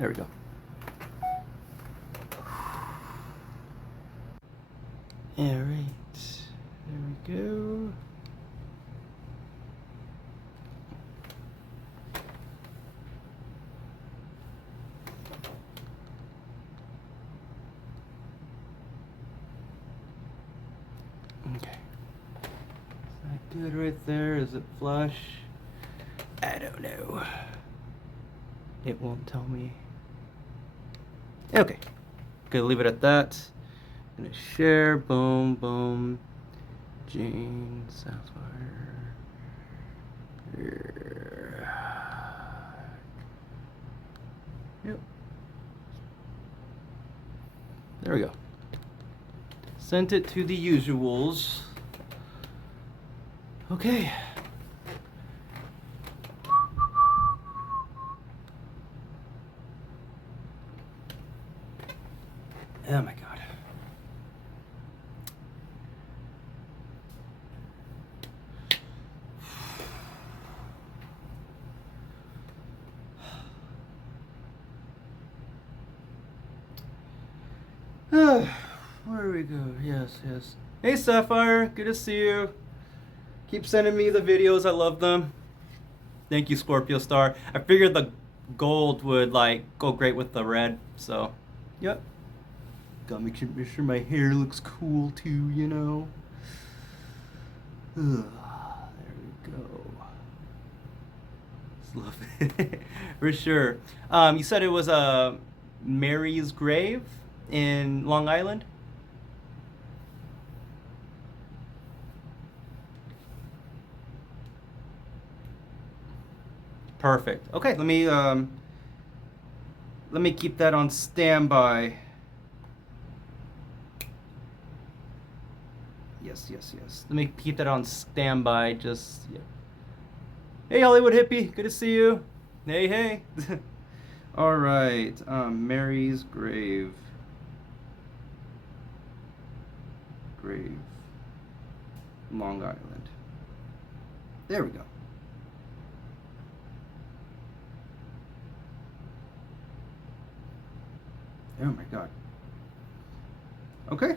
There we go. All right. There we go. Okay. Is that good right there? Is it flush? I don't know. It won't tell me. Okay. Gonna leave it at that. Gonna share. Boom, boom. Jane Sapphire. Yep. There we go. Sent it to the usuals. Okay. Oh my god. Where do we go? Yes, yes. Hey Sapphire, good to see you. Keep sending me the videos, I love them. Thank you, Scorpio Star. I figured the gold would like go great with the red, so yep. Gotta make sure my hair looks cool too, you know. Ugh, there we go. Just love it. For sure. You said it was Mary's grave in Long Island? Perfect. Okay, let me keep that on standby. Yes. Let me keep that on standby. Just yeah. Hey, Hollywood hippie, good to see you. Hey. All right, Mary's grave. Long Island. There we go. Oh my god. Okay.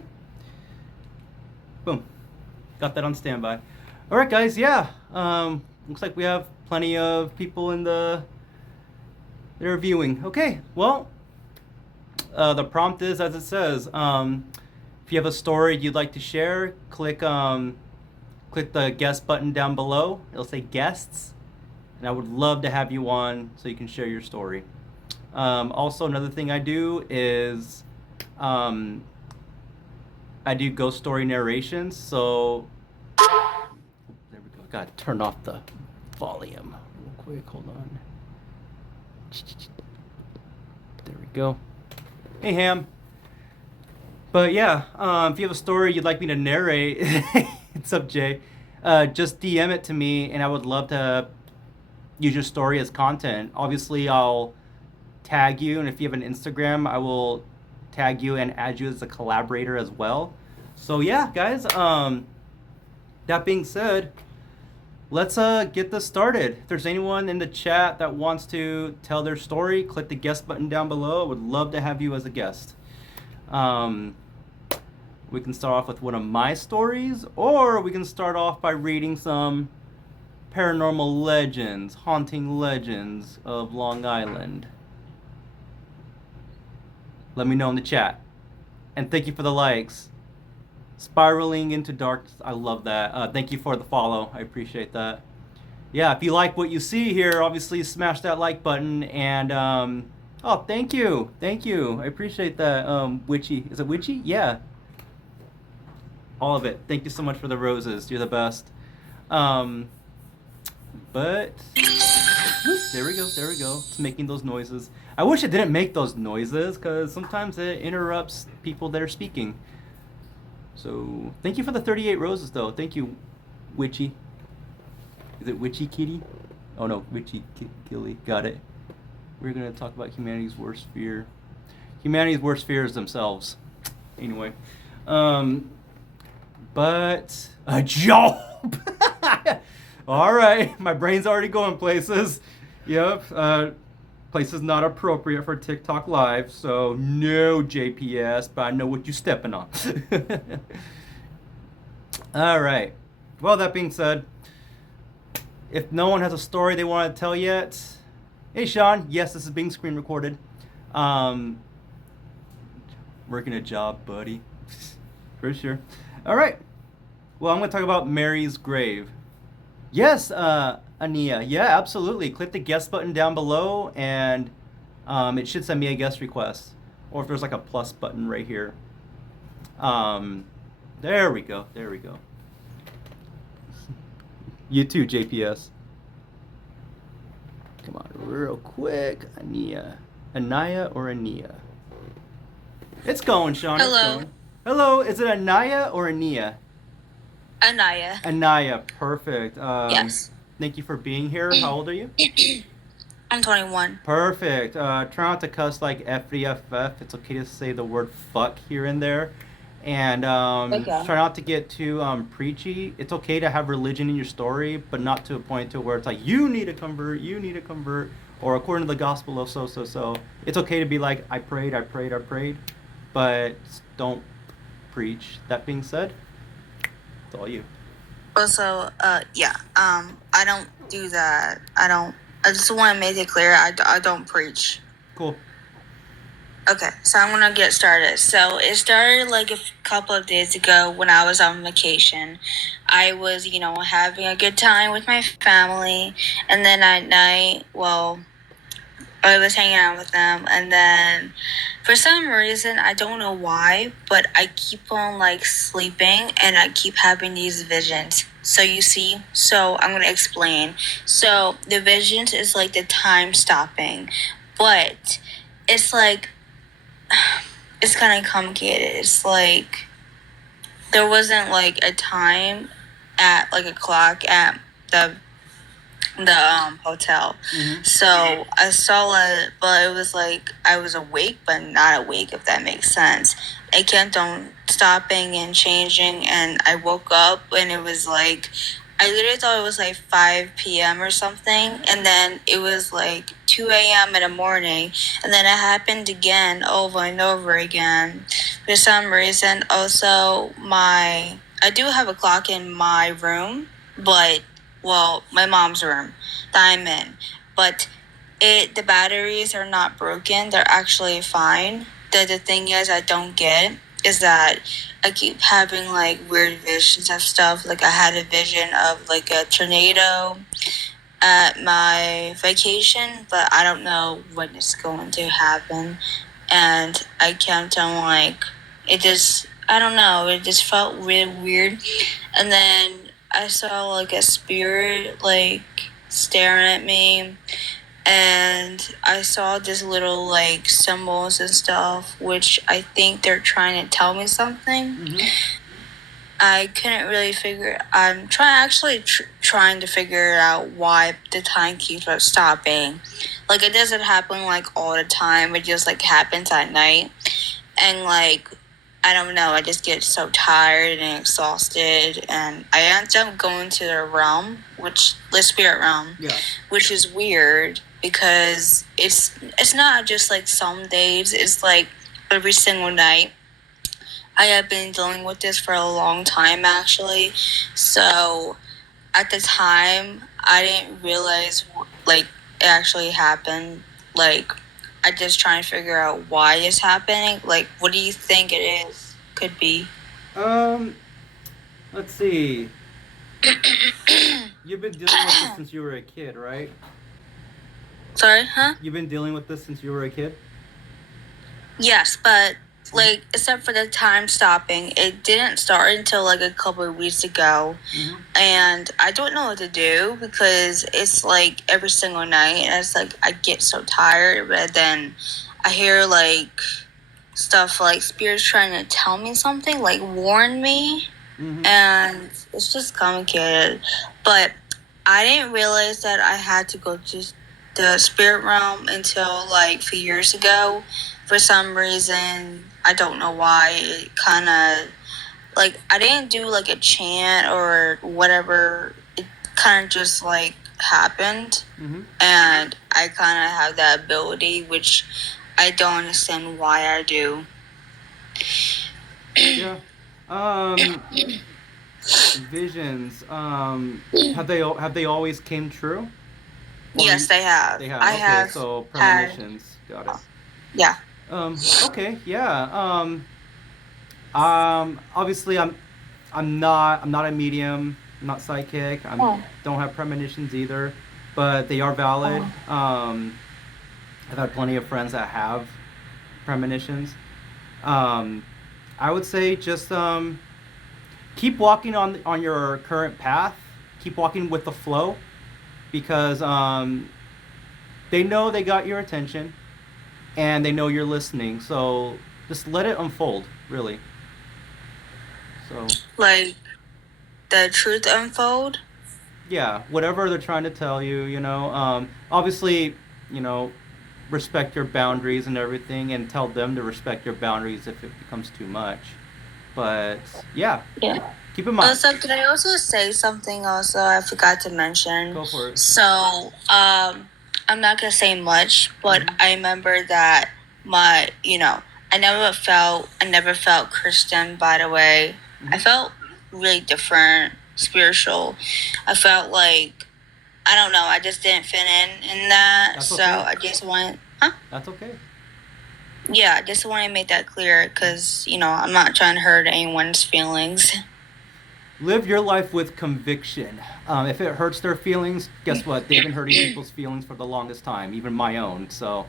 Boom. Got that on standby. All right, guys. Yeah. Looks like we have plenty of people in that are viewing. Okay. Well, the prompt is as it says. If you have a story you'd like to share, click the guest button down below. It'll say guests, and I would love to have you on so you can share your story. Also, another thing I do is I do ghost story narrations. So there we go. Gotta turn off the volume real quick. Hold on. There we go. Hey, Ham. But yeah, if you have a story you'd like me to narrate, what's up, Jay? Just DM it to me, and I would love to use your story as content. Obviously, I'll tag you, and if you have an Instagram, I will tag you and add you as a collaborator as well. So yeah, guys. That being said, let's get this started. If there's anyone in the chat that wants to tell their story, click the guest button down below. I would love to have you as a guest. We can start off with one of my stories, or we can start off by reading some paranormal legends, haunting legends of Long Island. Let me know in the chat. And thank you for the likes. Spiraling into darkness. I love that. Thank you for the follow. I appreciate that. Yeah, if you like what you see here, obviously smash that like button. And, oh, thank you. Thank you. I appreciate that. Witchy. Is it Witchy? Yeah. All of it. Thank you so much for the roses. You're the best. But there we go. It's making those noises. I wish it didn't make those noises because sometimes it interrupts people that are speaking. So thank you for the 38 roses, though. Thank you, Witchy. Is it Witchy Kitty? Oh no, Witchy Killy. Got it. We're gonna talk about humanity's worst fear. Humanity's worst fears themselves. Anyway, but a job. All right, my brain's already going places. Yep. place is not appropriate for TikTok Live, so no JPS, but I know what you're stepping on. All right. Well, that being said, if no one has a story they want to tell yet, hey Sean, yes, this is being screen recorded. Working a job, buddy. For sure. All right. Well, I'm going to talk about Mary's grave. Yes, Ania. Yeah, absolutely. Click the guest button down below, and it should send me a guest request. Or if there's like a plus button right here. There we go. There we go. You too, JPS. Come on, real quick. Ania. Anaya or Ania? It's going, Sean. Hello. It's going. Hello. Is it Anaya or Ania? Anaya. Anaya. Perfect. Yes. Thank you for being here. How old are you? I'm 21. Perfect. Try not to cuss like FDFF. It's okay to say the word fuck here and there. And Okay. try not to get too preachy. It's okay to have religion in your story, but not to a point to where it's like, you need to convert, you need to convert, or according to the gospel of so. It's okay to be like, I prayed, but don't preach. That being said, it's all you. Also, yeah. I don't do that. I just want to make it clear. I don't preach. Cool. Okay, so I'm gonna get started. So it started like a couple of days ago when I was on vacation. I was, having a good time with my family, and then at night, well, I was hanging out with them, and then for some reason, I don't know why, but I keep on like sleeping and I keep having these visions. So you see, so I'm gonna explain. So the visions is like the time stopping, but it's like it's kind of complicated. It's like there wasn't like a time at like a clock at the hotel. Mm-hmm. So I saw it, but it was like I was awake, but not awake, if that makes sense. It kept on stopping and changing, and I woke up, and it was like I literally thought it was like 5 p.m. or something, and then it was like 2 a.m. in the morning, and then it happened again over and over again. For some reason, also I do have a clock in my room, but well, my mom's room that I'm in. But the batteries are not broken. They're actually fine. The thing is I don't get is that I keep having like weird visions of stuff. Like I had a vision of like a tornado at my vacation, but I don't know when it's going to happen. And I kept on like it just I don't know, it just felt really weird. And then I saw like a spirit like staring at me, and I saw this little like symbols and stuff, which I think they're trying to tell me something. Mm-hmm. I couldn't really figure. I'm trying to figure out why the time keeps on stopping. Like it doesn't happen like all the time. It just like happens at night, and like I don't know. I just get so tired and exhausted, and I end up going to the spirit realm, Yeah. which is weird because it's not just like some days. It's like every single night. I have been dealing with this for a long time, actually. So at the time, I didn't realize like it actually happened. Like I just try and figure out why it's happening. Like, what do you think it is? Could be. Let's see. You've been dealing with this since you were a kid, right? Sorry, huh? You've been dealing with this since you were a kid? Yes, but like except for the time stopping, it didn't start until like a couple of weeks ago. Mm-hmm. And I don't know what to do because it's like every single night, and it's like I get so tired, but then I hear like stuff like spirits trying to tell me something, like warn me, Mm-hmm. and it's just complicated. But I didn't realize that I had to go to the spirit realm until like a few years ago. For some reason, I don't know why. It kind of like I didn't do like a chant or whatever. It kind of just like happened, Mm-hmm. and I I kind of have that ability, which I don't understand why I do. Yeah. Um, visions. Have they always came true? Or Yes, they have. they have. I Okay, have so had, premonitions. Got it. yeah. Okay, yeah. Obviously, I'm not a medium. I'm not psychic. Oh. Don't have premonitions either, but they are valid. I've had plenty of friends that have premonitions. Um, I would say just keep walking on your current path. Keep walking with the flow, because they know they got your attention, and they know you're listening. So just let it unfold, really. So Like the truth unfold. yeah, whatever they're trying to tell you, obviously, you know, respect your boundaries and everything, and tell them to respect your boundaries if it becomes too much. But yeah, Yeah. keep in mind. Also, could I also say something also I forgot to mention? Go for it. So, I'm not gonna say much, but Mhm. I remember that I never felt Christian, by the way. I Mhm. felt really different, spiritual. I felt like, I don't know, I just didn't fit in that. That's So okay. I just want, huh? That's okay. Yeah, I just want to make that clear because, I'm not trying to hurt anyone's feelings. Live your life with conviction. If it hurts their feelings, guess what? They've been hurting people's feelings for the longest time, even my own. So,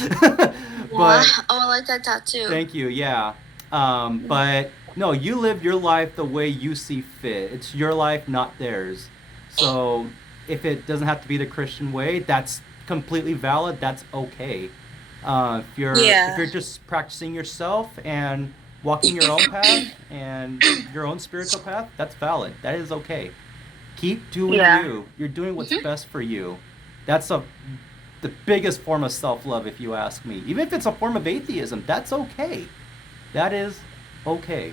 Yeah. but Oh, I like that tattoo. thank you. Yeah. But no, you live your life the way you see fit. It's your life, not theirs. So if it doesn't have to be the Christian way, that's completely valid. That's okay. If you're Yeah. just practicing yourself and walking your own path and your own spiritual path, that's valid. That is okay. Keep doing Yeah. you. You're doing what's Mhm. best for you. That's the biggest form of self-love, if you ask me. Even if it's a form of atheism, that's okay. That is okay.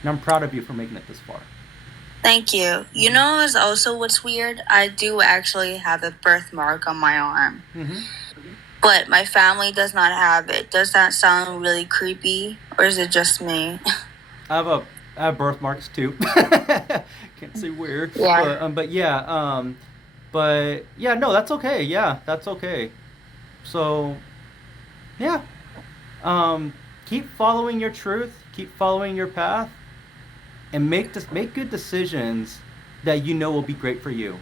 And I'm proud of you for making it this far. Thank you. You Mm-hmm. know, is also what's weird? I do actually have a birthmark on my arm, Mm-hmm. but my family does not have it. Does that sound really creepy, or is it just me? I have a I have birthmarks too. Can't say where, Yeah. but yeah, no, that's okay. Yeah, that's okay. So yeah, um, keep following your truth. Keep following your path, and make good decisions that you know will be great for you,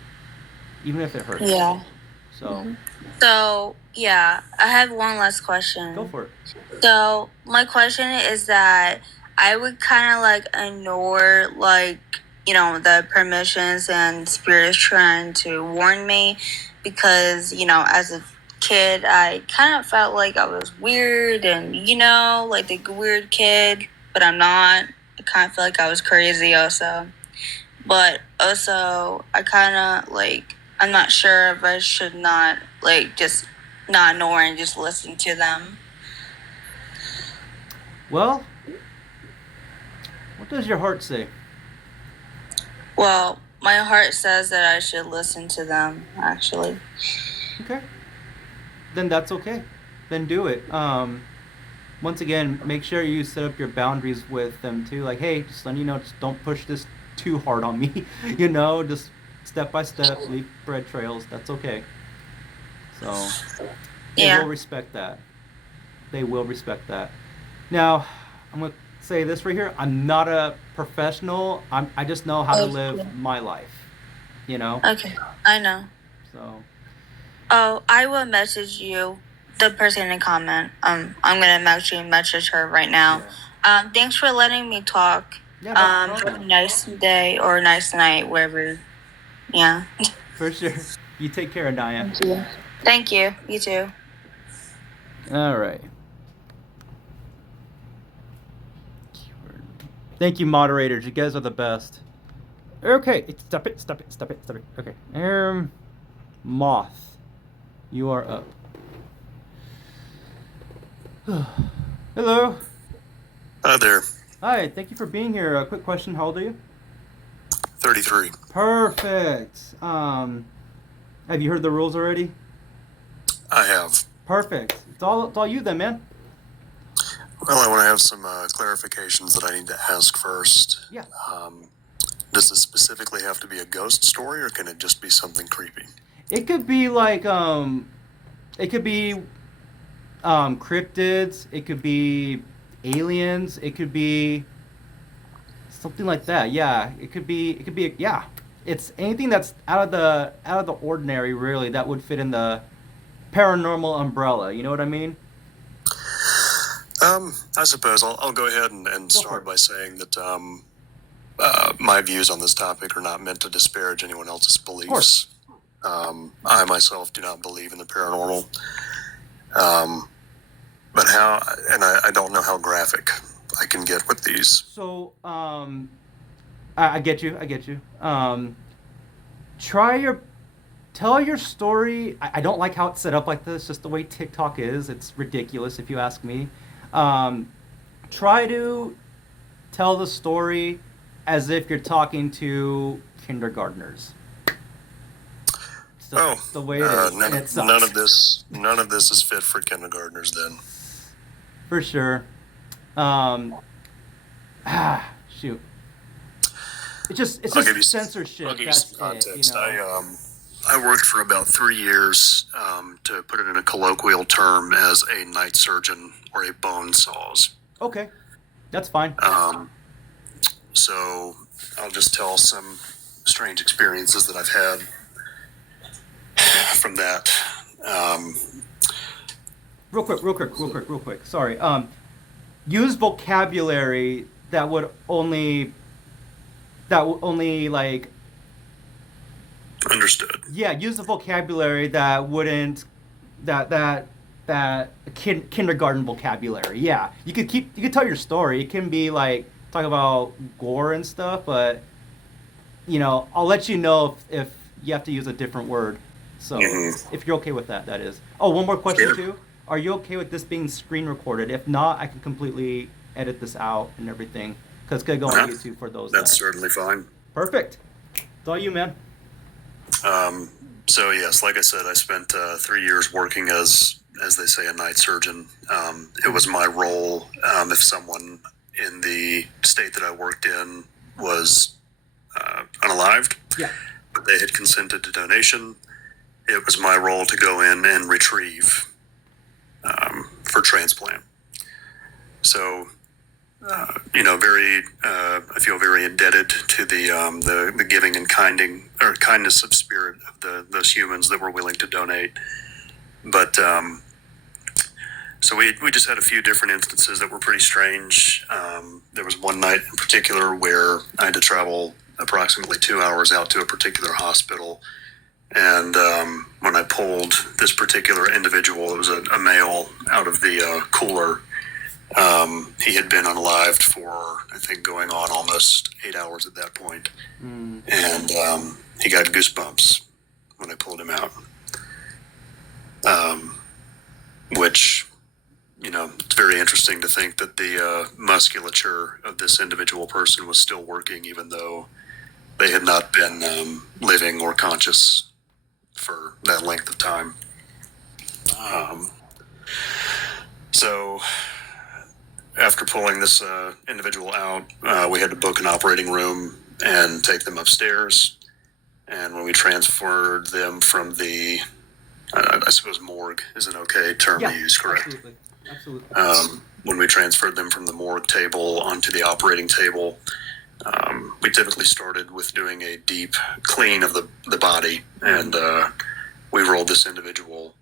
even if it hurts. Yeah. So So, yeah, I have one last go question. for it. So, my question is that I would kind of like ignore, like, the permissions and spirits trying to warn me because, as a kid, I kind of felt like I was weird and, like the weird kid, but I'm not. I kind of feel like I was crazy also. But also, I kind of like, I'm not sure if I should not, like, just not ignore and just listen to them. Well, what does your heart say? Well, my heart says that I should listen to them, actually. Okay, then that's okay. Then do it. Once again, make sure you set up your boundaries with them too. Like, hey, just letting you know, just don't push this too hard on me. Just step by step, leave bread trails. That's okay. So they will Yeah. respect that. They will respect that. Now, I'm gonna say this right here. I'm not a professional. I just know how to live Okay. my life. You know. Okay. I know. So Oh, I will message you, the person in comment. I'm gonna actually message her right now. yeah. Thanks for letting me talk. Yeah, no Have a problem. nice day or nice night, wherever. Yeah. For sure. You take care, Anaya. Thank you. Thank you. You too. All right. Thank you, moderators. You guys are the best. Okay, stop it, stop it, stop it, stop it. Okay. Moth, you are up. Hello. Hi there. Hi, thank you for being here. A quick question. How old are you? 33. Perfect. Have you heard the rules already? I have. Perfect. It's all you then, man. Well, I want to have some clarifications that I need to ask first. Yeah. Um, does this specifically have to be a ghost story, or can it just be something creepy? It could be like it could be cryptids, it could be aliens, it could be something like that. Yeah, it could be yeah. It's anything that's out of the ordinary really that would fit in the paranormal umbrella. You know what I mean? I suppose I'll go ahead and Go for start it. by saying that my views on this topic are not meant to disparage anyone else's Of course. beliefs. I myself do not believe in the paranormal. Um, but how, and I don't know how graphic I can get with these. So, I get you. I get you. Try your tell your story. I don't like how it's set up like this. Just the way TikTok is, it's ridiculous if you ask me. Um, Try to tell the story as if you're talking to kindergartners. It's just Oh, the way it is, and it sucks none of this is fit for kindergartners. Then for sure. Um, Shoot. It's I'll just give you I'll censorship. give you That's some it. You context. know. I worked for about 3 years, to put it in a colloquial term, as a night surgeon or a bone saws. Okay, that's fine. Um, so I'll just tell some strange experiences that I've had from that. Um, Real quick, real quick, real quick, real quick. Sorry. Use vocabulary that would only like Understood. yeah. Use the vocabulary that wouldn't that kindergarten vocabulary. Yeah, you could tell your story. It can be like talk about gore and stuff, but I'll let you know if you have to use a different word. So Hmm. if you're okay with that, that is. Oh, one more question Sure. too. Are you okay with this being screen recorded? If not, I can completely edit this out and everything because it's gonna go on Yeah, YouTube for those that's that. certainly fine. Perfect. It's all you, man. Um, so yes, like I said, I spent 3 years working as they say, a night surgeon. It was my role, if someone in the state that I worked in was unalived, Yeah. but they had consented to donation, it was my role to go in and retrieve, for transplant. So, very, I feel very indebted to the giving and kindness of spirit of those humans that were willing to donate. But so we just had a few different instances that were pretty strange. There was one night in particular where I had to travel approximately 2 hours out to a particular hospital. And when I pulled this particular individual, it was a male, out of the cooler. He had been unalived for, I think, going on almost 8 hours at that point. Mm. And he got goosebumps when I pulled him out. Um, which, it's very interesting to think that the musculature of this individual person was still working, even though they had not been living or conscious for that length of time. Wow. Um, so after pulling this individual out, we had to book an operating room and take them upstairs. And when we transferred them from the, I suppose morgue is an okay term Yeah. to use, correct? Absolutely. Absolutely. When we transferred them from the morgue table onto the operating table, we typically started with doing a deep clean of the body, and we rolled this individual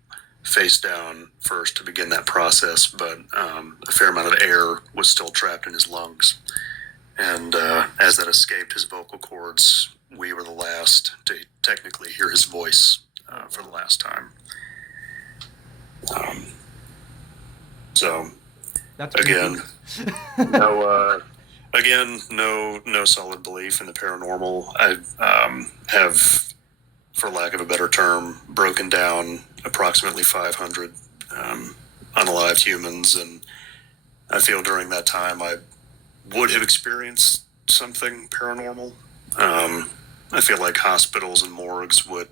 face down first to begin that process, but a fair amount of air was still trapped in his lungs. And as that escaped his vocal cords, we were the last to technically hear his voice for the last time. Um, so That's again, creepy. no solid belief in the paranormal. I have, for lack of a better term, broken down approximately 500 unalived humans, and I feel during that time I would have experienced something paranormal. I feel like hospitals and morgues would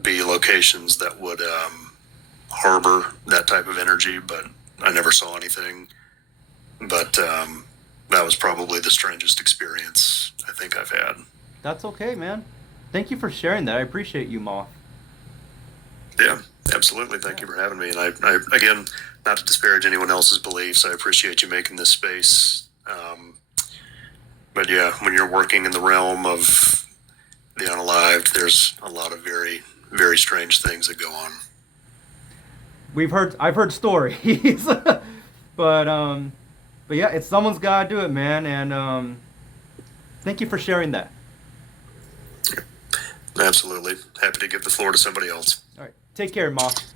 be locations that would harbor that type of energy, but I never saw anything. But that was probably the strangest experience I think I've had. That's okay, man. Thank you for sharing that. I appreciate you, Moth. Yeah, absolutely. Thank you for having me. And I again, not to disparage anyone else's beliefs, I appreciate you making this space. But yeah, when you're working in the realm of the unalived, there's a lot of very, very strange things that go on. I've heard stories, but yeah, it's someone's gotta do it, man. And thank you for sharing that. Absolutely. Happy to give the floor to somebody else. All right, take care, Moth.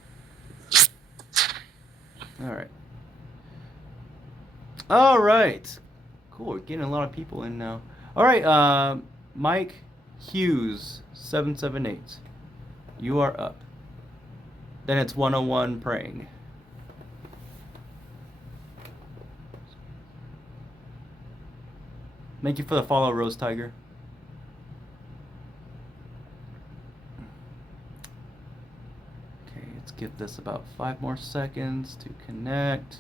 All right. All right. Cool. We're getting a lot of people in now. All right. Mike Hughes 778. You are up. Then it's 101 praying. Thank you for the follow, Rose Tiger. Okay, let's give this about 5 more seconds to connect.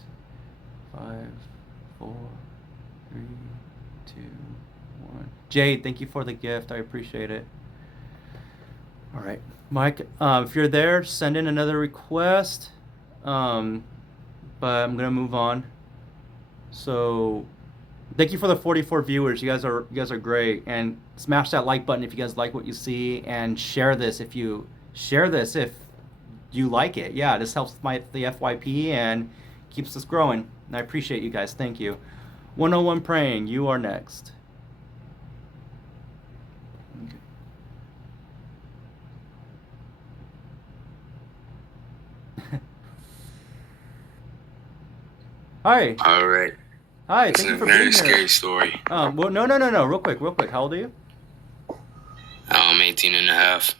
5, 4, 3, 2, 1. Jade, thank you for the gift. I appreciate it. All right, Mike, if you're there, send in another request. But I'm gonna move on. So, thank you for the 44 viewers. You guys are great. And smash that like button if you guys like what you see, and share this if you like it. Yeah, this helps the FYP and keeps us growing. And I appreciate you guys. Thank you. 101 praying. You are next. Hi. All right. Hi. It's Thank you a for very being scary here. story. Well, no. Real quick. How old are you? I'm 18 and a half.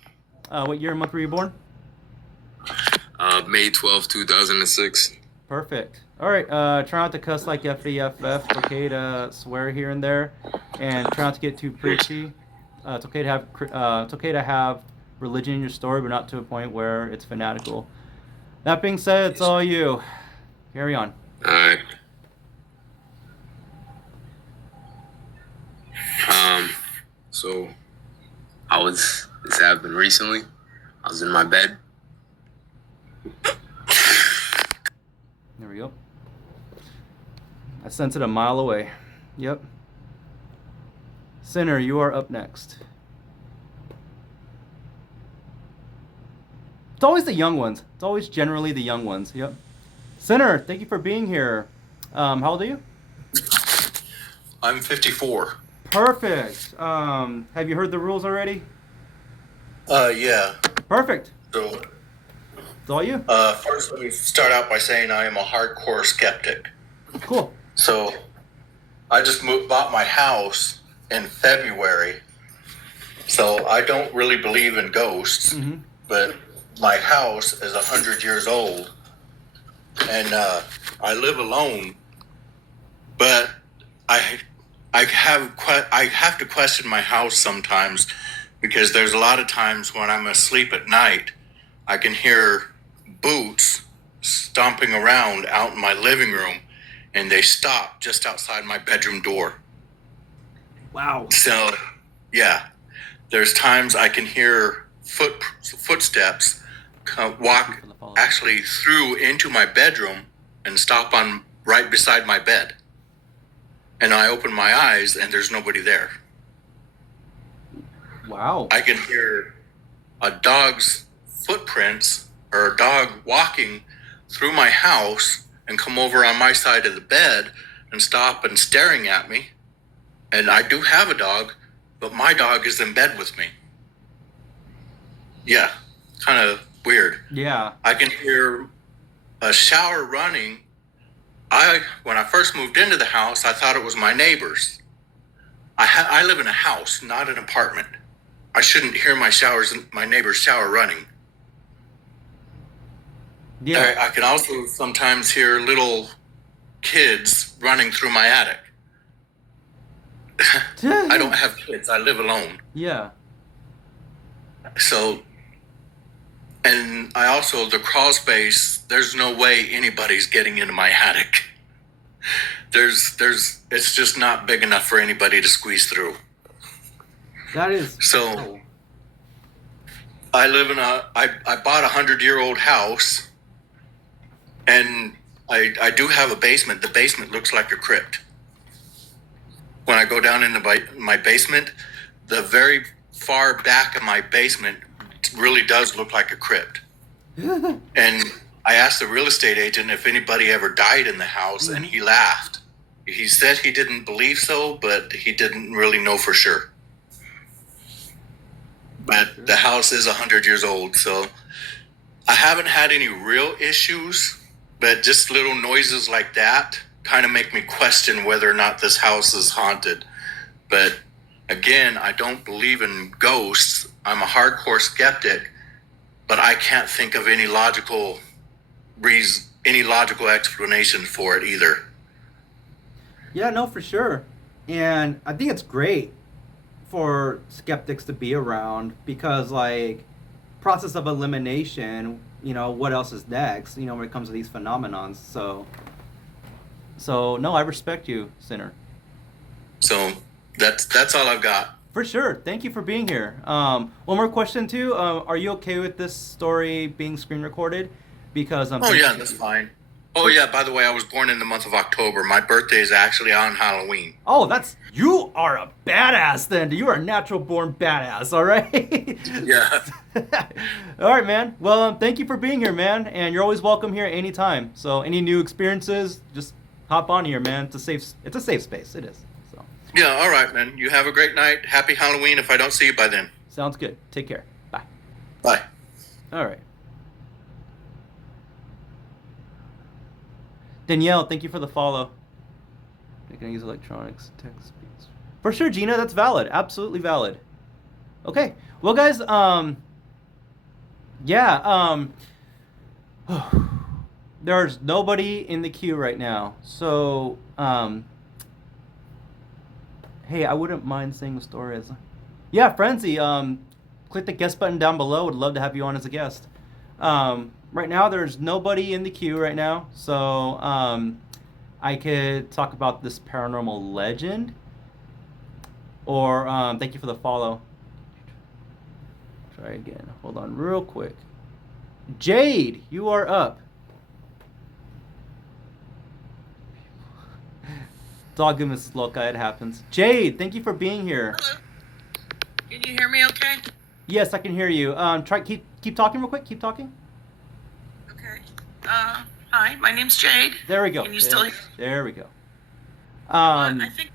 What year and month were you born? May 12, 2006. Perfect. All right. Try not to cuss like FEFF. It's okay to swear here and there, and try not to get too preachy. It's okay to have religion in your story, but not to a point where it's fanatical. That being said, it's all you. Carry on. All right. So this happened recently. I was in my bed. There we go. I sense it a mile away. Yep. Sinner, you are up next. It's always the young ones. It's always generally the young ones. Yep. Sinner, thank you for being here. How old are you? I'm 54. Perfect. Have you heard the rules already? Yeah. Perfect. So, It's all you. first, let me start out by saying I am a hardcore skeptic. Cool. So, I just bought my house in February. So, I don't really believe in ghosts, but my house is 100 years old, and I live alone. But I have to question my house sometimes, because there's a lot of times when I'm asleep at night, I can hear boots stomping around out in my living room, and they stop just outside my bedroom door. Wow. So, yeah, there's times I can hear footsteps walk actually through into my bedroom and stop on right beside my bed. And I open my eyes and there's nobody there. Wow. I can hear a dog's footprints or a dog walking through my house and come over on my side of the bed and stop and staring at me. And I do have a dog, but my dog is in bed with me. Yeah, kind of weird. Yeah. I can hear a shower running. When I first moved into the house, I thought it was my neighbors. I live in a house, not an apartment. I shouldn't hear my neighbor's shower running. Yeah. I can also sometimes hear little kids running through my attic. I don't have kids. I live alone. Yeah. So And I also, the crawl space, there's no way anybody's getting into my attic. It's just not big enough for anybody to squeeze through. That is So I live in I bought a 100-year-old house, and I do have a basement. The basement looks like a crypt. When I go down into my basement, the very far back of my basement really does look like a crypt. And I asked the real estate agent if anybody ever died in the house, and he laughed. He said he didn't believe so, but he didn't really know for sure. But the house is 100 years old, so I haven't had any real issues, but just little noises like that kind of make me question whether or not this house is haunted. But again, I don't believe in ghosts. I'm a hardcore skeptic, but I can't think of any logical reason, any logical explanation for it either. Yeah, no, for sure. And I think it's great for skeptics to be around because, like, process of elimination, you know, what else is next, you know, when it comes to these phenomenons. So no, I respect you, Sinner. So that's all I've got. For sure. Thank you for being here. One more question, too. Are you okay with this story being screen recorded? Because Oh yeah, that's fine. Oh yeah, by the way, I was born in the month of October. My birthday is actually on Halloween. Oh, you are a badass then. You are a natural born badass, all right? Yeah. All right, man. Well, thank you for being here, man. And you're always welcome here anytime. So any new experiences, just hop on here, man. It's a safe space. It is. So Yeah, all right, man. You have a great night. Happy Halloween if I don't see you by then. sounds good. Take care. Bye. Bye. All right. Danielle, thank you for the follow. You're gonna use electronics, text speeds. For sure, Gina, that's valid. Absolutely valid. Okay. Well, guys, there's nobody in the queue right now. So, hey, I wouldn't mind saying the story as... Yeah, Frenzy, click the guest button down below. Would love to have you on as a guest. Right now, there's nobody in the queue right now, so I could talk about this paranormal legend, or thank you for the follow. Try again. Hold on real quick. Jade, you are up. It's all good, Mrs. Loca. It happens. Jade, thank you for being here. Hello. Can you hear me okay? Yes, I can hear you. Keep talking real quick. Keep talking. Okay. Hi, my name's Jade. There we go. Can you still hear? There we go. I think,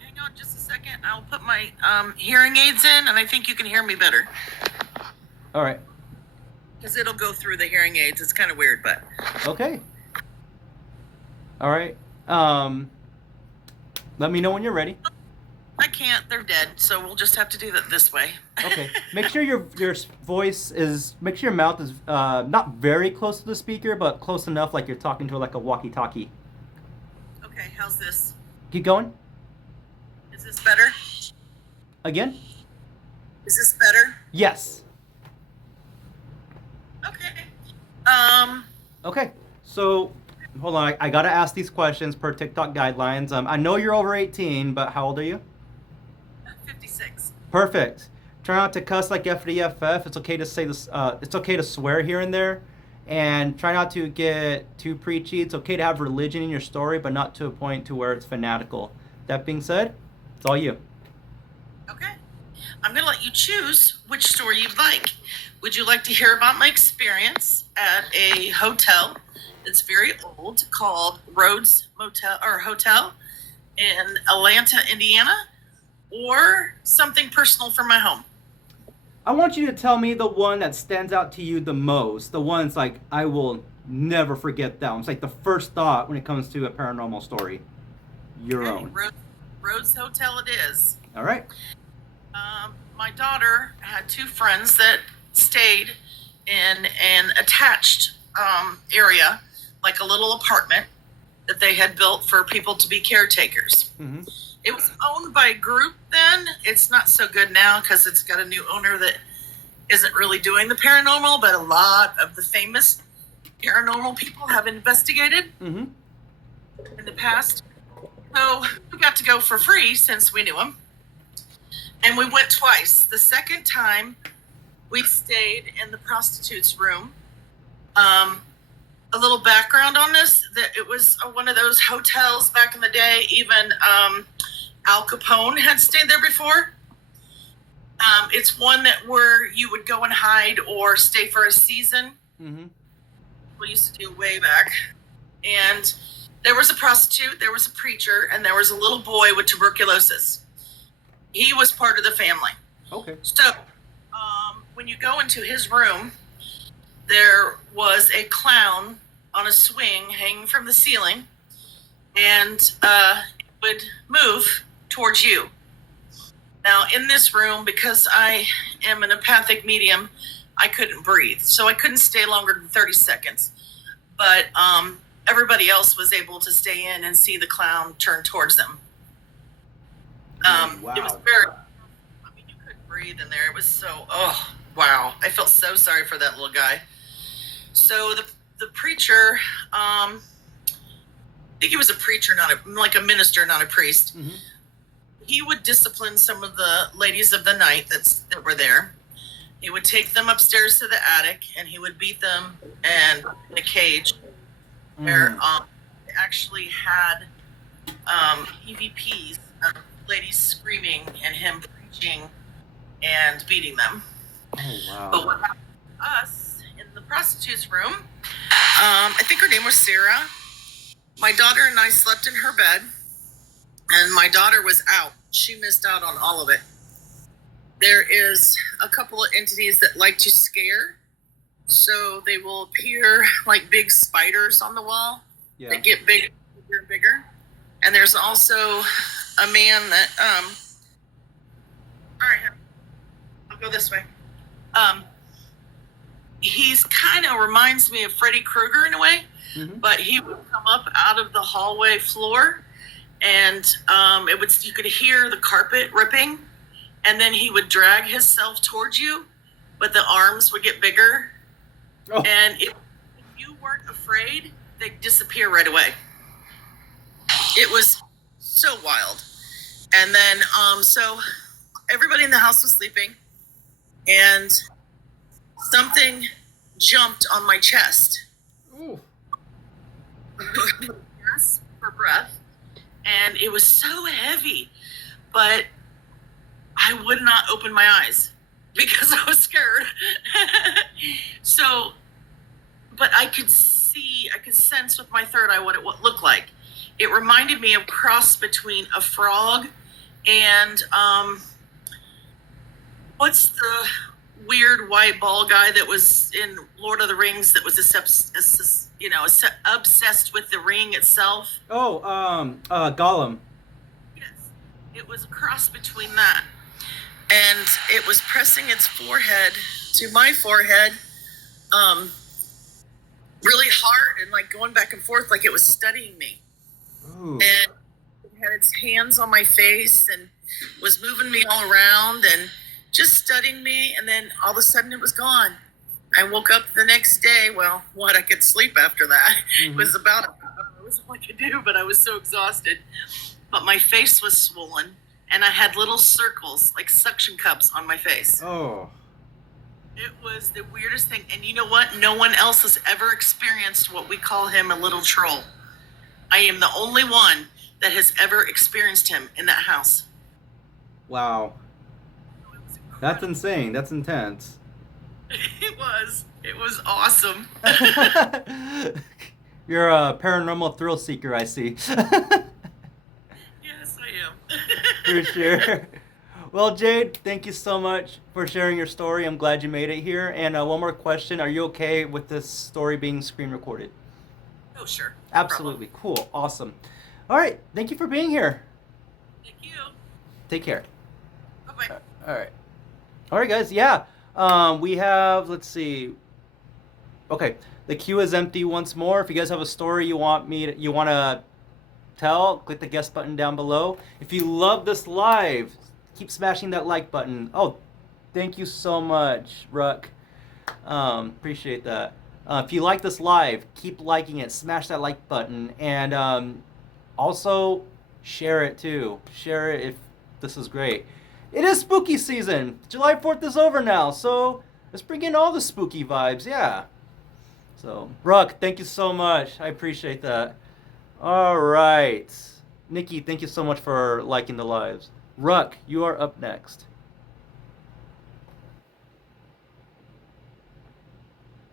hang on just a second. I'll put my hearing aids in, and I think you can hear me better. All right. Because it'll go through the hearing aids. It's kind of weird, but. Okay. All right. Let me know when you're ready. I can't. They're dead, so we'll just have to do that this way. Okay. Make sure your voice is. Make sure your mouth is not very close to the speaker, but close enough, like you're talking to like a walkie-talkie. Okay, how's this? Keep going. Is this better? Again. Is this better? Yes. Okay. Okay. So, hold on. I gotta ask these questions per TikTok guidelines. I know you're over 18, but how old are you? 56. Perfect. Try not to cuss like FDFF. It's okay to say this. It's okay to swear here and there, and try not to get too preachy. It's okay to have religion in your story, but not to a point to where it's fanatical. That being said, it's all you. Okay. I'm going to let you choose which story you'd like. Would you like to hear about my experience at a hotel that's very old called Rhodes Motel or Hotel in Atlanta, Indiana, or something personal from my home? I want you to tell me the one that stands out to you the most. The one that's like, I will never forget that one. It's like the first thought when it comes to a paranormal story. Your Okay, own. Rhodes Hotel it is. All right. My daughter had two friends that stayed in an attached area, like a little apartment that they had built for people to be caretakers. Mm-hmm. It was owned by a group then. It's not so good now because it's got a new owner that isn't really doing the paranormal, but a lot of the famous paranormal people have investigated Mm-hmm. in the past. So we got to go for free since we knew him. And we went twice. The second time, we stayed in the prostitute's room. A little background on this, that it was one of those hotels back in the day. Even Al Capone had stayed there before. It's one that where you would go and hide or stay for a season. Mm-hmm. We used to do way back. And there was a prostitute, there was a preacher, and there was a little boy with tuberculosis. He was part of the family. Okay. So, when you go into his room, there was a clown on a swing hanging from the ceiling, and would move towards you. Now, in this room, because I am an empathic medium, I couldn't breathe, so I couldn't stay longer than 30 seconds. But everybody else was able to stay in and see the clown turn towards them. Wow. It was very, I mean, you couldn't breathe in there. It was so, oh, wow. I felt so sorry for that little guy. So the preacher, I think he was a preacher, like a minister, not a priest. Mm-hmm. He would discipline some of the ladies of the night that were there. He would take them upstairs to the attic, and he would beat them and in a cage where they actually had EVPs of ladies screaming and him preaching and beating them. Oh, wow. But what happened to us in the prostitute's room, I think her name was Sarah. My daughter and I slept in her bed, and my daughter was out. She missed out on all of it. There is a couple of entities that like to scare. So they will appear like big spiders on the wall Yeah. that get bigger and bigger. And there's also a man that, all right, I'll go this way. He's kind of reminds me of Freddy Krueger in a way, Mm-hmm. but he would come up out of the hallway floor, and you could hear the carpet ripping, and then he would drag himself towards you, but the arms would get bigger. Oh. And if you weren't afraid, they'd disappear right away. It was so wild. And then, so everybody in the house was sleeping, and something jumped on my chest. Ooh. Gasp for breath. And it was so heavy, but I would not open my eyes because I was scared. So, but I could sense with my third eye what it looked like. It reminded me of a cross between a frog and, what's the weird white ball guy that was in Lord of the Rings that was obsessed with the ring itself? Oh, Gollum. Yes, it was a cross between that. And it was pressing its forehead to my forehead really hard and like going back and forth like it was studying me. Ooh. And it had its hands on my face and was moving me all around and just studying me. And then all of a sudden it was gone. I woke up the next day. Well, I could sleep after that. Mm-hmm. It was about, it was all I could do, but I was so exhausted. But my face was swollen, and I had little circles, like suction cups on my face. Oh. It was the weirdest thing. And you know what? No one else has ever experienced what we call him a little troll. I am the only one that has ever experienced him in that house. Wow. That's insane. That's intense. It was. It was awesome. You're a paranormal thrill seeker, I see. Yes, I am. For sure. Well, Jade, thank you so much for sharing your story. I'm glad you made it here. And one more question. Are you okay with this story being screen recorded? Oh, sure. No Absolutely. Cool. Awesome. All right. Thank you for being here. problem. Thank you. Take care. Bye-bye. All right. All right, guys. Yeah. We have, let's see. Okay. The queue is empty once more. If you guys have a story you want to tell, click the guest button down below. If you love this live, keep smashing that like button. Oh, Thank you so much, Ruck. Appreciate that. If you like this live, keep liking it. Smash that like button. And also, share it too. Share it if this is great. It is spooky season. July 4th is over now, so let's bring in all the spooky vibes, yeah. So, Ruck, thank you so much. I appreciate that. All right. Nikki, thank you so much for liking the lives. Ruck, you are up next.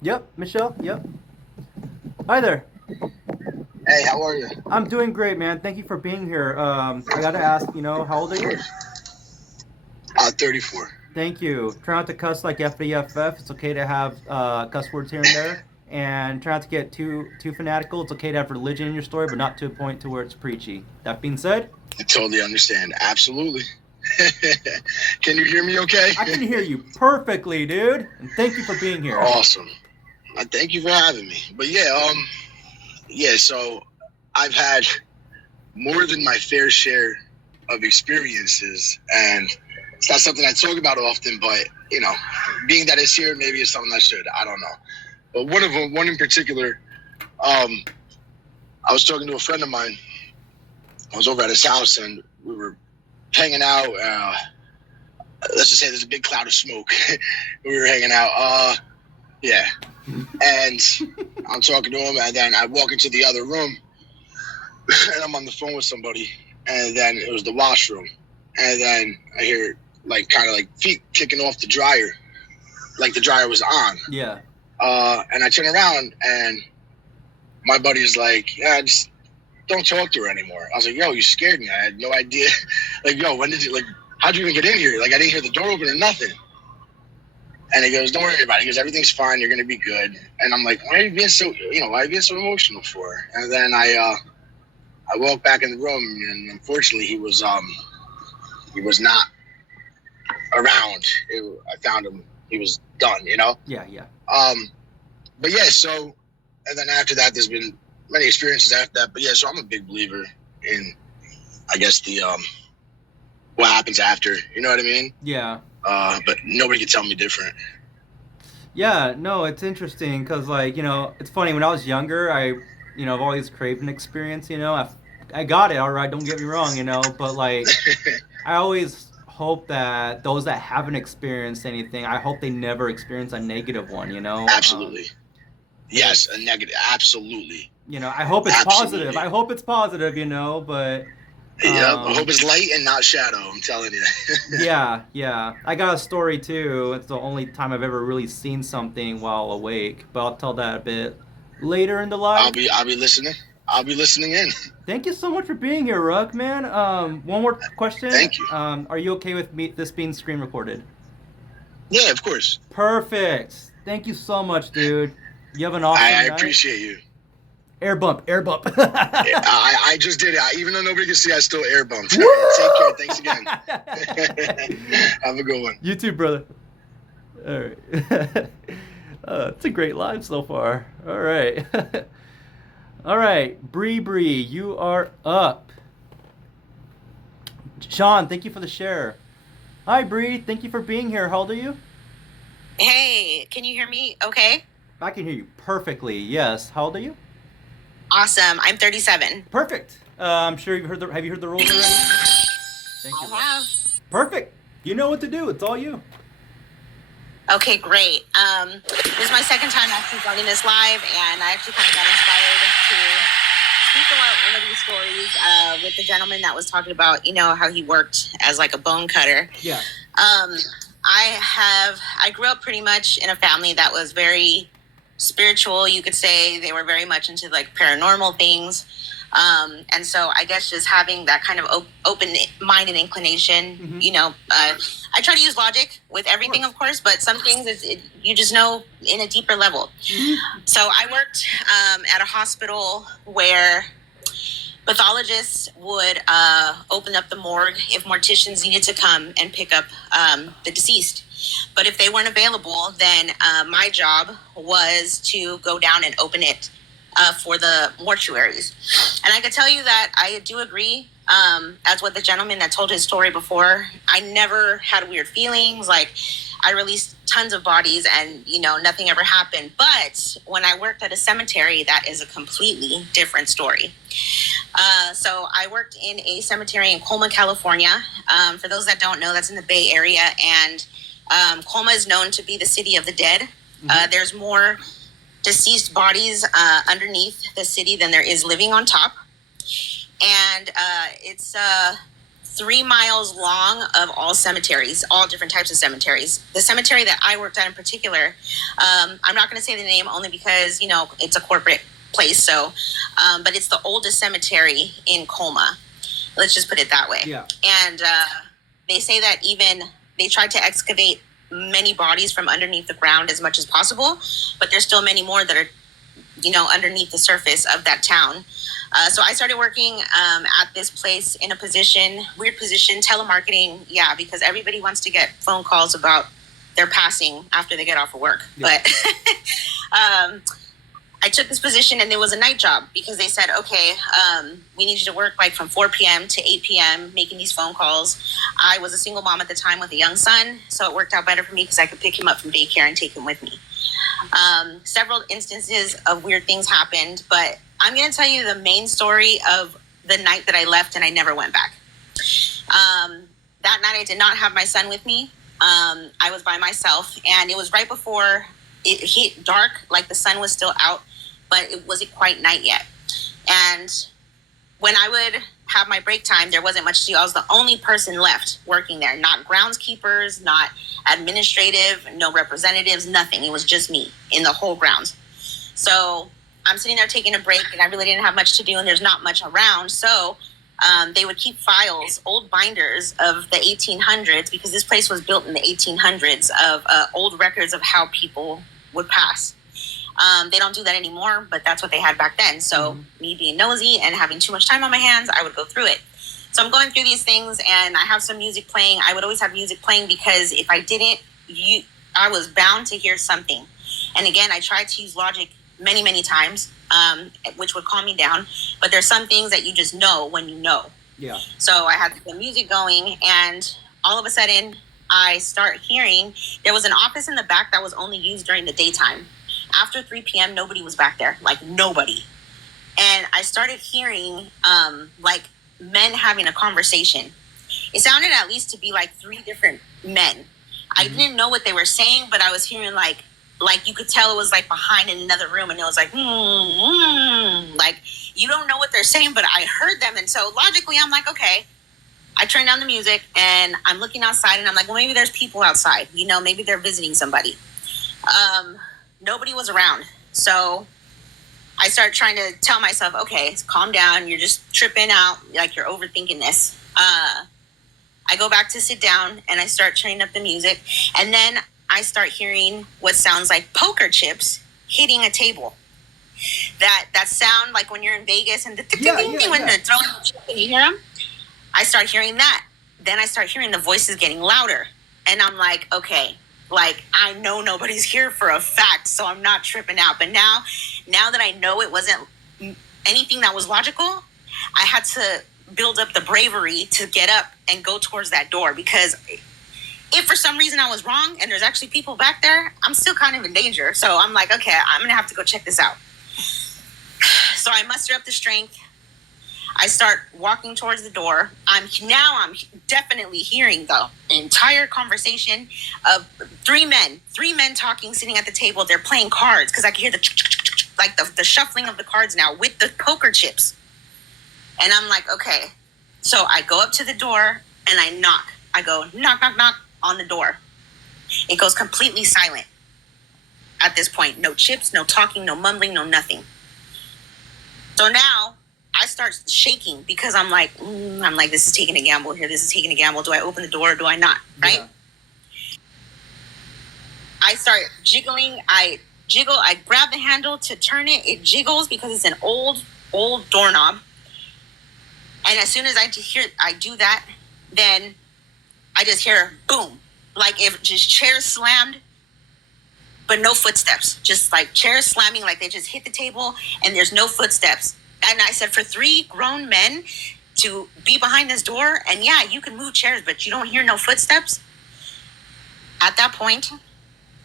Yep, Michelle, yep. Hi there. Hey, how are you? I'm doing great, man. Thank you for being here. I gotta ask, how old are you? 34. Thank you. Try not to cuss like FDFF. It's okay to have cuss words here and there. And try not to get too fanatical. It's okay to have religion in your story, but not to a point to where it's preachy. That being said, I totally understand. Absolutely. Can you hear me okay? I can hear you perfectly, dude. And thank you for being here. Awesome. Thank you for having me. But so I've had more than my fair share of experiences, and it's not something I talk about often, but being that it's here, maybe it's something I should. I don't know. But one in particular, I was talking to a friend of mine. I was over at his house and we were hanging out. Let's just say there's a big cloud of smoke. We were hanging out. Yeah. And I'm talking to him, and then I walk into the other room and I'm on the phone with somebody, and then it was the washroom. And then I hear kind of feet kicking off the dryer, like the dryer was on. Yeah. And I turn around and my buddy's like, yeah, just don't talk to her anymore. I was like, yo, you scared me. I had no idea. When did you, how'd you even get in here? I didn't hear the door open or nothing. And he goes, don't worry about it. He goes, everything's fine. You're going to be good. And I'm like, why are you being so emotional for? And then I walked back in the room, and unfortunately he was not around. I found him. He was done, Yeah. But yeah, so, and then after that, there's been many experiences after that. But yeah, so I'm a big believer in, I guess, the, what happens after, you know what I mean? Yeah. But nobody can tell me different. Yeah, no, it's interesting because, it's funny. When I was younger, I've always craved an experience, I got it, all right, don't get me wrong, but, I always hope that those that haven't experienced anything, I hope they never experience a negative one, Absolutely. Yes, a negative, absolutely. I hope it's Absolutely. positive. I hope it's positive, but... Yeah, I hope it's light and not shadow, I'm telling you. Yeah. I got a story, too. It's the only time I've ever really seen something while awake, but I'll tell that a bit later in the live. I'll be listening. I'll be listening in. Thank you so much for being here, Ruck, man. One more question. Thank you. Are you okay with this being screen recorded? Yeah, of course. Perfect. Thank you so much, dude. You have an awesome I night. appreciate you. Air bump. I just did it. Even though nobody can see, I still air bumped. Take care. Thanks again. Have a good one. You too, brother. All right. It's a great live so far. All right. All right. Bree, you are up. Sean, thank you for the share. Hi, Bree. Thank you for being here. How old are you? Hey, can you hear me okay? I can hear you perfectly. Yes. How old are you? Awesome. I'm 37. Perfect. I'm sure have you heard the rules already? Thank you. I have. Perfect. You know what to do. It's all you. Okay, great. This is my second time actually joining this live, and I actually kind of got inspired to speak about one of these stories with the gentleman that was talking about, how he worked as a bone cutter. Yeah. I grew up pretty much in a family that was very spiritual, you could say. They were very much into paranormal things. And so I guess just having that kind of open mind and inclination, I try to use logic with everything, of course, but some things you just know in a deeper level. So I worked at a hospital where pathologists would open up the morgue if morticians needed to come and pick up the deceased. But if they weren't available, then my job was to go down and open it for the mortuaries. And I can tell you that I do agree, as with the gentleman that told his story before, I never had weird feelings. I released tons of bodies and, nothing ever happened. But when I worked at a cemetery, that is a completely different story. So I worked in a cemetery in Colma, California. For those that don't know, that's in the Bay Area. And Colma is known to be the city of the dead. There's more deceased bodies underneath the city than there is living on top. And it's 3 miles long of all cemeteries, all different types of cemeteries. The cemetery that I worked at in particular, I'm not going to say the name only because, it's a corporate place. So, but it's the oldest cemetery in Colma. Let's just put it that way. Yeah. And they say that even they tried to excavate many bodies from underneath the ground as much as possible, but there's still many more that are, underneath the surface of that town. So I started working at this place in a weird position, telemarketing. Yeah, because everybody wants to get phone calls about their passing after they get off of work. Yeah. But I took this position and it was a night job because they said, okay, we need you to work like from 4 p.m. to 8 p.m. making these phone calls. I was a single mom at the time with a young son, so it worked out better for me because I could pick him up from daycare and take him with me. Several instances of weird things happened, but I'm going to tell you the main story of the night that I left and I never went back. That night I did not have my son with me. I was by myself, and it was right before it hit dark, like the sun was still out, but it wasn't quite night yet. And when I would have my break time, there wasn't much to do. I was the only person left working there, not groundskeepers, not administrative, no representatives, nothing. It was just me in the whole grounds. So I'm sitting there taking a break, and I really didn't have much to do, and there's not much around. So they would keep files, old binders of the 1800s, because this place was built in the 1800s, of old records of how people would pass. They don't do that anymore, but that's what they had back then. So me being nosy and having too much time on my hands, I would go through it. So I'm going through these things, and I have some music playing. I would always have music playing because if I didn't, I was bound to hear something. And again, I tried to use logic many, many times, which would calm me down. But there's some things that you just know when you know. Yeah. So I had the music going, and all of a sudden, I start hearing there was an office in the back that was only used during the daytime. After 3 p.m., nobody was back there, like nobody. And I started hearing like men having a conversation. It sounded at least to be like 3 different men. I didn't know what they were saying, but I was hearing like you could tell it was like behind in another room, and it was like, like you don't know what they're saying, but I heard them. And so logically, I'm like, okay. I turned down the music, and I'm looking outside, and I'm like, well, maybe there's people outside. Maybe they're visiting somebody. Nobody was around. So I started trying to tell myself, okay, calm down. You're just tripping out. Like you're overthinking this. I go back to sit down, and I start turning up the music. And then I start hearing what sounds like poker chips hitting a table. That sound like when you're in Vegas and when they're throwing the chip and you hear them. I start hearing that. Then I start hearing the voices getting louder. And I'm like, okay, like I know nobody's here for a fact, so I'm not tripping out. But now that I know it wasn't anything that was logical, I had to build up the bravery to get up and go towards that door, because if for some reason I was wrong and there's actually people back there, I'm still kind of in danger. So I'm like, okay, I'm going to have to go check this out. So I muster up the strength. I start walking towards the door. I'm definitely hearing the entire conversation of 3 men talking, sitting at the table. They're playing cards, because I can hear the shuffling of the cards now with the poker chips. And I'm like, okay. So I go up to the door and I knock. I go knock, knock, knock on the door. It goes completely silent at this point. No chips, no talking, no mumbling, no nothing. So now I start shaking, because I'm like, this is taking a gamble here. This is taking a gamble. Do I open the door or do I not? Right? Yeah. I start jiggling. I jiggle. I grab the handle to turn it. It jiggles because it's an old doorknob. And as soon as I do that, then I just hear boom, like if just chairs slammed, but no footsteps. Just like chairs slamming, like they just hit the table and there's no footsteps. And I said, for 3 grown men to be behind this door, and yeah, you can move chairs, but you don't hear no footsteps. At that point,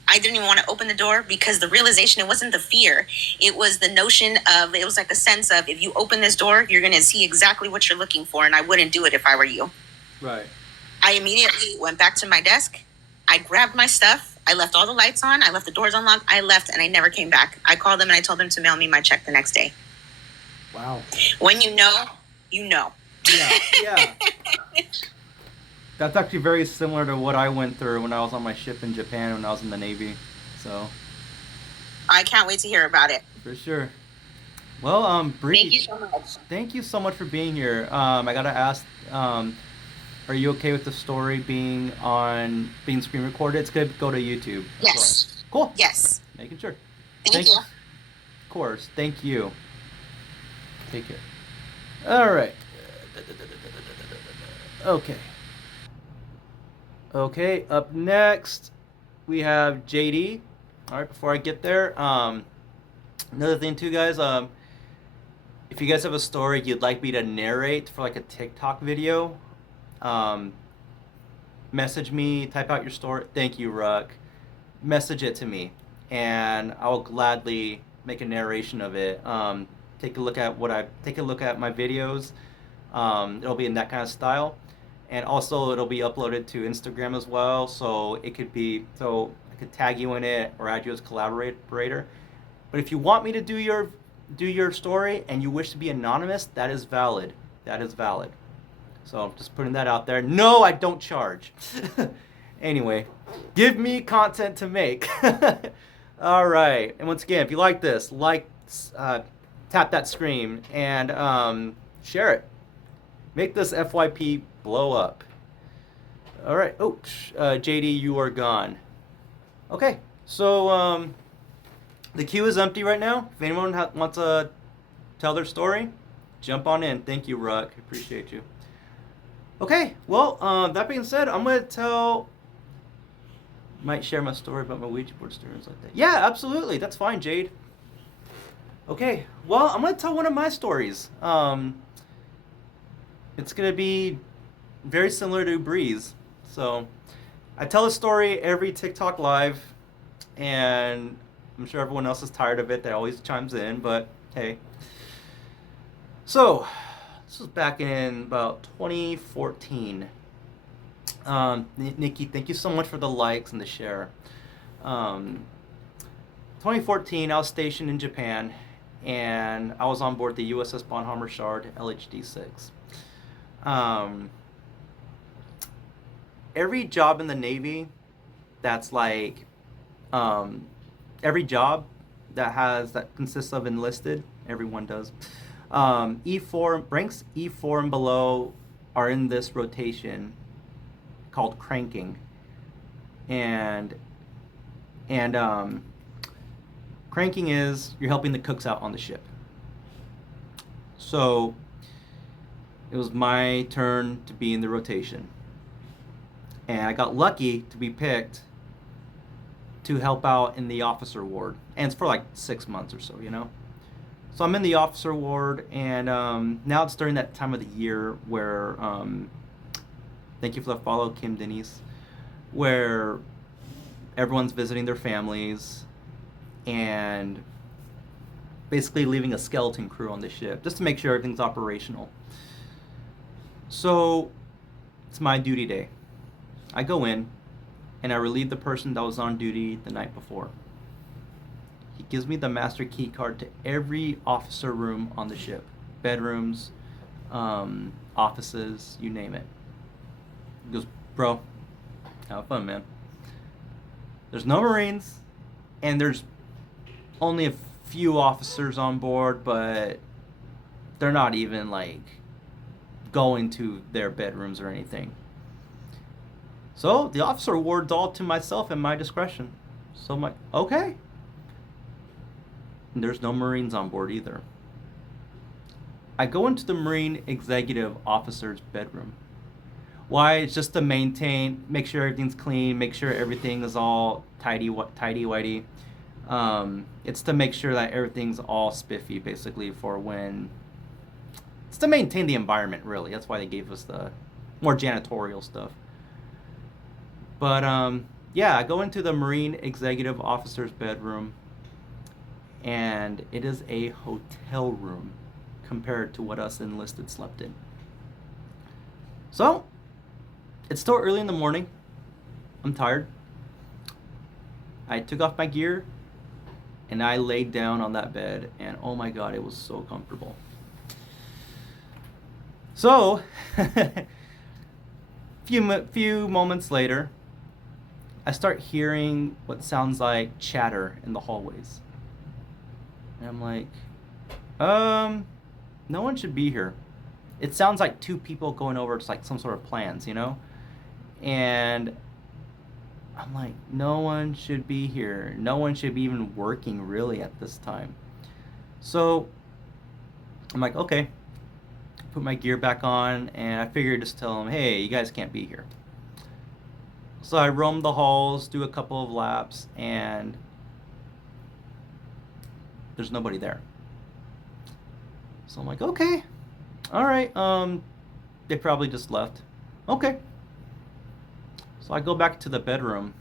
I didn't even want to open the door because the realization, it wasn't the fear. It was the notion of, it was like a sense of, if you open this door, you're going to see exactly what you're looking for. And I wouldn't do it if I were you. Right. I immediately went back to my desk. I grabbed my stuff. I left all the lights on. I left the doors unlocked. I left and I never came back. I called them and I told them to mail me my check the next day. Wow. When you know, you know. Yeah. That's actually very similar to what I went through when I was on my ship in Japan when I was in the Navy. So. I can't wait to hear about it. For sure. Well, Bree. Thank you so much. Thank you so much for being here. I gotta ask, are you okay with the story being screen recorded? It's gonna go to YouTube. Yes. Cool. Yes. Making sure. Thank you. Of course. Thank you. Take care. All right. Okay. Okay. Up next, we have JD. All right. Before I get there, another thing too, guys. If you guys have a story you'd like me to narrate for like a TikTok video, message me. Type out your story. Thank you, Ruck. Message it to me, and I'll gladly make a narration of it. Take a look at my videos. It'll be in that kind of style, and also it'll be uploaded to Instagram as well. So I could tag you in it or add you as collaborator. But if you want me to do your story and you wish to be anonymous, that is valid. That is valid. So I'm just putting that out there. No, I don't charge. Anyway, give me content to make. All right. And once again, if you like this, tap that screen and share it. Make this FYP blow up. All right. Oh, JD, you are gone. Okay. So the queue is empty right now. If anyone wants to tell their story, jump on in. Thank you, Ruck. Appreciate you. Okay. Well, that being said, I'm gonna might share my story about my Ouija board experience like that. Yeah, absolutely. That's fine, Jade. Okay, well, I'm going to tell one of my stories. It's going to be very similar to Bree's. So, I tell a story every TikTok live, and I'm sure everyone else is tired of it. That always chimes in, but hey. So, this was back in about 2014. Nikki, thank you so much for the likes and the share. 2014, I was stationed in Japan, and I was on board the USS Bonhoeffer Shard LHD-6. Every job in the Navy that's like, every job that consists of enlisted, everyone does. E4, ranks E4 and below are in this rotation called cranking, and cranking is you're helping the cooks out on the ship. So it was my turn to be in the rotation, and I got lucky to be picked to help out in the officer ward, and it's for like 6 months or so, you know. So I'm in the officer ward, and now it's during that time of the year where thank you for the follow, Kim Denise, where everyone's visiting their families and basically leaving a skeleton crew on the ship just to make sure everything's operational. So it's my duty day. I go in and I relieve the person that was on duty the night before. He gives me the master key card to every officer room on the ship. Bedrooms, offices, you name it. He goes, bro, have fun, man. There's no Marines, and there's only a few officers on board, but they're not even like going to their bedrooms or anything. So the officer ward's all to myself and my discretion. So I'm like, okay. And there's no Marines on board either. I go into the Marine executive officer's bedroom. Why? It's just to make sure everything's clean, make sure everything is all tidy-whitey. It's to make sure that everything's all spiffy, basically, for when... It's to maintain the environment, really. That's why they gave us the more janitorial stuff. But yeah, I go into the Marine Executive Officer's bedroom, and it is a hotel room compared to what us enlisted slept in. So, it's still early in the morning. I'm tired. I took off my gear, and I laid down on that bed, and oh my God, it was so comfortable. So, few moments later, I start hearing what sounds like chatter in the hallways. And I'm like, no one should be here. It sounds like two people going over to like some sort of plans, you know? And I'm like, no one should be here. No one should be even working really at this time. So I'm like, okay. Put my gear back on, and I figured just tell them, hey, you guys can't be here. So I roam the halls, do a couple of laps, and there's nobody there. So I'm like, okay, all right, they probably just left. Okay. So I go back to the bedroom.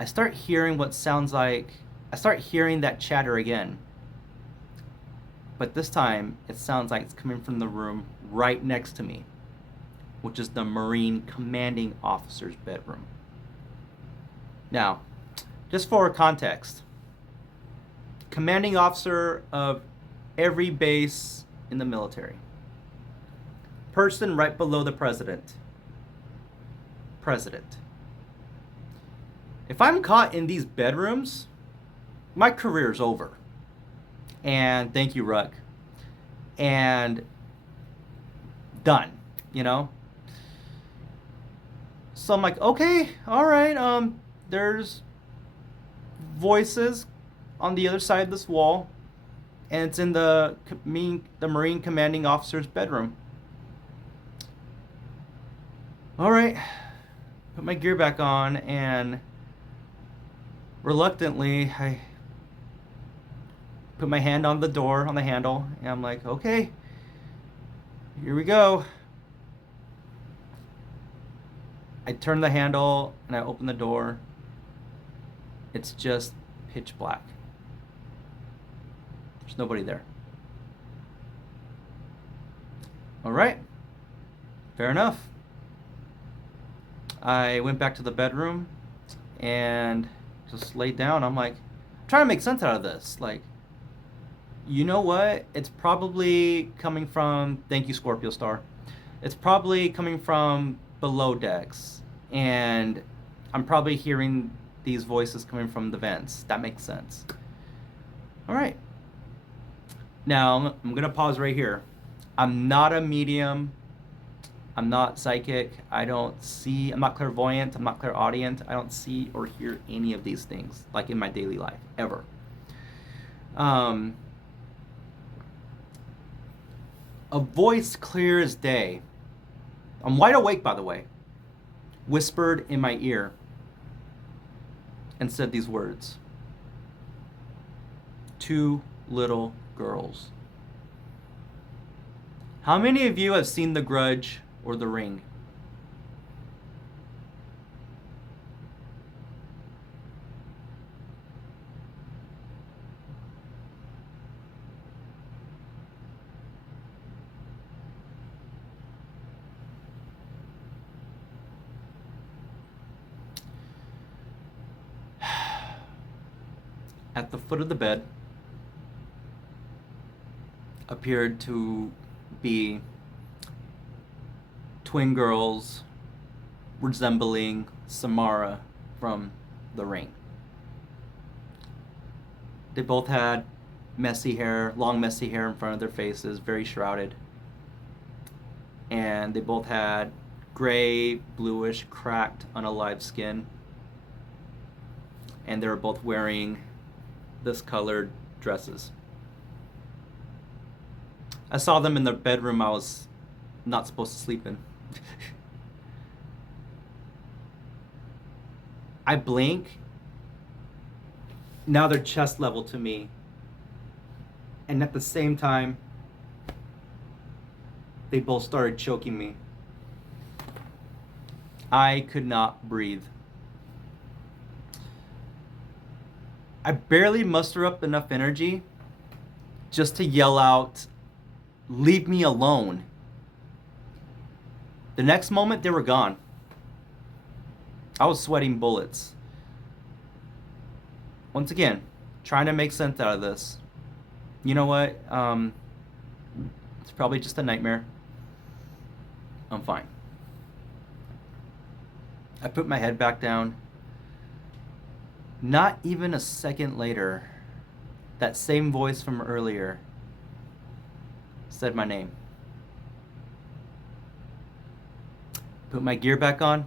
I start hearing what sounds like, I start hearing that chatter again. But this time, it sounds like it's coming from the room right next to me, which is the Marine Commanding Officer's bedroom. Now, just for context, commanding officer of every base in the military. Person right below the president. President. If I'm caught in these bedrooms, my career's over. And thank you, Ruck. And done, you know? So I'm like, okay, all right, there's voices on the other side of this wall, and it's in the Marine Commanding Officer's bedroom. All right, put my gear back on, and reluctantly, I put my hand on the door, on the handle, and I'm like, okay, here we go. I turn the handle and I open the door. It's just pitch black. There's nobody there. All right, fair enough. I went back to the bedroom and just laid down. I'm like, trying to make sense out of this. Like, you know what? It's probably coming from, thank you, Scorpio Star. It's probably coming from below decks. And I'm probably hearing these voices coming from the vents. That makes sense. All right. Now, I'm going to pause right here. I'm not a medium. I'm not psychic. I'm not clairvoyant. I'm not clairaudient. I don't see or hear any of these things, like in my daily life, ever. A voice clear as day, I'm wide awake, by the way, whispered in my ear and said these words: 2 little girls. How many of you have seen The Grudge or The Ring? At the foot of the bed appeared to be twin girls resembling Samara from The Ring. They both had messy hair, long messy hair in front of their faces, very shrouded. And they both had gray, bluish, cracked, unalive skin. And they were both wearing this colored dresses. I saw them in the bedroom I was not supposed to sleep in. I blink. Now they're chest level to me. And at the same time, they both started choking me. I could not breathe. I barely muster up enough energy just to yell out, "Leave me alone." The next moment, they were gone. I was sweating bullets. Once again, trying to make sense out of this. You know what? It's probably just a nightmare. I'm fine. I put my head back down. Not even a second later, that same voice from earlier said my name. Put my gear back on,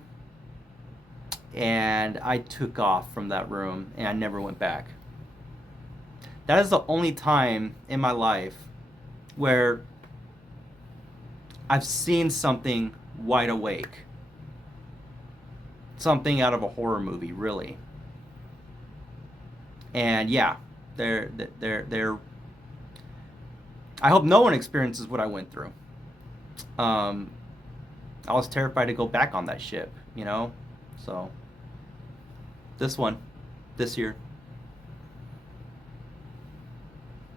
and I took off from that room, and I never went back. That is the only time in my life where I've seen something wide awake. Something out of a horror movie, really. And yeah, they're I hope no one experiences what I went through. I was terrified to go back on that ship, you know? So, this year.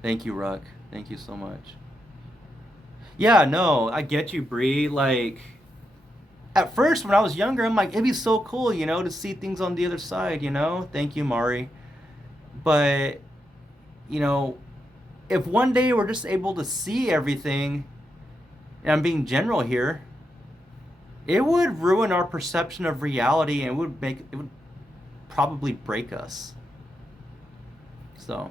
Thank you, Ruck. Thank you so much. Yeah, no, I get you, Bree. Like, at first, when I was younger, I'm like, it'd be so cool, you know, to see things on the other side, you know? Thank you, Mari. But, you know, if one day we're just able to see everything, and I'm being general here, it would ruin our perception of reality, and it would probably break us. So,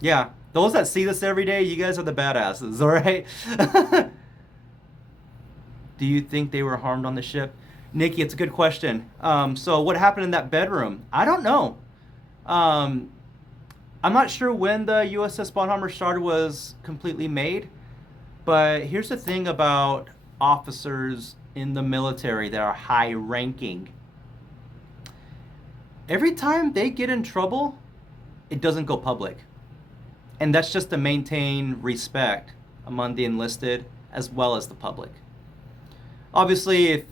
yeah, those that see this every day, you guys are the badasses, all right? Do you think they were harmed on the ship? Nikki, it's a good question. So what happened in that bedroom? I don't know. I'm not sure when the USS Bonhammer Star was completely made, but here's the thing about officers in the military that are high ranking. Every time they get in trouble, it doesn't go public. And that's just to maintain respect among the enlisted as well as the public. Obviously, if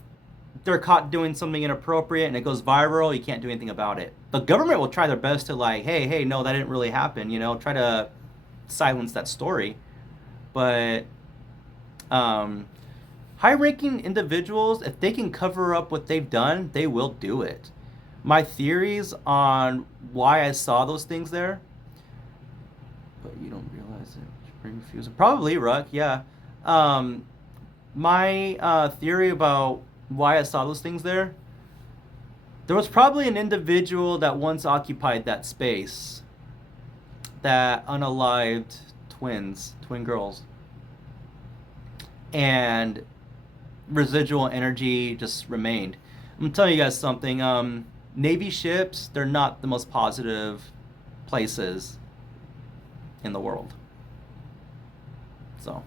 they're caught doing something inappropriate and it goes viral, you can't do anything about it. The government will try their best to like, hey, no, that didn't really happen, you know, try to silence that story. But high-ranking individuals, if they can cover up what they've done, they will do it. My theories on why I saw those things there, but you don't realize it. Spring fuse. Probably, Ruck, yeah. My theory about why I saw those things there was probably an individual that once occupied that space, that unalived twin girls. And residual energy just remained. I'm telling you guys something. Navy ships, they're not the most positive places in the world. So,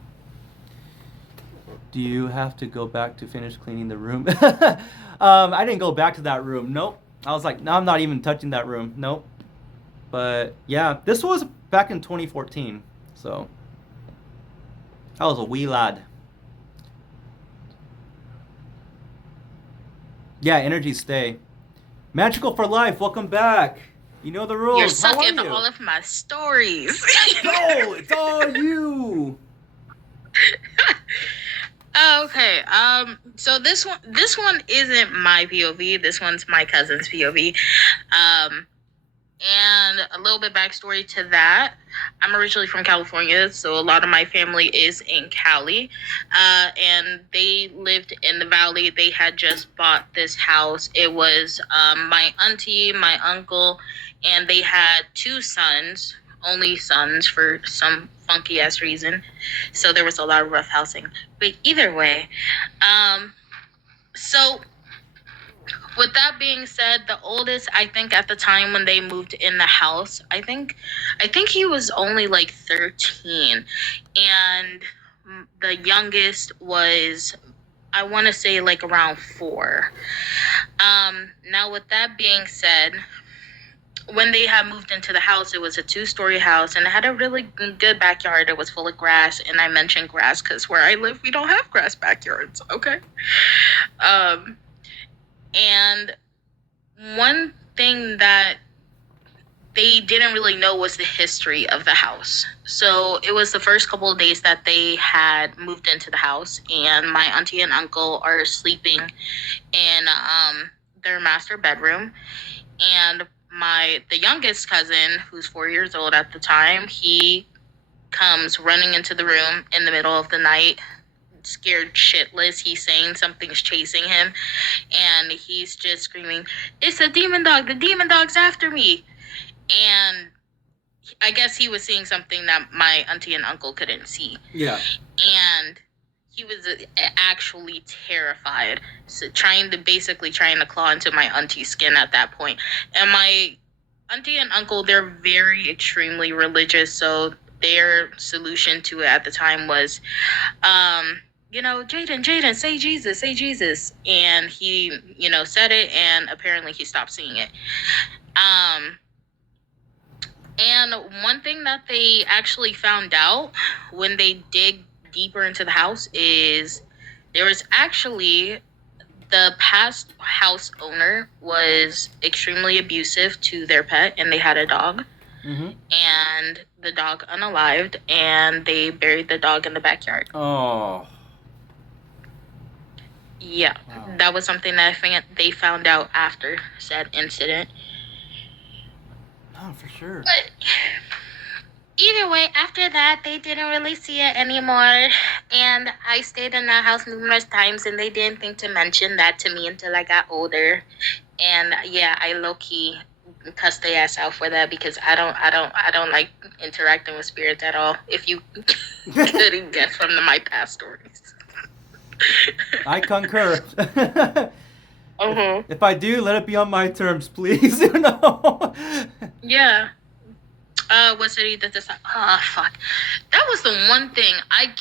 do you have to go back to finish cleaning the room? I didn't go back to that room. Nope. I was like, no, I'm not even touching that room. Nope. But yeah, this was back in 2014. So, I was a wee lad. Yeah, energy stay. Magical for life, welcome back. You know the rules. You're How are sucking you? all of my stories. No, it's all you. Okay. So this one isn't my POV. This one's my cousin's POV. And a little bit backstory to that. I'm originally from California, so a lot of my family is in Cali. And they lived in the valley. They had just bought this house. It was my auntie, my uncle, and they had two sons, only sons for some funky ass reason. So there was a lot of rough housing. But either way, so with that being said, the oldest, I think at the time when they moved in the house, I think he was only like 13, and the youngest was, I want to say, like around 4. Now with that being said, when they had moved into the house, it was a 2-story house, and it had a really good backyard. It was full of grass, and I mentioned grass because where I live, we don't have grass backyards. Okay. And one thing that they didn't really know was the history of the house. So it was the first couple of days that they had moved into the house, and my auntie and uncle are sleeping in their master bedroom. And the youngest cousin, who's 4 years old at the time, he comes running into the room in the middle of the night, scared shitless. He's saying something's chasing him, and he's just screaming, "It's a demon dog! The demon dog's after me!" And I guess he was seeing something that my auntie and uncle couldn't see. Yeah. And he was actually terrified, so trying to claw into my auntie's skin at that point. And my auntie and uncle, they're very extremely religious, so their solution to it at the time was, Jaden, say Jesus. And he, said it, and apparently he stopped seeing it. And one thing that they actually found out when they dig deeper into the house is there was actually the past house owner was extremely abusive to their pet, and they had a dog. Mm-hmm. And the dog unalived, and they buried the dog in the backyard. Oh. Yeah, Wow. That was something that they found out after said incident. Oh, for sure. But either way, after that, they didn't really see it anymore. And I stayed in that house numerous times, and they didn't think to mention that to me until I got older. And yeah, I low-key cussed their ass out for that, because I don't like interacting with spirits at all. If you couldn't guess from my past stories. I concur. Mm-hmm. If I do, let it be on my terms, please. Yeah. What city did this? Oh, fuck. That was the one thing I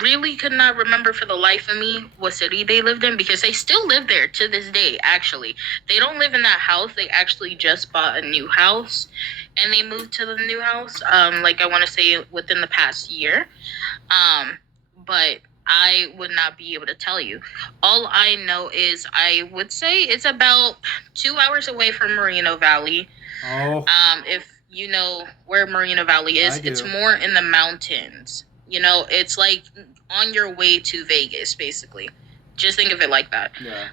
really could not remember for the life of me what city they lived in, because they still live there to this day, actually. They don't live in that house. They actually just bought a new house, and they moved to the new house, I want to say within the past year. But I would not be able to tell you. All I know is I would say it's about 2 hours away from Moreno Valley. Oh. If you know where Moreno Valley is, I do. it's more in the mountains. It's like on your way to Vegas, basically. Just think of it like that. Yeah.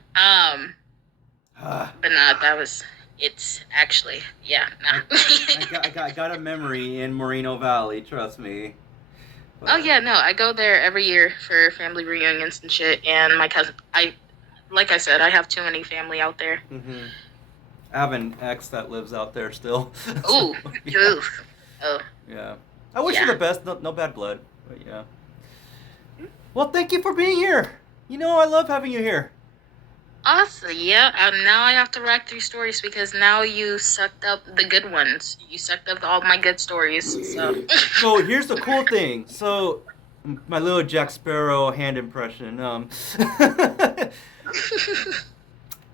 But nah, it's actually, yeah, nah. I got a memory in Moreno Valley, trust me. But, Oh yeah, no, I go there every year for family reunions and shit, and my cousin, like I said, I have too many family out there. Mm-hmm. I have an ex that lives out there still. Ooh, yeah. oof. Oh, Yeah. I wish you Yeah. the best. No bad blood. But yeah. Well, thank you for being here. I love having you here. awesome, yeah. Now I have to rack through stories, because now you sucked up the good ones. You sucked up all my good stories, so. So here's the cool thing. So my little Jack Sparrow hand impression.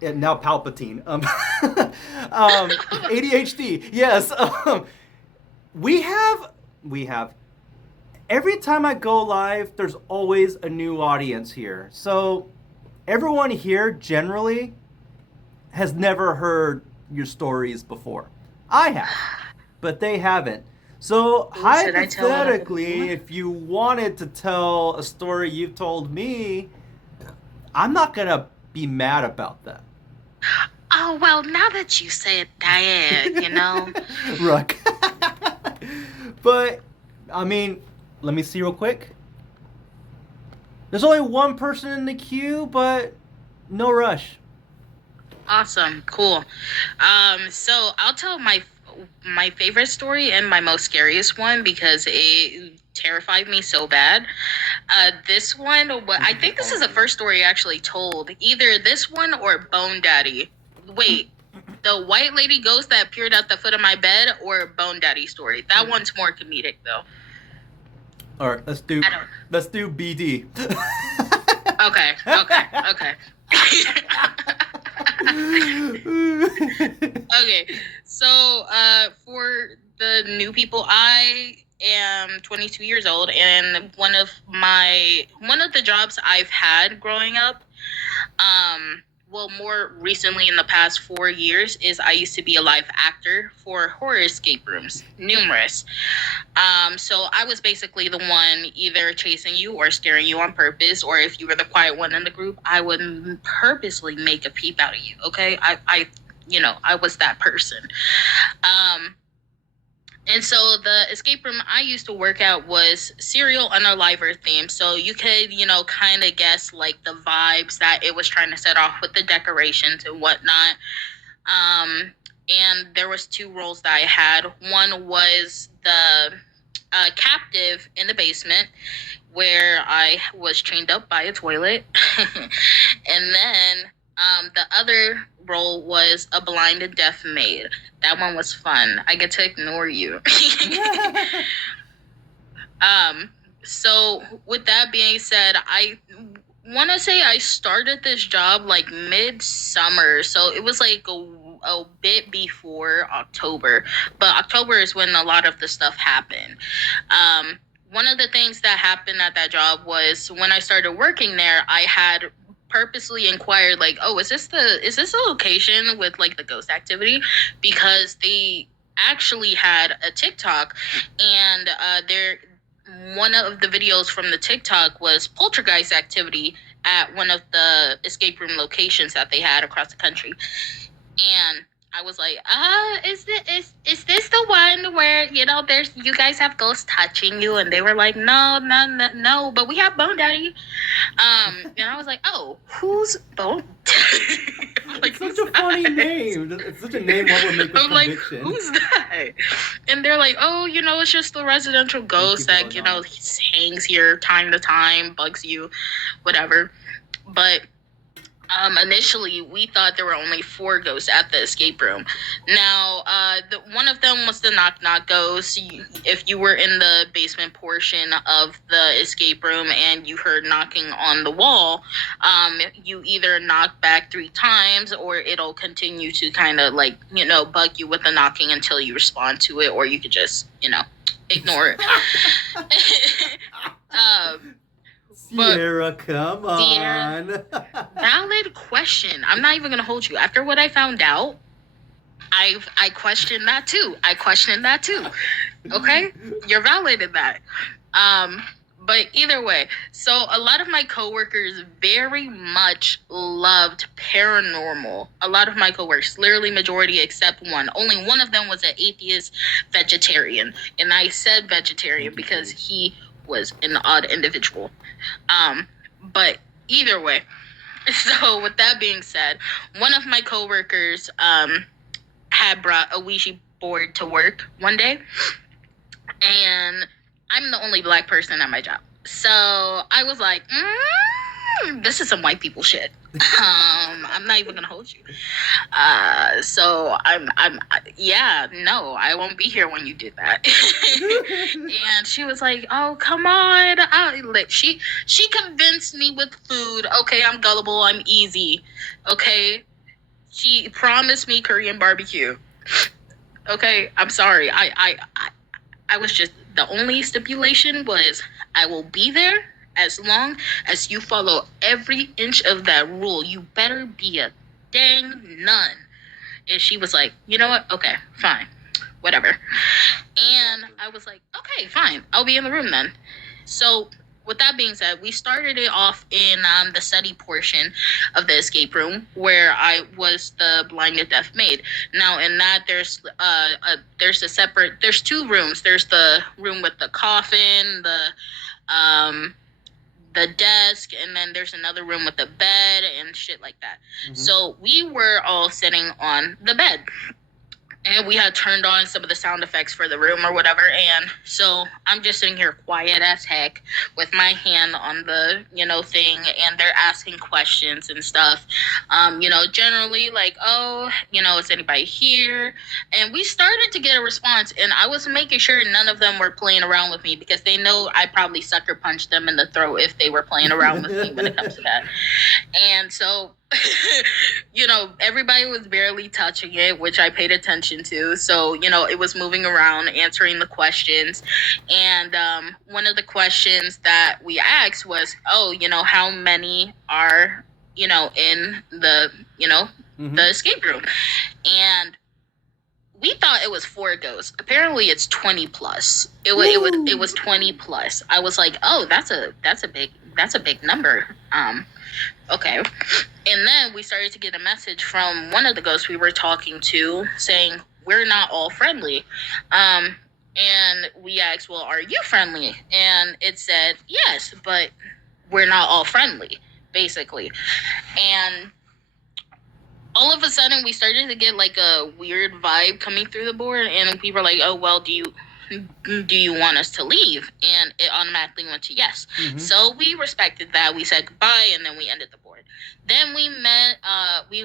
Yeah, now Palpatine. ADHD. Yes. We have. Every time I go live, there's always a new audience here. So everyone here generally has never heard your stories before. I have, but they haven't. So Should I tell one of them? hypothetically, if you wanted to tell a story you've told me, I'm not gonna be mad about that. Oh, well, now that you said that, Rook. But, I mean, let me see real quick. There's only one person in the queue, but no rush. Awesome, cool. So I'll tell my favorite story and my most scariest one, because it terrified me so bad. This one, I think this is the first story I actually told. Either this one or Bone Daddy. Wait, the white lady ghost that appeared at the foot of my bed, or Bone Daddy story. That one's more comedic though. All right, let's do BD. Okay. Okay, so for the new people, I am 22 years old, and one of the jobs I've had growing up well, more recently in the past 4 years, is I used to be a live actor for horror escape rooms, numerous. So I was basically the one either chasing you or scaring you on purpose, or if you were the quiet one in the group, I would purposely make a peep out of you. Okay, I was that person. And so the escape room I used to work at was Serial Unaliver themed. So you could, kind of guess like the vibes that it was trying to set off with the decorations and whatnot. And there was 2 roles that I had. One was the captive in the basement, where I was chained up by a toilet. And then the other role was a blind and deaf maid. That one was fun. I get to ignore you. So with that being said, I want to say I started this job like mid-summer. So it was like a bit before October. But October is when a lot of the stuff happened. One of the things that happened at that job was when I started working there, I had purposely inquired like, oh, is this the location with like the ghost activity? Because they actually had a TikTok, and one of the videos from the TikTok was poltergeist activity at one of the escape room locations that they had across the country. And I was like, is this the one where, there's, you guys have ghosts touching you? And they were like, no, but we have Bone Daddy. And I was like, oh, who's Bone? Like, it's such a funny name. It's such a name one would make with I'm like, conviction. who's that? And they're like, oh, it's just the residential ghost that, hangs here time to time, bugs you, whatever. But initially, we thought there were only 4 ghosts at the escape room. Now, one of them was the knock-knock ghost. If you were in the basement portion of the escape room and you heard knocking on the wall, you either knock back 3 times, or it'll continue to kind of like, bug you with the knocking until you respond to it, or you could just, ignore it. Sierra, come on. Valid question. I'm not even gonna hold you. After what I found out, I questioned that too. Okay, you're valid in that. But either way, so a lot of my coworkers very much loved paranormal. A lot of my coworkers, literally majority except one. Only one of them was an atheist vegetarian, and I said vegetarian because he was an odd individual. But either way, so with that being said, one of my coworkers had brought a Ouija board to work one day, and I'm the only Black person at my job. So I was like, this is some white people shit. I'm not even gonna hold you. So I won't be here when you did that. And she was like, oh, come on. She convinced me with food. Okay, I'm gullible. I'm easy. Okay. She promised me Korean barbecue. Okay, I'm sorry. I was just, the only stipulation was I will be there as long as you follow every inch of that rule. You better be a dang nun. And she was like, you know what? Okay, fine. Whatever. And I was like, okay, fine. I'll be in the room then. So with that being said, we started it off in the study portion of the escape room, where I was the blind and deaf maid. Now in that, there's 2 rooms. There's the room with the coffin, the desk, and then there's another room with the bed and shit like that. Mm-hmm. So we were all sitting on the bed, and we had turned on some of the sound effects for the room or whatever. And so I'm just sitting here quiet as heck with my hand on the, thing, and they're asking questions and stuff. Generally like, oh, is anybody here? And we started to get a response, and I was making sure none of them were playing around with me, because they know I probably sucker punched them in the throat if they were playing around with me when it comes to that. And so everybody was barely touching it, which I paid attention to. So, it was moving around, answering the questions. And one of the questions that we asked was, oh, how many are in the, the escape room. And we thought it was 4 ghosts. Apparently it's 20 plus. It was 20 plus. I was like, oh, that's a big number. Okay. And then we started to get a message from one of the ghosts we were talking to saying, we're not all friendly. And we asked, well, are you friendly? And it said, yes, but we're not all friendly, basically. And all of a sudden, we started to get like a weird vibe coming through the board. And we were like, oh, well, do you want us to leave? And it automatically went to yes. Mm-hmm. So we respected that. We said goodbye, and then we ended the board. Then we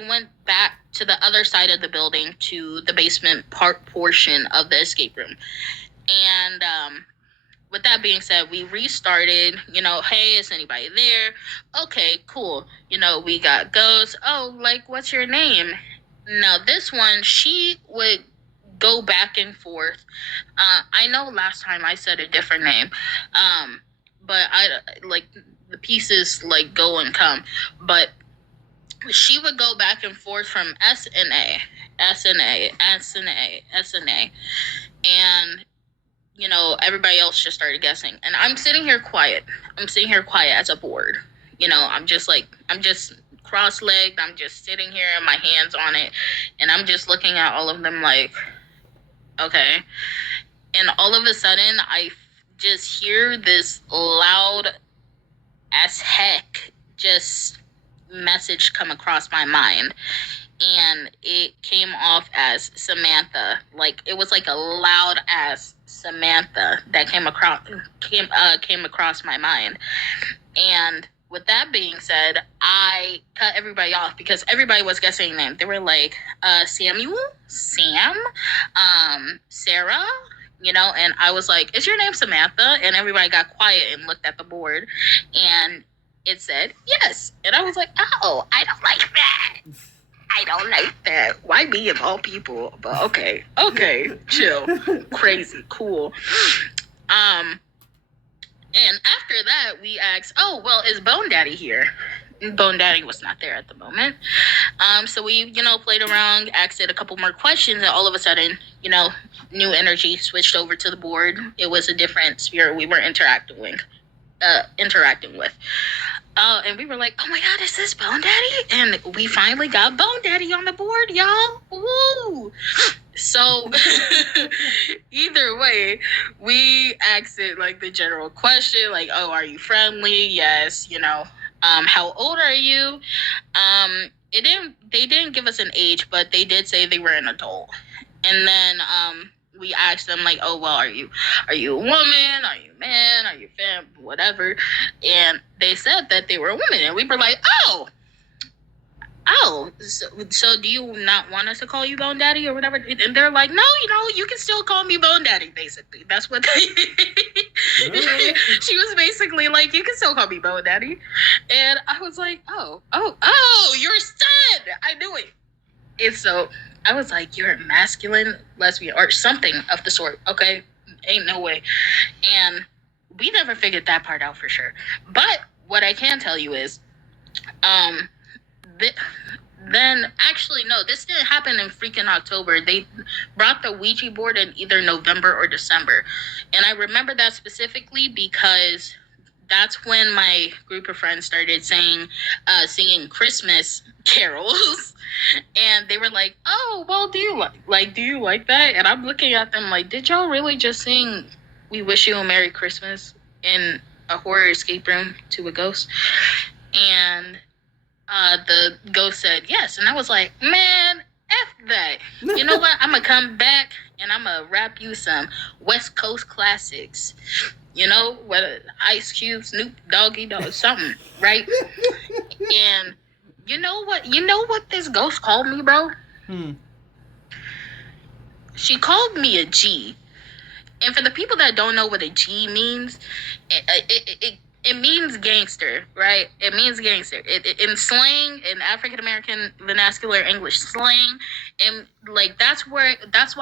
went back to the other side of the building to the basement portion of the escape room. And with that being said, we restarted, hey, is anybody there? Okay, cool. We got ghosts. Oh, like, what's your name? Now, this one, she would go back and forth. I know last time I said a different name, but the pieces, go and come. But she would go back and forth from S and A. And everybody else just started guessing. And I'm sitting here quiet. As a board. I'm just cross-legged. I'm just sitting here and my hands on it. And I'm just looking at all of them like, okay. And all of a sudden, I just hear this loud as heck just message come across my mind. And it came off as Samantha. It was like a loud ass Samantha that came across my mind. And with that being said, I cut everybody off because everybody was guessing names. They were like, Samuel, Sam, Sarah, and I was like, is your name Samantha? And everybody got quiet and looked at the board, and it said yes. And I was like, oh, I don't like that. Why me of all people? But okay, chill, crazy, cool. And after that, we asked, oh, well, is Bone Daddy here? And Bone Daddy was not there at the moment. So we, played around, asked it a couple more questions, and all of a sudden, new energy switched over to the board. It was a different spirit we were interacting with. And we were like, oh my God, is this Bone Daddy? And we finally got Bone Daddy on the board, y'all. Woo! So either way, we asked it the general question, oh, are you friendly? Yes, how old are you? They didn't give us an age, but they did say they were an adult. And then we asked them oh, well, are you a woman? Are you a man? Are you femme? Whatever. And they said that they were a woman. And we were like, oh, so do you not want us to call you Bone Daddy or whatever? And they're like, no, you can still call me Bone Daddy, basically. That's what they... She was basically like, you can still call me Bone Daddy. And I was like, oh, you're a stud. I knew it. And so I was like, you're a masculine lesbian or something of the sort. Okay, ain't no way. And we never figured that part out for sure. But what I can tell you is, then actually no, this didn't happen in freaking October. They brought the Ouija board in either November or December, and I remember that specifically because that's when my group of friends started singing Christmas carols, and they were like, oh, well, do you like that? And I'm looking at them like, did y'all really just sing We Wish You a Merry Christmas in a horror escape room to a ghost? And the ghost said yes. And I was like, man, F that. You know what? I'm going to come back and I'm going to rap you some West Coast classics. Whether Ice Cube, Snoop, Doggy Dogg, something, right? And you know what this ghost called me, bro? She called me a G. And for the people that don't know what a G means, it means gangster, right? It means gangster. In slang, in African American vernacular English slang, and that's why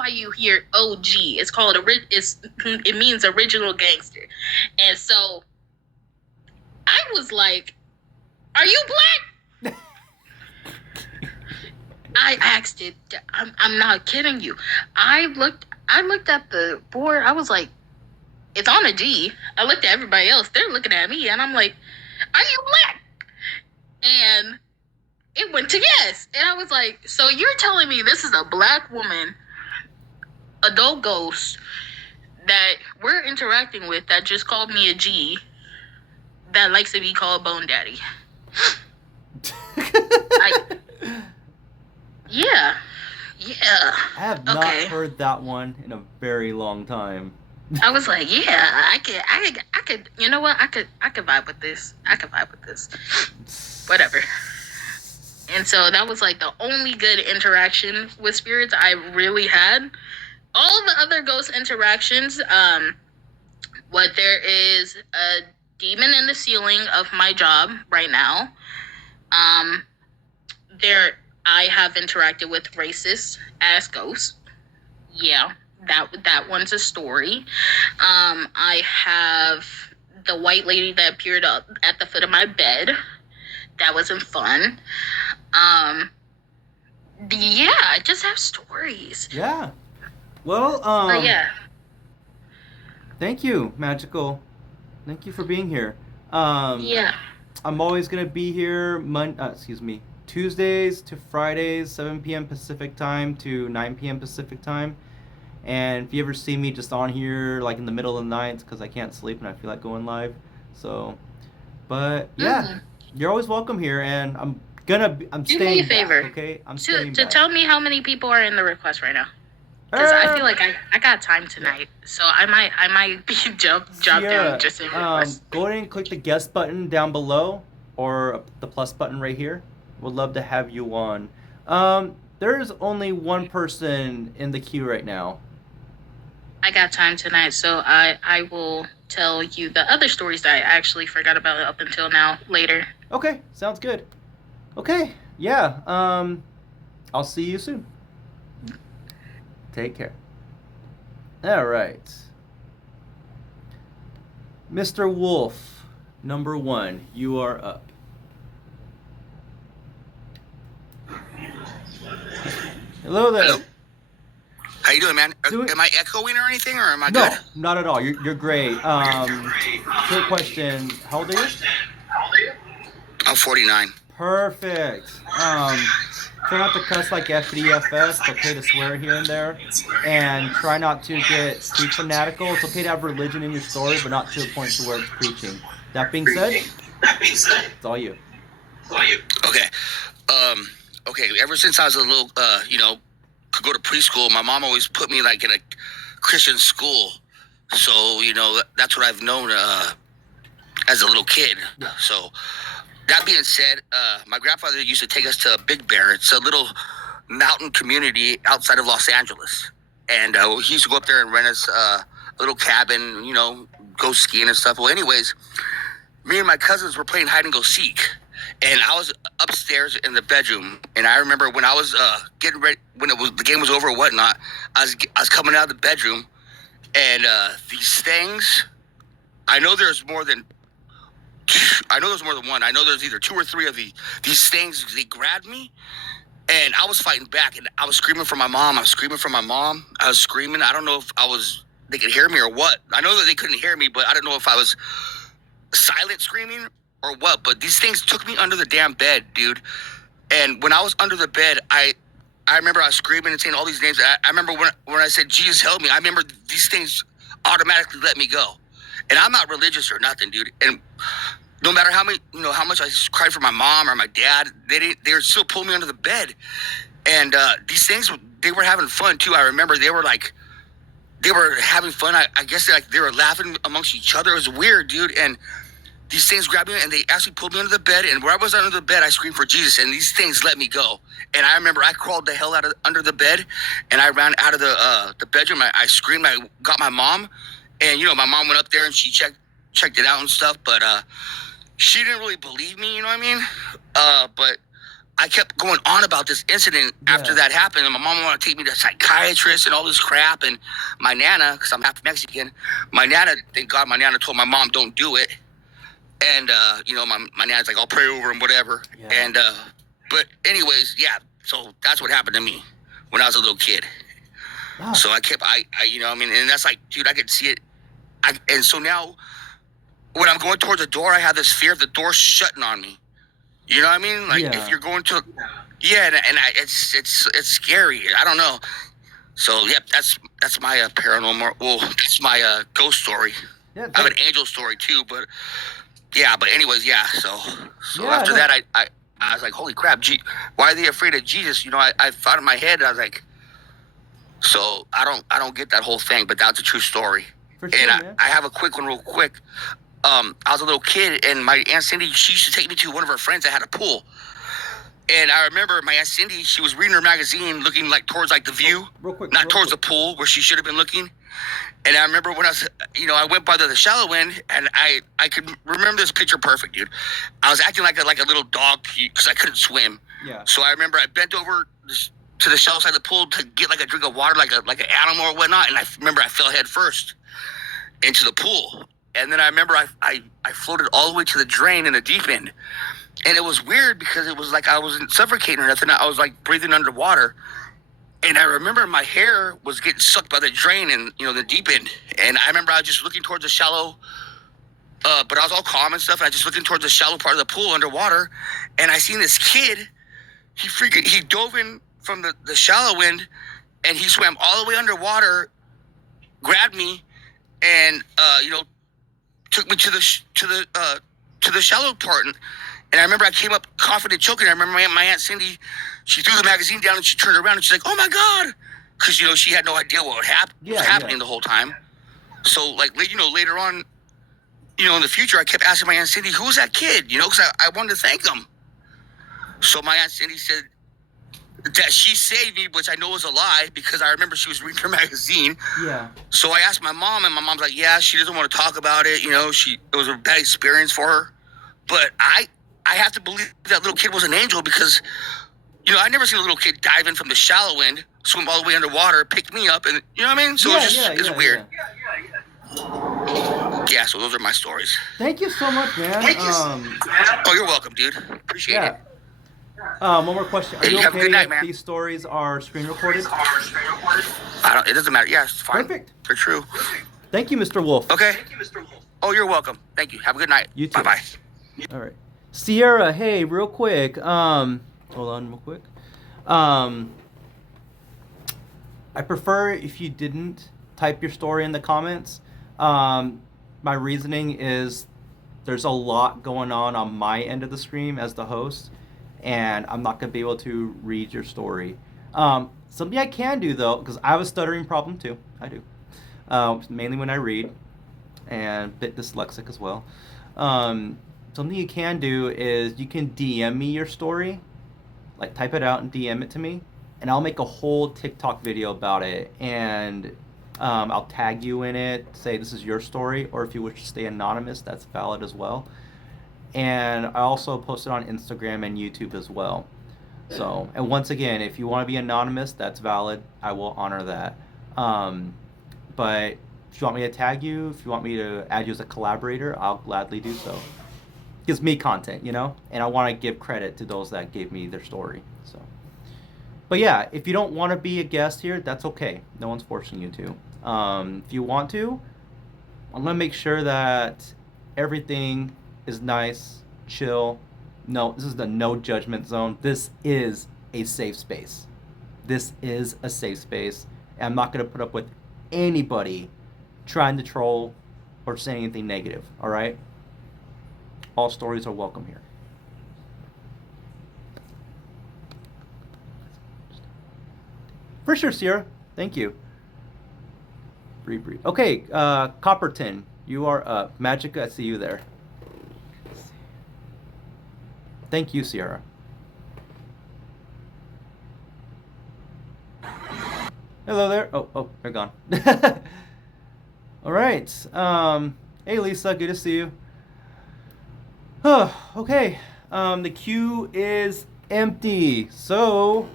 you hear OG. It's called it means original gangster. And so I was like, "Are you black?" I asked it. I'm not kidding you. I looked at the board. I was like, it's on a G. I looked at everybody else. They're looking at me, and I'm like, are you black? And it went to yes. And I was like, so you're telling me this is a black woman, adult ghost, that we're interacting with that just called me a G, that likes to be called Bone Daddy? Yeah. I have not heard that one in a very long time. I was like, yeah, I could, you know what? I could vibe with this. Whatever. And so that was like the only good interaction with spirits I really had. All the other ghost interactions, there is a demon in the ceiling of my job right now. I have interacted with racist ass ghosts. Yeah, that one's a story. I have the white lady that appeared up at the foot of my bed. That wasn't fun. Yeah, I just have stories. Yeah. Well, yeah. Thank you, Magical. Thank you for being here. Yeah. I'm always gonna be here Tuesdays to Fridays, 7 p.m. Pacific time to 9 p.m. Pacific time. And if you ever see me just on here like in the middle of the night, because I can't sleep and I feel like going live. So, but yeah, you're always welcome here, and I'm Do staying me a favor. back, okay? I'm To staying back. tell me how many people are in the request right now. Because I feel like I got time tonight, so I might be jump down just in request. Go ahead and click the guest button down below, or the plus button right here. Would love to have you on. There's only one person in the queue right now. I got time tonight, so I will tell you the other stories that I actually forgot about up until now later. Okay, sounds good. Okay, yeah. I'll see you soon. Take care. All right. Mr. Wolf, number 1, you are up. Hello there. Hello. How you doing, man? Am I echoing or anything, or am I good? No, not at all. You're great. Quick question. How old are you? I'm 49. Perfect. Try not to cuss like FDFS. It's okay to swear here and there. And try not to get too fanatical. It's okay to have religion in your story, but not to a point to where it's preaching. That being said, it's all you. Okay. Okay. Ever since I was a little, could go to preschool, my mom always put me like in a Christian school. So, that's what I've known as a little kid. So, that being said, my grandfather used to take us to Big Bear. It's a little mountain community outside of Los Angeles. And he used to go up there and rent us a little cabin, go skiing and stuff. Well, anyways, me and my cousins were playing hide and go seek. And I was upstairs in the bedroom. And I remember when I was getting ready, when the game was over or whatnot, I was coming out of the bedroom. And these things, I know there's more than one. I know there's either 2 or 3 of these things. They grabbed me, and I was fighting back, and I was screaming for my mom. I was screaming. I don't know if they could hear me or what. I know that they couldn't hear me, but I don't know if I was silent screaming or what. But these things took me under the damn bed, dude. And when I was under the bed, I remember I was screaming and saying all these names. I remember when I said, Jesus, help me. I remember these things automatically let me go. And I'm not religious or nothing, dude. And no matter how much I cried for my mom or my dad, they were still pulling me under the bed. And these things, they were having fun too. I remember they were having fun. I guess they were laughing amongst each other. It was weird, dude. And these things grabbed me and they actually pulled me under the bed. And where I was under the bed, I screamed for Jesus. And these things let me go. And I remember I crawled the hell under the bed, and I ran out of the bedroom. I screamed. I got my mom. And, my mom went up there and she checked it out and stuff, but she didn't really believe me, you know what I mean? But I kept going on about this incident after that happened, and my mom wanted to take me to a psychiatrist and all this crap, and my Nana, because I'm half Mexican, thank God my Nana told my mom, don't do it. And you know, my nan's like, I'll pray over him, whatever. Yeah. And but anyways, yeah. So that's what happened to me when I was a little kid. Ah, So I kept, you know, I mean, and that's like, dude, I could see it. And so now, when I'm going towards the door, I have this fear of the door shutting on me. You know what I mean? Like Yeah. if you're going to, yeah, it's scary. I don't know. So yeah, that's my paranormal. Well, that's my ghost story. yeah, I have an angel story too, but yeah. But anyways, yeah. So Yeah, after no. that, I was like, holy crap, why are they afraid of Jesus? You know, I thought in my head, I was like, so I don't get that whole thing, but that's a true story. for sure, And man. I have a quick one real quick. I was a little kid, and my Aunt Cindy, she used to take me to one of her friends that had a pool. And I remember my Aunt Cindy, she was reading her magazine, looking like towards like the view, Real quick. not real towards quick. the pool where she should have been looking. And I remember when I was, you know, I went by the shallow end, and I could remember this picture perfect, dude. I was acting like a little dog because I couldn't swim. Yeah. So I remember I bent over to the shallow side of the pool to get like a drink of water, like an animal or whatnot. And I remember I fell head first into the pool. And then I remember I floated all the way to the drain in the deep end. And it was weird because it was like I wasn't suffocating or nothing. I was like breathing underwater. And I remember my hair was getting sucked by the drain and, you know, the deep end. And I remember I was just looking towards the shallow, but I was all calm and stuff. And I just looking towards the shallow part of the pool underwater. And I seen this kid, he dove in from the shallow end, and he swam all the way underwater, grabbed me, and, you know, took me to the shallow part. And I remember I came up coughing and choking. I remember my Aunt Cindy, she threw the magazine down and she turned around and she's like, oh my God. Because, you know, she had no idea what was happening the whole time. So, like, you know, later on, you know, in the future, I kept asking my Aunt Cindy, who was that kid? You know, because I wanted to thank him. So my Aunt Cindy said that she saved me, which I know was a lie because I remember she was reading her magazine. Yeah. So I asked my mom, and my mom's like, yeah, she doesn't want to talk about it. You know, it was a bad experience for her. But I have to believe that little kid was an angel because, you know, I never seen a little kid dive in from the shallow end, swim all the way underwater, pick me up, and you know what I mean? So it's weird. Yeah, so those are my stories. Thank you so much, man. Oh, you're welcome, dude. Appreciate Yeah. it. One more question. Are Hey, you have a okay good night, if man. these stories are screen recorded? It doesn't matter. Yeah, it's fine. Perfect. They're true. Thank you, Mr. Wolf. Okay. Oh, you're welcome. Thank you. Have a good night. You too. Bye-bye. All right. Sierra, hey, real quick. Hold on real quick. I prefer if you didn't type your story in the comments. My reasoning is there's a lot going on my end of the stream as the host, and I'm not going to be able to read your story. Something I can do, though, because I have a stuttering problem, too. I do. Mainly when I read, and a bit dyslexic as well. Something you can do is you can DM me your story, like type it out and DM it to me, and I'll make a whole TikTok video about it, and I'll tag you in it, say this is your story, or if you wish to stay anonymous, that's valid as well. And I also post it on Instagram and YouTube as well. So, and once again, if you want to be anonymous, that's valid. I will honor that. But if you want me to tag you, if you want me to add you as a collaborator, I'll gladly do so. Gives me content, you know, and I want to give credit to those that gave me their story. So, but yeah, if you don't want to be a guest here, that's okay. No one's forcing you to. If you want to, I'm gonna make sure that everything is nice, chill. No, this is the no judgment zone. This is a safe space. This is a safe space, and I'm not gonna put up with anybody trying to troll or say anything negative. All right. All stories are welcome here. For sure, Sierra. Thank you. Bree. Okay, Copperton, you are up. Magica, I see you there. Thank you, Sierra. Hello there. Oh, they're gone. All right. Hey, Lisa, good to see you. Okay, the queue is empty, so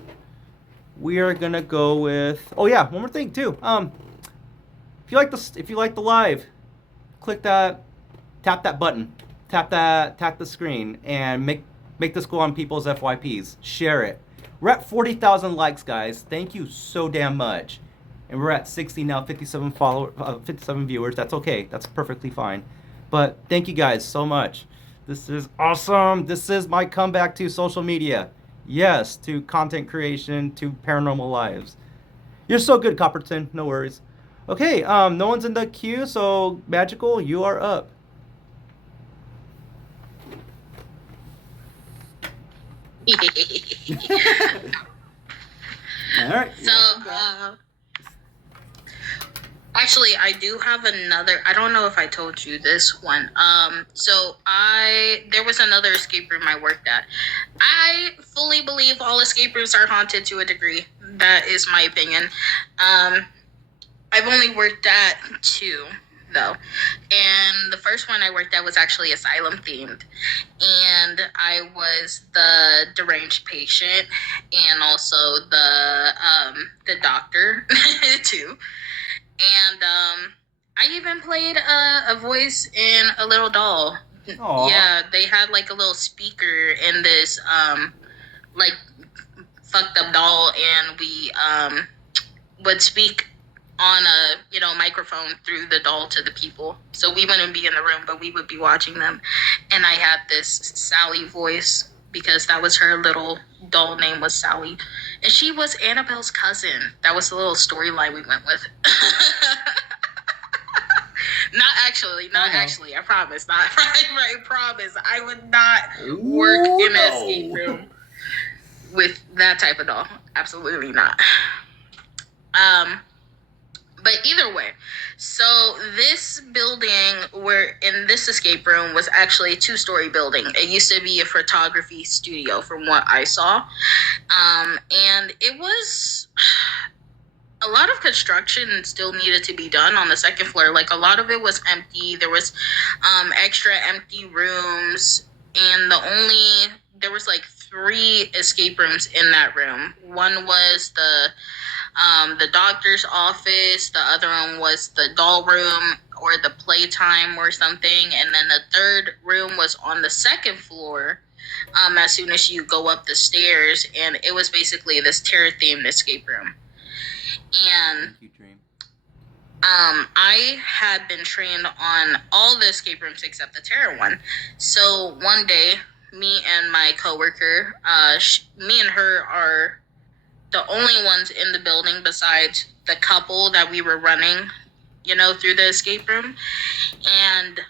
we are gonna go with. Oh yeah, one more thing too. If you like the live, click that, tap that button, tap the screen and make this go on people's FYPs. Share it. We're at 40,000 likes, guys. Thank you so damn much. And we're at 60 now, 57 viewers. That's okay. That's perfectly fine. But thank you guys so much. This is awesome. This is my comeback to social media. Yes, to content creation, to paranormal lives. You're so good, Copperton. No worries. Okay, no one's in the queue, so Magical, you are up. All right. So, actually, I do have another. I don't know if I told you this one. So there was another escape room I worked at. I fully believe all escape rooms are haunted to a degree. That is my opinion. I've only worked at 2, though. And the first one I worked at was actually asylum themed. And I was the deranged patient and also the doctor, too. And I even played a voice in a little doll. Aww. Yeah, they had like a little speaker in this like fucked up doll, and we would speak on a microphone through the doll to the people. So we wouldn't be in the room, but we would be watching them. And I had this Sally voice because that was her little doll name was Sally. And she was Annabelle's cousin. That was the little storyline we went with. Not actually. I promise. I promise. I would not work in an escape room with that type of doll. Absolutely not. But either way, so this building, we're in this escape room, was actually a 2-story building. It used to be a photography studio from what I saw. And it was a lot of construction still needed to be done on the second floor. Like, a lot of it was empty. There was extra empty rooms, and there was like 3 escape rooms in that room. One was the doctor's office, the other one was the doll room or the playtime or something, and then the third room was on the second floor as soon as you go up the stairs, and it was basically this terror-themed escape room. And I had been trained on all the escape rooms except the terror one. So one day, me and my coworker, me and her are the only ones in the building besides the couple that we were running, through the escape room. And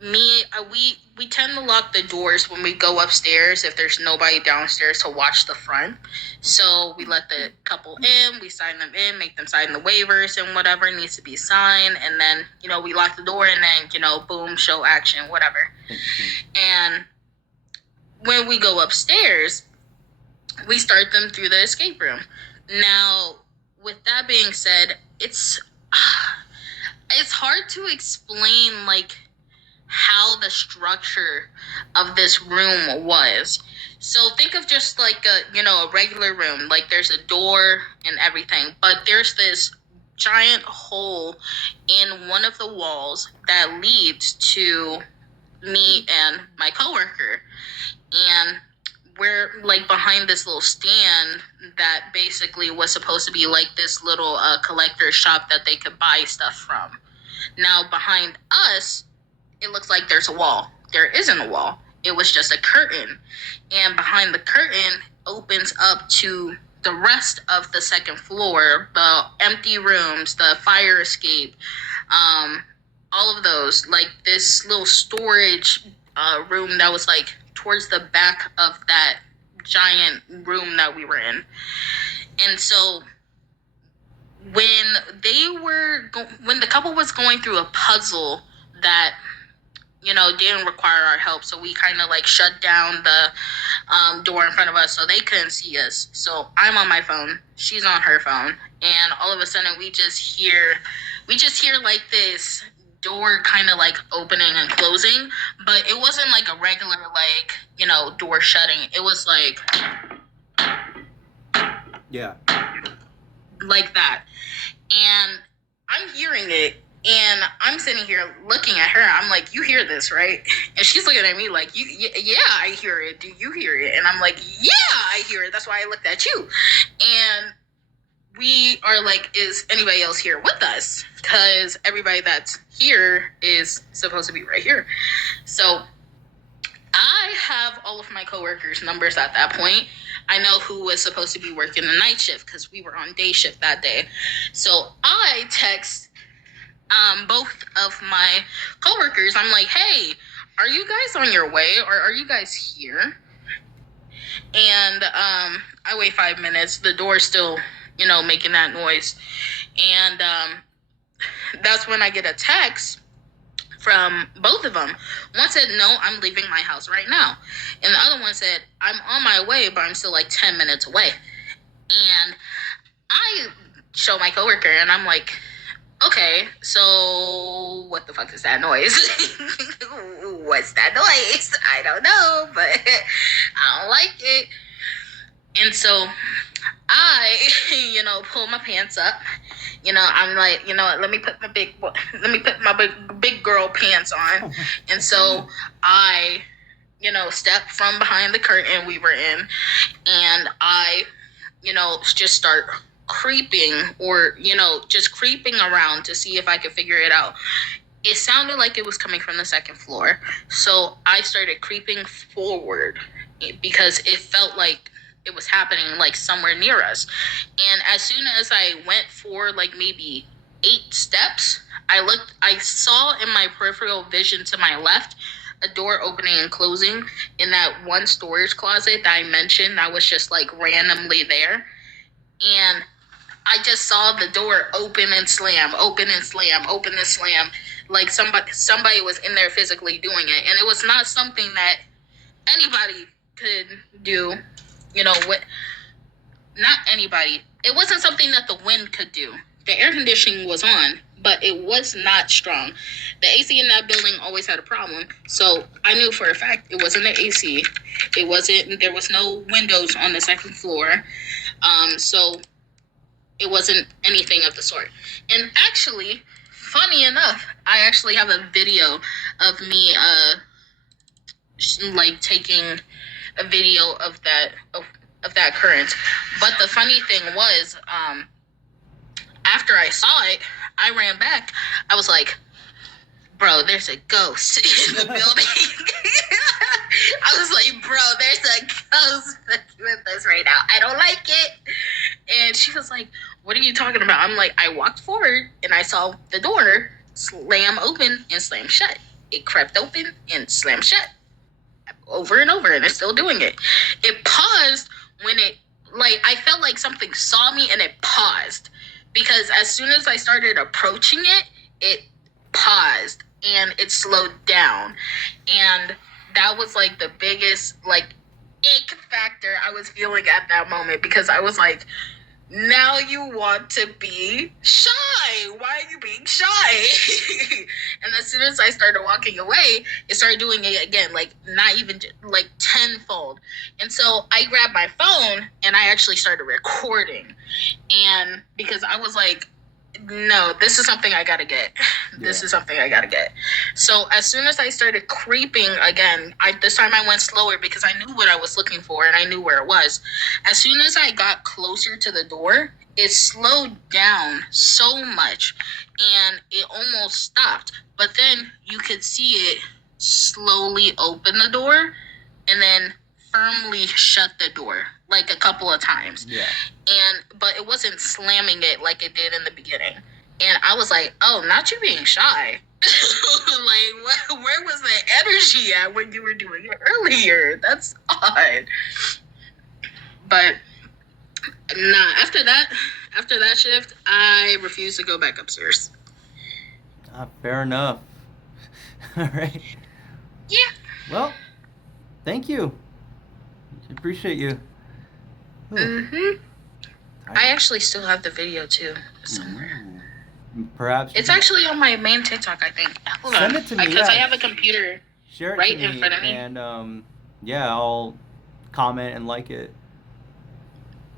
we tend to lock the doors when we go upstairs if there's nobody downstairs to watch the front. So we let the couple in, we sign them in, make them sign the waivers and whatever needs to be signed. And then, we lock the door and then, boom, show action, whatever. And when we go upstairs, we start them through the escape room. Now, with that being said, it's hard to explain, like, how the structure of this room was. So think of just like a regular room. Like, there's a door and everything, but there's this giant hole in one of the walls that leads to me and my coworker. And we're like behind this little stand that basically was supposed to be like this little collector's shop that they could buy stuff from. Now behind us, it looks like there's a wall. There isn't a wall. It was just a curtain. And behind the curtain opens up to the rest of the second floor, the empty rooms, the fire escape, all of those, like this little storage room that was like towards the back of that giant room that we were in. And so when the couple was going through a puzzle that didn't require our help, so we kind of like shut down the door in front of us so they couldn't see us. So I'm on my phone, she's on her phone, and all of a sudden we just hear like this door kind of like opening and closing, but it wasn't like a regular like door shutting. It was like yeah, like that. And I'm hearing it And I'm sitting here looking at her. I'm like, you hear this, right? And she's looking at me like, yeah, I hear it. Do you hear it? And I'm like, yeah, I hear it. That's why I looked at you. And we are like, is anybody else here with us? Because everybody that's here is supposed to be right here. So I have all of my coworkers' numbers at that point. I know who was supposed to be working the night shift because we were on day shift that day. So I text both of my coworkers. I'm like, hey, are you guys on your way, or are you guys here? And I wait 5 minutes. The door's still, making that noise. And that's when I get a text from both of them. One said, no, I'm leaving my house right now. And the other one said, I'm on my way, but I'm still like 10 minutes away. And I show my coworker, and I'm like, okay, so what the fuck is that noise? What's that noise? I don't know, but I don't like it. And so I, pull my pants up. I'm like, let me put my big girl pants on. And so I, step from behind the curtain we were in, and I, just start creeping, or just creeping around to see if I could figure it out. It sounded like it was coming from the second floor, so I started creeping forward because it felt like it was happening like somewhere near us. And as soon as I went for like maybe 8 steps, I saw in my peripheral vision to my left a door opening and closing in that one storage closet that I mentioned that was just like randomly there. And I just saw the door open and slam, open and slam, open and slam. Like somebody was in there physically doing it. And it was not something that anybody could do. Not anybody. It wasn't something that the wind could do. The air conditioning was on, but it was not strong. The AC in that building always had a problem. So I knew for a fact it wasn't the AC. There was no windows on the second floor. So it wasn't anything of the sort. And actually, funny enough, I actually have a video of me taking a video of that occurrence. But the funny thing was, after I saw it, I ran back. I was like, bro, there's a ghost in the building. I was like, bro, there's a ghost with us right now. I don't like it. And she was like, what are you talking about? I'm like, I walked forward and I saw the door slam open and slam shut. It crept open and slammed shut over and over, and it's still doing it. It paused when I felt like something saw me and it paused, because as soon as I started approaching it, it paused and it slowed down. And that was like the biggest ick factor I was feeling at that moment, because I was like, now you want to be shy. Why are you being shy? And as soon as I started walking away, it started doing it again, not even tenfold. And so I grabbed my phone and I actually started recording. And because I was like, no, this is something I gotta get. This is something I gotta get. So as soon as I started creeping again, this time I went slower because I knew what I was looking for and I knew where it was. As soon as I got closer to the door, it slowed down so much and it almost stopped. But then you could see it slowly open the door and then firmly shut the door a couple of times. Yeah. But it wasn't slamming it like it did in the beginning. And I was like, oh, not you being shy. Where was the energy at when you were doing it earlier? That's odd. But nah, after that shift, I refused to go back upstairs. Fair enough. All right. Yeah. Well, thank you. Appreciate you. Mm-hmm. I actually still have the video too somewhere. Perhaps it's actually on my main TikTok, I think. Hold send on. it to me Because I have a computer Share it right to in me, front of me. And I'll comment and like it.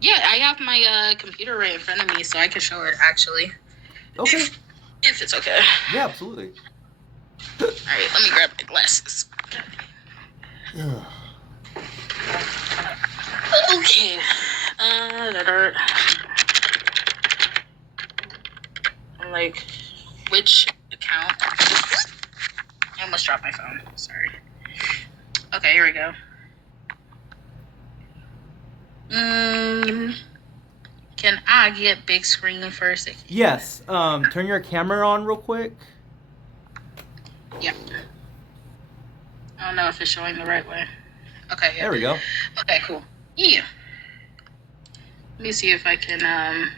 Yeah, I have my computer right in front of me, so I can show it actually. Okay. If it's okay. Yeah, absolutely. All right, let me grab my glasses. Okay. Like, which account? I almost dropped my phone. Sorry. Okay, here we go. Can I get big screen first? Yes. Turn your camera on real quick. Yep. I don't know if it's showing the right way. Okay. Yeah. There we go. Okay, cool. Yeah. Let me see if I can,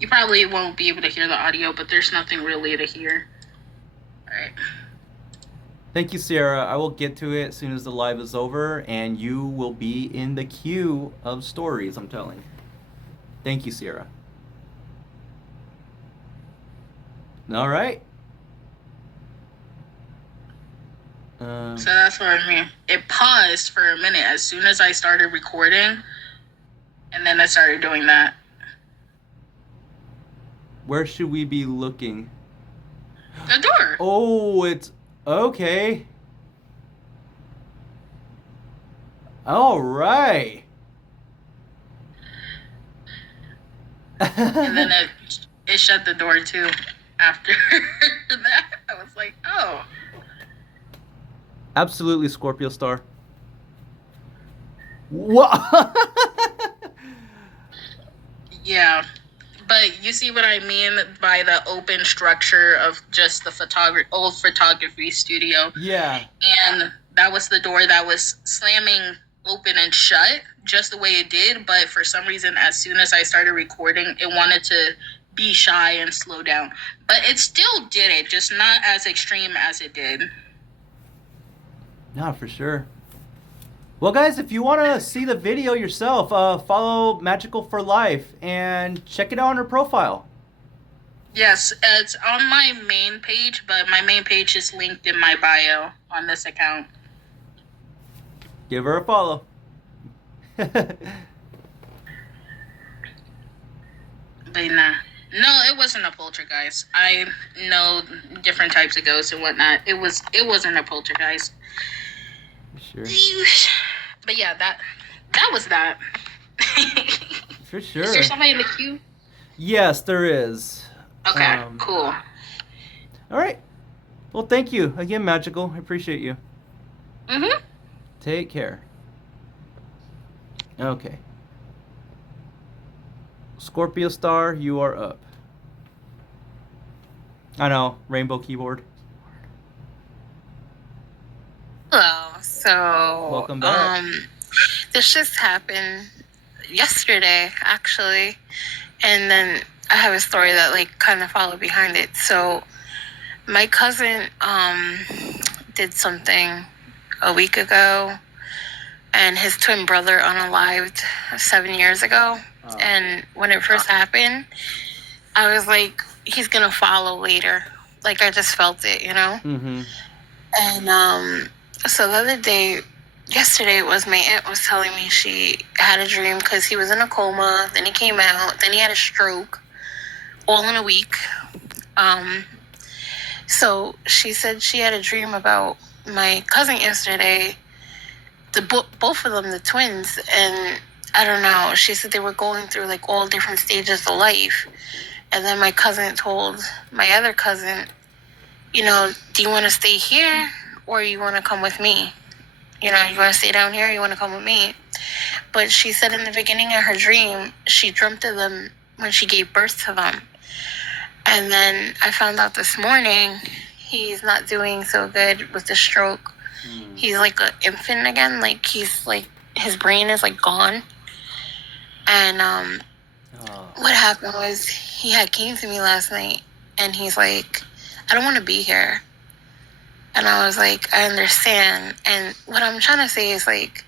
you probably won't be able to hear the audio, but there's nothing really to hear. Alright. Thank you, Sierra. I will get to it as soon as the live is over, and you will be in the queue of stories I'm telling. Thank you, Sierra. All right. So that's what I mean. It paused for a minute as soon as I started recording, and then I started doing that. Where should we be looking? The door. Oh, it's okay. All right. And then it shut the door too after that. I was like, oh. Absolutely, Scorpio Star. What? Yeah. But you see what I mean by the open structure of just the old photography studio. Yeah. And that was the door that was slamming open and shut just the way it did. But for some reason, as soon as I started recording, it wanted to be shy and slow down. But it still did it, just not as extreme as it did. No, for sure. Well, guys, if you want to see the video yourself, follow Magical for Life and check it out on her profile. Yes, it's on my main page, but my main page is linked in my bio on this account. Give her a follow. But nah. No, it wasn't a poltergeist. I know different types of ghosts and whatnot. It wasn't a poltergeist. Sure. But yeah, that was that. For sure. Is there somebody in the queue? Yes, there is. Okay, cool. All right. Well, thank you again, Magical. I appreciate you. Mm-hmm. Take care. Okay. Scorpio Star, you are up. I know, rainbow keyboard. Hello. So, Welcome back. This just happened yesterday, actually, and then I have a story that like kind of followed behind it. So, my cousin did something a week ago, and his twin brother unalived 7 years ago. Oh. And when it first happened, I was like, he's gonna follow later. Like I just felt it, you know. Mm-hmm. And so the other day, yesterday, was my aunt was telling me she had a dream because he was in a coma. Then he came out. Then he had a stroke, all in a week. So she said she had a dream about my cousin yesterday. Both of them, the twins, and I don't know. She said they were going through like all different stages of life. And then my cousin told my other cousin, you know, do you want to stay here or you want to come with me? You know, you want to stay down here or you want to come with me? But she said in the beginning of her dream, she dreamt of them when she gave birth to them. And then I found out this morning he's not doing so good with the stroke. He's like an infant again. Like he's like, his brain is like gone. And what happened was he had came to me last night and he's like, I don't want to be here. And I was like, I understand. And what I'm trying to say is like,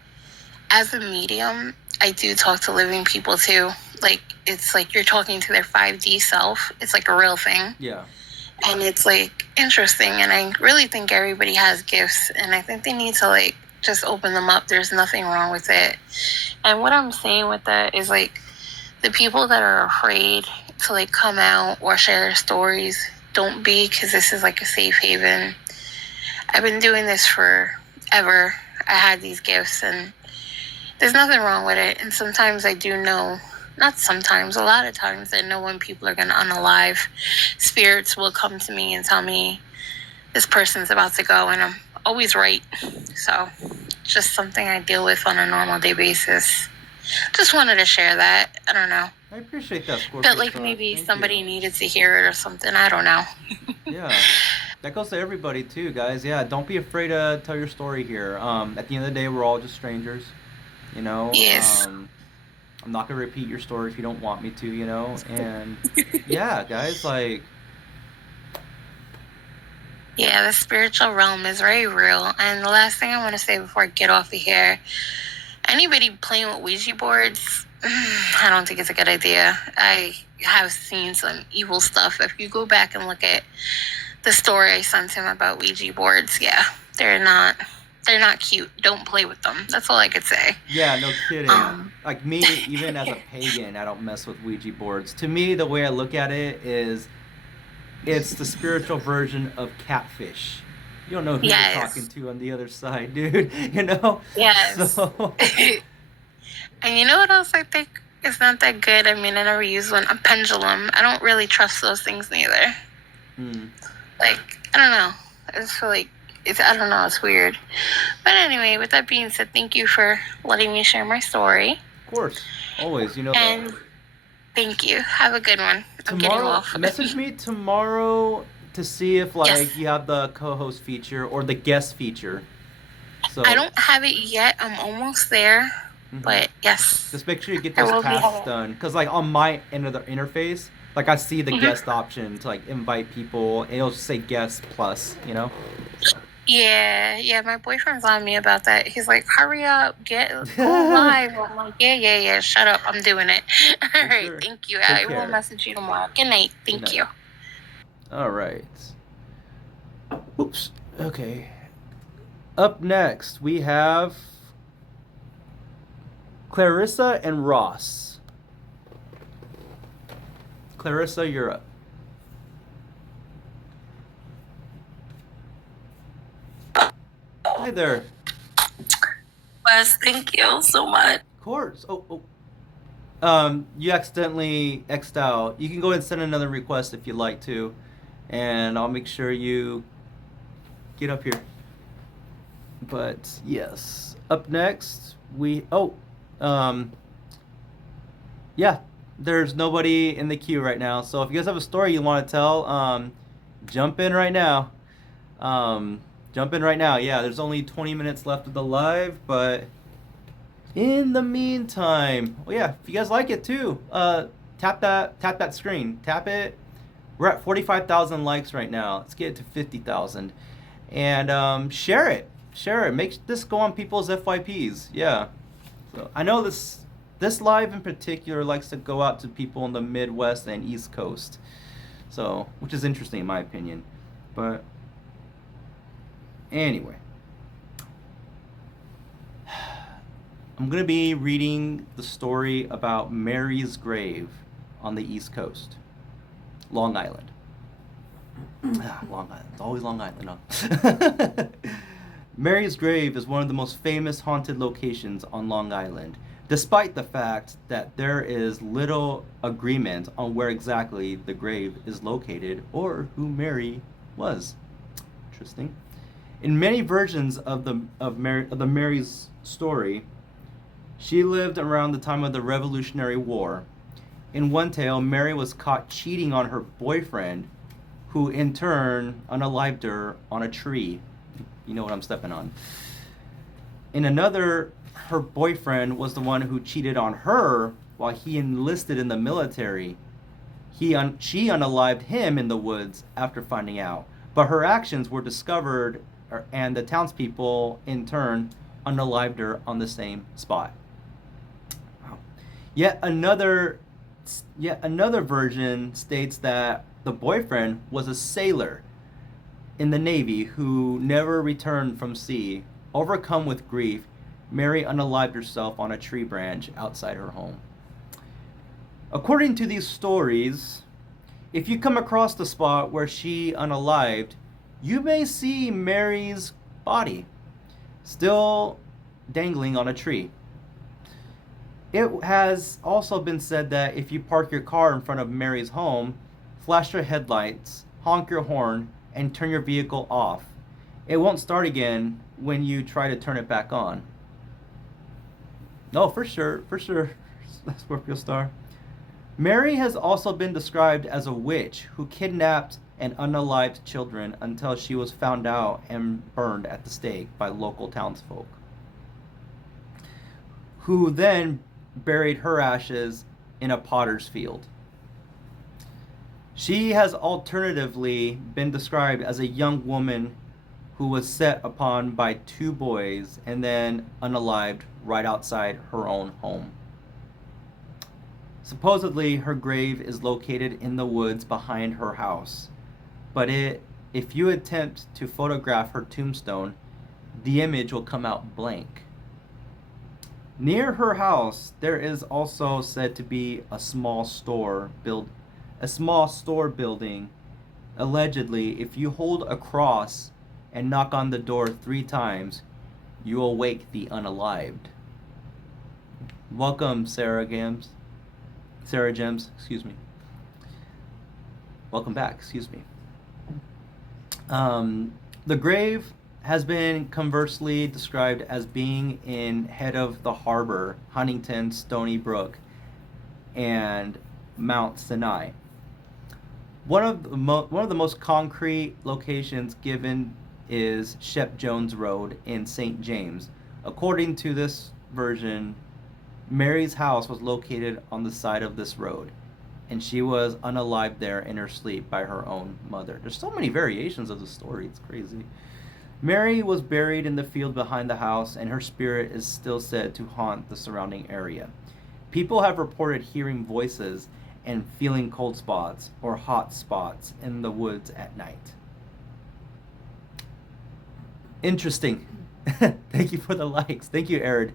as a medium, I do talk to living people too. Like, it's like you're talking to their 5D self. It's like a real thing. Yeah. And it's like interesting. And I really think everybody has gifts. And I think they need to like just open them up. There's nothing wrong with it. And what I'm saying with that is like, the people that are afraid to like come out or share their stories, don't be, because this is like a safe haven. I've been doing this forever. I had these gifts and there's nothing wrong with it. And sometimes I do know, not sometimes, a lot of times I know when people are going to unalive. Spirits will come to me and tell me this person's about to go, and I'm always right. So just something I deal with on a normal day basis. Just wanted to share that. I don't know. I appreciate that, Scorpio. But like maybe Thank somebody you. needed to hear it or something. I don't know. Yeah, that goes to everybody too, guys. Yeah, don't be afraid to tell your story here. At the end of the day, we're all just strangers, you know. Yes. I'm not gonna repeat your story if you don't want me to, you know. And yeah, guys, like, Yeah, the spiritual realm is very real. And the last thing I want to say before I get off of here, anybody playing with Ouija boards, I don't think it's a good idea. I have seen some evil stuff. If you go back and look at the story I sent him about Ouija boards, yeah, they're not cute. Don't play with them. That's all I could say. yeah, no kidding. Um, Like me, even as a pagan, I don't mess with Ouija boards. To me, the way I look at it is, it's the spiritual version of catfish. You don't know who Yes. you're talking to on the other side, dude. You know. Yes. So. And you know what else I think is not that good? I mean, I never used one. A pendulum. I don't really trust those things neither. Hmm. Like, I don't know. I just feel like I don't know, it's weird. But anyway, with that being said, thank you for letting me share my story. Of course, always. You know. And thank you. Have a good one. I'm getting Tomorrow, off. message me tomorrow to see if like Yes. you have the co-host feature or the guest feature. So I don't have it yet. I'm almost there. Mhm. But yes. Just make sure you get I those will be tasks having- done, because like on my end of the interface, like I see the Mhm. guest option to like invite people, and it'll just say guest plus, you know. Yeah, my boyfriend's on me about that. He's like, hurry up, go live. I'm like, yeah, shut up. I'm doing it. All right, sure. thank you. Take I care. will message you tomorrow. Good night. Thank night. you. All right. Oops. Okay. Up next, we have Clarissa and Ross. Clarissa, you're up. Hi there. Wes, thank you so much. Of course. Oh. You accidentally X'd out. You can go ahead and send another request if you'd like to, and I'll make sure you get up here. But yes, up next yeah, there's nobody in the queue right now. So if you guys have a story you want to tell, jump in right now. Yeah, there's only 20 minutes left of the live, but in the meantime, well, yeah, if you guys like it too, tap that screen, tap it. We're at 45,000 likes right now. Let's get it to 50,000, and share it. Make this go on people's FYPs. Yeah. So I know this live in particular likes to go out to people in the Midwest and East Coast, so which is interesting in my opinion, but anyway. I'm going to be reading the story about Mary's grave on the East Coast. Long Island. Long Island. It's always Long Island, huh? Mary's grave is one of the most famous haunted locations on Long Island, despite the fact that there is little agreement on where exactly the grave is located or who Mary was. Interesting. In many versions of the Mary's story, she lived around the time of the Revolutionary War. In one tale, Mary was caught cheating on her boyfriend, who in turn unalived her on a tree. You know what I'm stepping on. In another, her boyfriend was the one who cheated on her while he enlisted in the military. She unalived him in the woods after finding out, but her actions were discovered, and the townspeople in turn unalived her on the same spot. Yet another version states that the boyfriend was a sailor in the Navy who never returned from sea. Overcome with grief, Mary unalived herself on a tree branch outside her home. According to these stories, if you come across the spot where she unalived, you may see Mary's body still dangling on a tree. It has also been said that if you park your car in front of Mary's home, flash your headlights, honk your horn, and turn your vehicle off, it won't start again when you try to turn it back on. No, for sure, Scorpio Star. Mary has also been described as a witch who kidnapped and unalived children until she was found out and burned at the stake by local townsfolk, who then buried her ashes in a potter's field. She has alternatively been described as a young woman who was set upon by two boys and then unalived right outside her own home. Supposedly, her grave is located in the woods behind her house, but if you attempt to photograph her tombstone, the image will come out blank. Near her house, there is also said to be a small store building. Allegedly, if you hold a cross and knock on the door 3 times, you will wake the unalived. Welcome, Sarah Gems, excuse me. Welcome back, excuse me. The grave has been conversely described as being in Head of the Harbor, Huntington, Stony Brook, and Mount Sinai. One of the most concrete locations given is Shep Jones Road in St. James. According to this version, Mary's house was located on the side of this road, and she was unalived there in her sleep by her own mother. There's so many variations of the story, it's crazy. Mary was buried in the field behind the house, and her spirit is still said to haunt the surrounding area. People have reported hearing voices and feeling cold spots or hot spots in the woods at night. Interesting. Thank you for the likes. Thank you, Arid.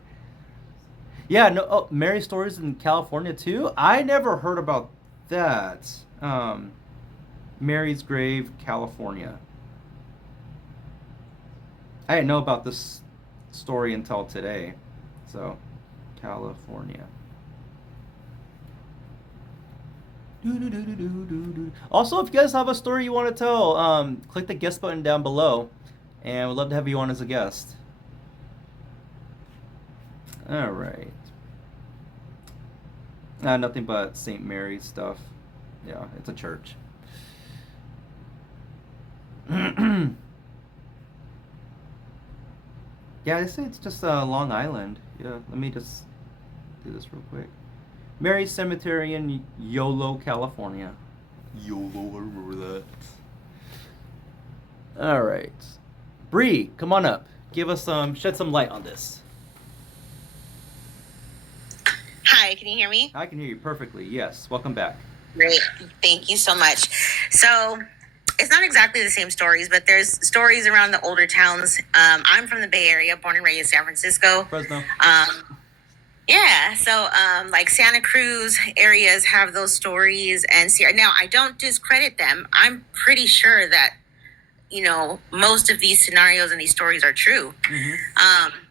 Yeah, no. Oh, Mary stories in California too. I never heard about that. Mary's grave, California. I didn't know about this story until today. So, California. Also, if you guys have a story you want to tell, click the guest button down below, and we'd love to have you on as a guest. All right. Nothing but St. Mary's stuff. Yeah, it's a church. Yeah, they say it's just Long Island. Yeah, let me just do this real quick. Mary's Cemetery in Yolo, California. Yolo, I remember that. All right. Bree, come on up. Give us shed some light on this. Hi, can you hear me? I can hear you perfectly. Yes. Welcome back. Great. Thank you so much. So, it's not exactly the same stories, but there's stories around the older towns. I'm from the Bay Area, born and raised in San Francisco. Fresno. Yeah, so like Santa Cruz areas have those stories, and now I don't discredit them. I'm pretty sure that most of these scenarios and these stories are true. Mm-hmm.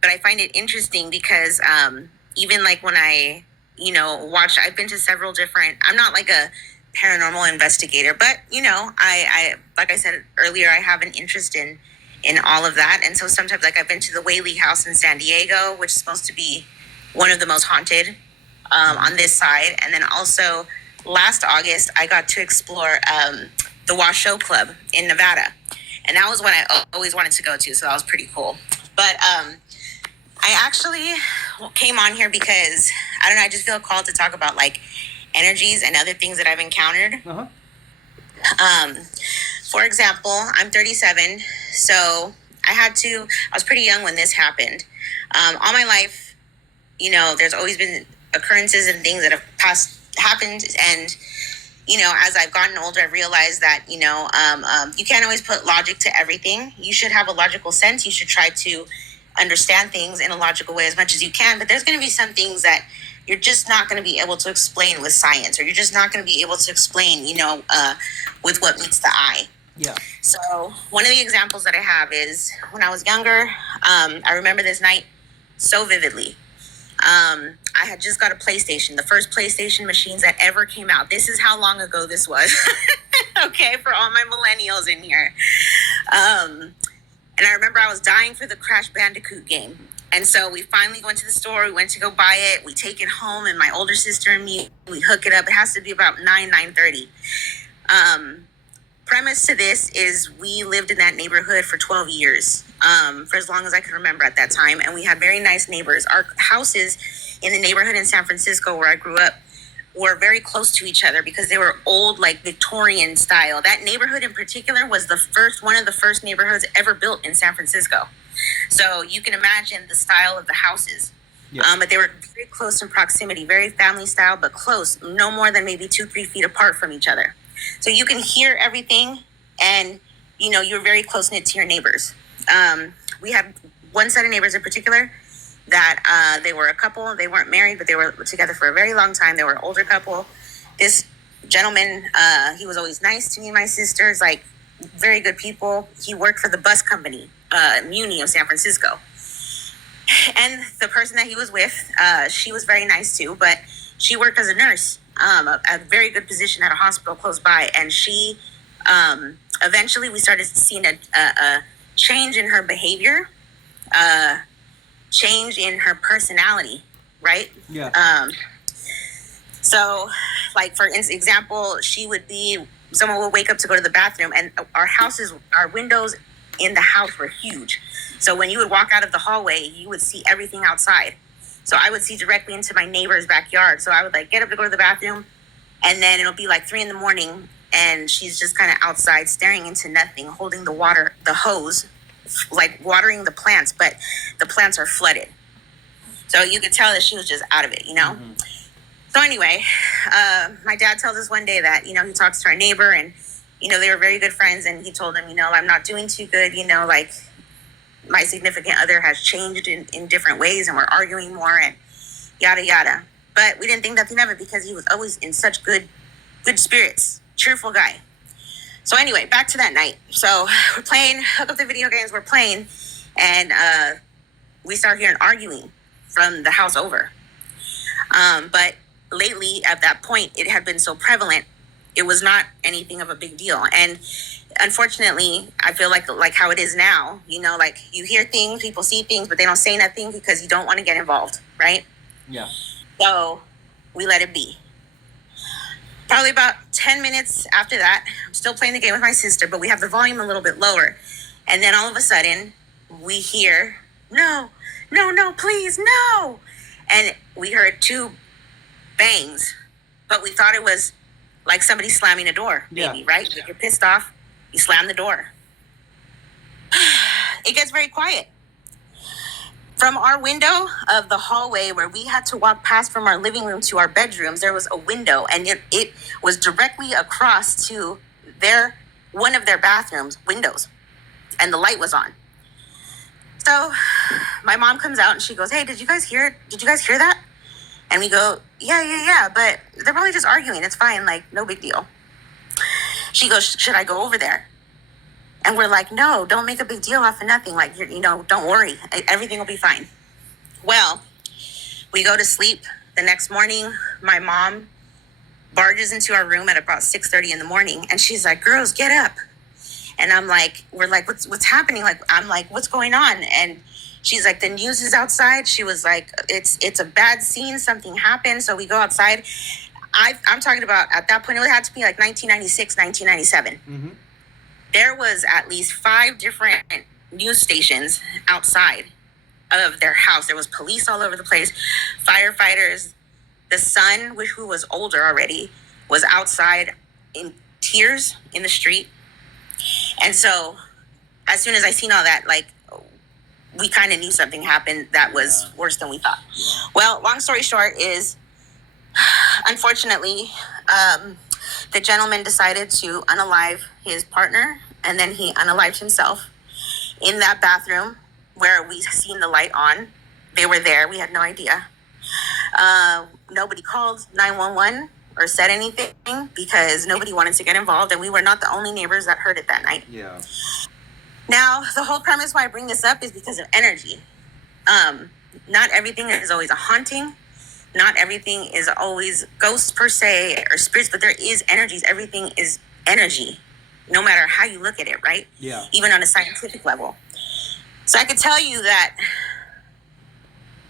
But I find it interesting because even like when I I've been to several different. I'm not like a paranormal investigator, but I like I said earlier, I have an interest in all of that, and so sometimes like I've been to the Whaley House in San Diego, which is supposed to be one of the most haunted on this side, and then also last August I got to explore the Washoe Club in Nevada, and that was what I always wanted to go to, so that was pretty cool. But I actually came on here because I don't know, I just feel called to talk about like energies and other things that I've encountered. Uh-huh. For example, I'm 37, so I was pretty young when this happened. All my life, there's always been occurrences and things that have happened, and as I've gotten older, I've realized that you can't always put logic to everything. You should have a logical sense. You should try to understand things in a logical way as much as you can, but there's going to be some things that you're just not going to be able to explain with science, or you're just not going to be able to explain, with what meets the eye. Yeah. So one of the examples that I have is when I was younger. I remember this night so vividly. I had just got a PlayStation, the first PlayStation machines that ever came out. This is how long ago this was. Okay, for all my millennials in here. And I remember I was dying for the Crash Bandicoot game. And so we finally went to the store. We went to go buy it. We take it home, and my older sister and me, we hook it up. It has to be about 9:30. Premise to this is we lived in that neighborhood for 12 years, for as long as I could remember at that time. And we had very nice neighbors. Our houses in the neighborhood in San Francisco where I grew up were very close to each other because they were old, like Victorian style. That neighborhood in particular was one of the first neighborhoods ever built in San Francisco. So you can imagine the style of the houses. Yeah. But they were very close in proximity, very family style, but close, no more than maybe 2-3 feet apart from each other. So you can hear everything, and you're very close knit to your neighbors. We had one set of neighbors in particular that they were a couple. They weren't married, but they were together for a very long time. They were an older couple. This gentleman, he was always nice to me and my sisters, like very good people. He worked for the bus company, Muni of San Francisco. And the person that he was with, she was very nice too, but she worked as a nurse, a very good position at a hospital close by. And she, eventually we started seeing a change in her behavior, change in her personality, right? Yeah. So, like, for example, someone would wake up to go to the bathroom, and our windows in the house were huge. So when you would walk out of the hallway, you would see everything outside. So I would see directly into my neighbor's backyard. So I would get up to go to the bathroom, and then it'll be 3 a.m, and she's just kind of outside staring into nothing, holding the hose, watering the plants, but the plants are flooded. So you could tell that she was just out of it, Mm-hmm. So anyway, my dad tells us one day that, he talks to our neighbor, and, they were very good friends, and he told him, I'm not doing too good, my significant other has changed in different ways, and we're arguing more, and yada, yada. But we didn't think nothing of it because he was always in such good spirits, cheerful guy. So anyway, back to that night. So we're playing, hook up the video games, we're playing, and we start hearing arguing from the house over. But lately, at that point, it had been so prevalent, it was not anything of a big deal. And unfortunately, I feel like how it is now, you hear things, people see things, but they don't say nothing because you don't want to get involved, right? Yeah. So we let it be. Probably about 10 minutes after that, I'm still playing the game with my sister, but we have the volume a little bit lower. And then all of a sudden, we hear, no, please, no. And we heard 2 bangs, but we thought it was like somebody slamming a door, maybe, right? If you're pissed off, you slam the door. It gets very quiet. From our window of the hallway where we had to walk past from our living room to our bedrooms, there was a window, and it was directly across to one of their bathrooms windows, and the light was on. So my mom comes out and she goes, "Hey, did you guys hear that?" And we go, yeah, but they're probably just arguing. It's fine, no big deal. She goes, "Should I go over there?" And we're like, "No, don't make a big deal off of nothing. Don't worry. Everything will be fine." Well, we go to sleep. The next morning, my mom barges into our room at about 6:30 in the morning, and she's like, "Girls, get up." And we're like, what's happening? I'm like, "What's going on?" And she's like, "The news is outside." She was like, it's a bad scene. Something happened. So we go outside. I'm talking about, at that point, it had to be 1996, 1997. Mm-hmm. There was at least 5 different news stations outside of their house. There was police all over the place, firefighters. The son, who was older already, was outside in tears in the street. And so as soon as I seen all that, we kind of knew something happened that was worse than we thought. Yeah. Well, long story short is, unfortunately, the gentleman decided to unalive his partner, and then he unalived himself in that bathroom where we seen the light on. They were there. We had no idea. nobody called 911 or said anything because nobody wanted to get involved, and we were not the only neighbors that heard it that night. Yeah. Now, the whole premise why I bring this up is because of energy. Not everything is always a haunting. Not everything is always ghosts per se or spirits, but there is energies. Everything is energy, no matter how you look at it, right? Yeah. Even on a scientific level. So I could tell you that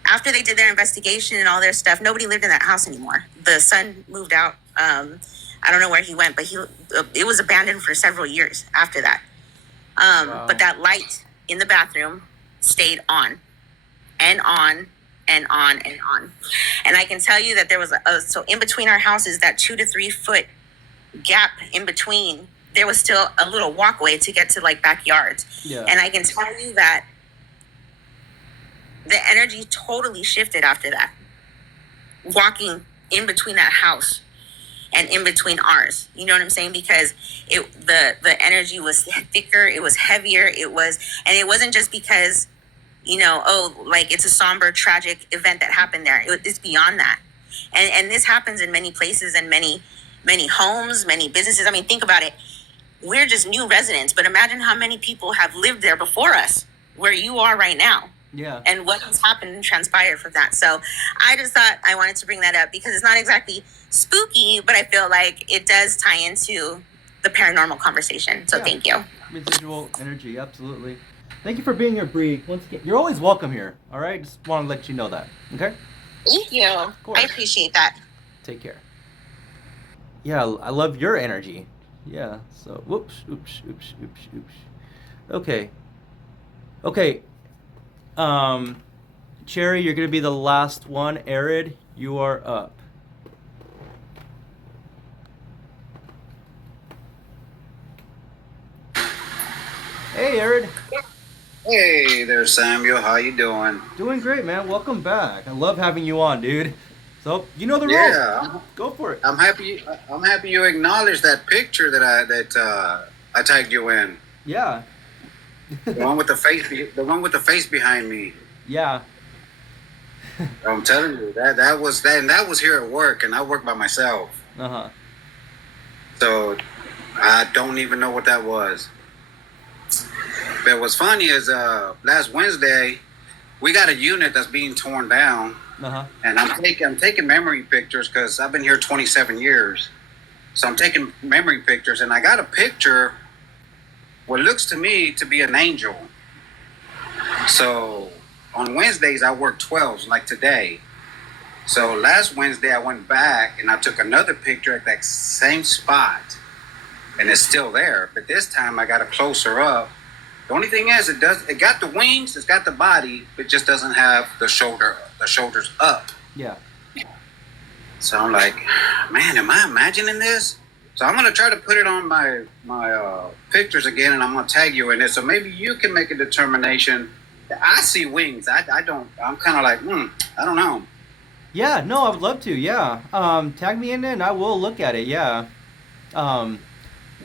after they did their investigation and all their stuff, nobody lived in that house anymore. The son moved out. I don't know where he went, but it was abandoned for several years after that. Wow. But that light in the bathroom stayed on and on and on and on. And I can tell you that there was so in between our houses, that 2 to 3 foot gap in between, there was still a little walkway to get to like backyards. Yeah. And I can tell you that the energy totally shifted after that. Walking in between that house and in between ours, you know what I'm saying? Because the energy was thicker, it was heavier, and it wasn't just because, like it's a somber, tragic event that happened there. It's beyond that, and this happens in many places and many homes, many businesses. I mean, think about it. We're just new residents, but imagine how many people have lived there before us, where you are right now. Yeah. And what has happened and transpired from that. So I just thought I wanted to bring that up because it's not exactly spooky, but I feel like it does tie into the paranormal conversation. So Yeah. Thank you. Residual energy, absolutely. Thank you for being here, Bree. Once again, you're always welcome here. All right, just want to let you know that. Okay. Thank you. course. I appreciate that. Take care. Yeah, I love your energy. Yeah. So, oops. Okay. Cherry, you're gonna be the last one. Arid, you are up. Hey, Arid. Hey there, Samuel. How you doing? Doing great, man. Welcome back. I love having you on, dude. So you know the rules. Yeah, Go for it. I'm happy. I'm happy you acknowledged that picture that I tagged you in. Yeah. The one with the face. The one with the face behind me. Yeah. I'm telling you that was here at work, and I work by myself. Uh-huh. So I don't even know what that was. But what's funny is last Wednesday we got a unit that's being torn down, Uh-huh. and I'm taking memory pictures because I've been here 27 years. So I'm taking memory pictures, and I got a picture what looks to me to be an angel. So on Wednesdays I work 12s like today. So last Wednesday I went back and I took another picture at that same spot, and it's still there. But this time I got it closer up. The only thing is it got the wings, it's got the body, it just doesn't have the shoulders up. Yeah. So I'm like, man, am I imagining this? So I'm gonna try to put it on my pictures again, and I'm gonna tag you in it. So maybe you can make a determination. I see wings. I don't. I'm kind of like, I don't know. Yeah, no, I would love to. Yeah. Tag me in it and I will look at it. Yeah.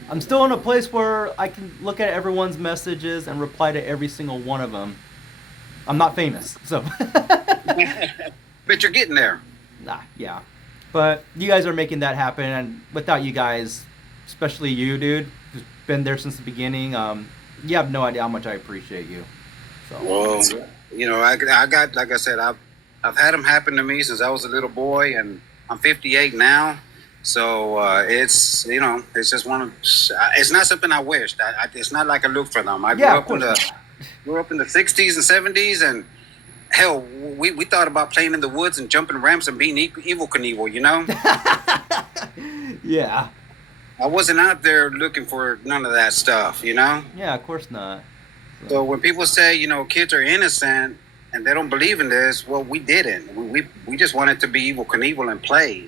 I'm still in a place where I can look at everyone's messages and reply to every single one of them. I'm not famous, so. But you're getting there. Nah, yeah. But you guys are making that happen, and without you guys, especially you, dude, who's been there since the beginning, you have no idea how much I appreciate you. So. Well, you know, I got, like I said, I've had them happen to me since I was a little boy, and I'm 58 now. So it's, you know, it's just it's not something I wished. It's not like I looked for them. I grew up in the 60s and 70s, and hell, we thought about playing in the woods and jumping ramps and being Evel Knievel, you know? Yeah. I wasn't out there looking for none of that stuff, you know? Yeah, of course not. So when people say, you know, kids are innocent and they don't believe in this, well, we didn't. We just wanted to be Evel Knievel and play.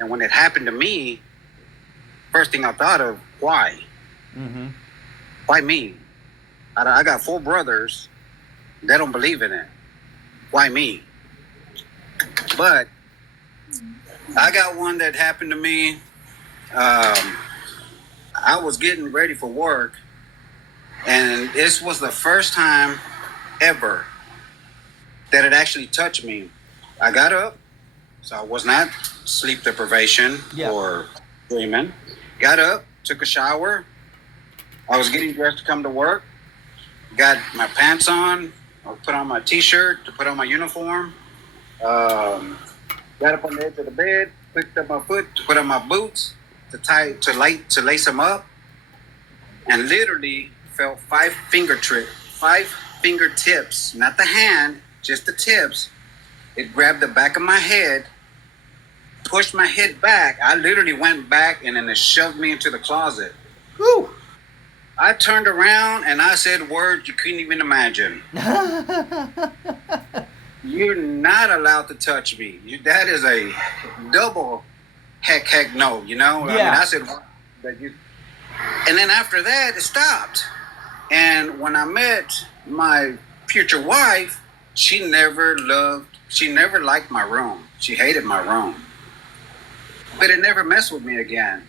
And when it happened to me, first thing I thought of, why? Mm-hmm. Why me? I got 4 brothers. They don't believe in it. Why me? But I got one that happened to me. I was getting ready for work, and this was the first time ever that it actually touched me. I got up, So I was not sleep deprivation Yeah. or dreaming. Got up, took a shower. I was getting dressed to come to work. Got my pants on. I put on my t-shirt to put on my uniform. Got up on the edge of the bed, picked up my foot to put on my boots to lace them up, and literally felt five fingertips, not the hand, just the tips. It grabbed the back of my head, pushed my head back. I literally went back, and then it shoved me into the closet. Woo! I turned around and I said words you couldn't even imagine. You're not allowed to touch me. That is a double heck no, you know? Yeah. I said, that you. And then after that, it stopped. And when I met my future wife, she never liked my room. She hated my room. But it never messed with me again.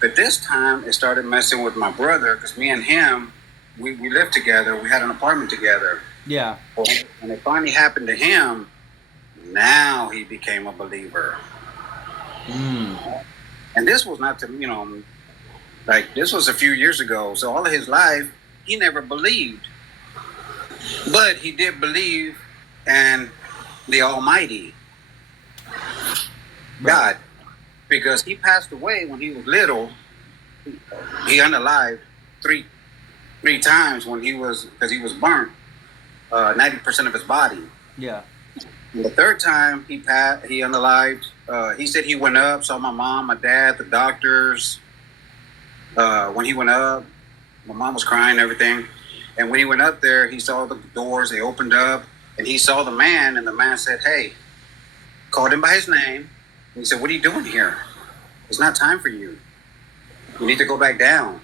But this time, it started messing with my brother, because me and him, we lived together. We had an apartment together. Yeah. When it finally happened to him, now he became a believer. And this was not this was a few years ago. So all of his life, he never believed. But he did believe in the Almighty, God. Because he passed away when he was little. He unalived three times because he was burnt 90% of his body. Yeah. And the third time he unalived, he said he went up, saw my mom, my dad, the doctors. When he went up, my mom was crying and everything. And when he went up there, he saw the doors, they opened up, and he saw the man, and the man said, hey, called him by his name. And he said, what are you doing here? It's not time for you. You need to go back down.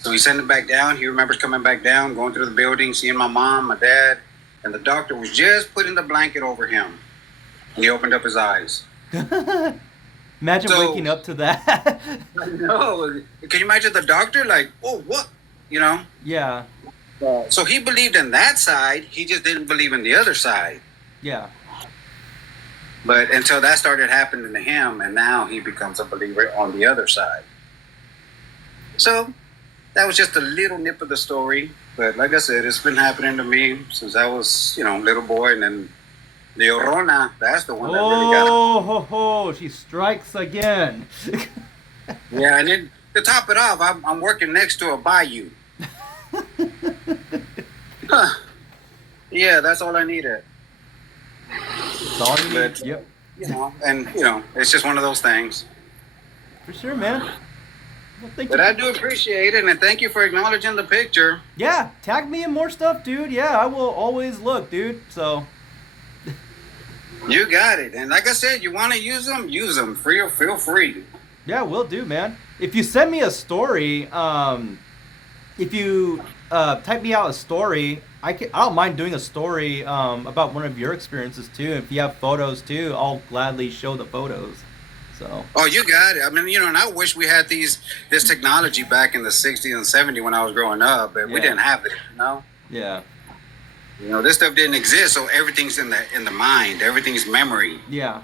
So he sent him back down. He remembers coming back down, going through the building, seeing my mom, my dad, and the doctor was just putting the blanket over him. And he opened up his eyes. Imagine waking up to that. No, can you imagine the doctor? Like, oh, what? You know? Yeah. So he believed in that side. He just didn't believe in the other side. Yeah. But until that started happening to him, and now he becomes a believer on the other side. So that was just a little nip of the story. But like I said, it's been happening to me since I was, little boy. And then the Llorona, that's the one that really got it. Oh, she strikes again. Yeah, and then to top it off, I'm working next to a bayou. Huh. Yeah, that's all I needed. That's all you need. Yep. It's just one of those things. For sure, man. Well, But I do appreciate it, and thank you for acknowledging the picture. Yeah, tag me in more stuff, dude. Yeah, I will always look, dude. So. You got it. And like I said, you want to use them? Use them. Feel free. Yeah, will do, man. If you send me a story, if you type me out a story, I don't mind doing a story about one of your experiences too. If you have photos too, I'll gladly show the photos. So. Oh, you got it. I mean, and I wish we had this technology back in the 60s and 70s when I was growing up, but we didn't have it, Yeah. This stuff didn't exist, so everything's in the mind. Everything's memory. Yeah.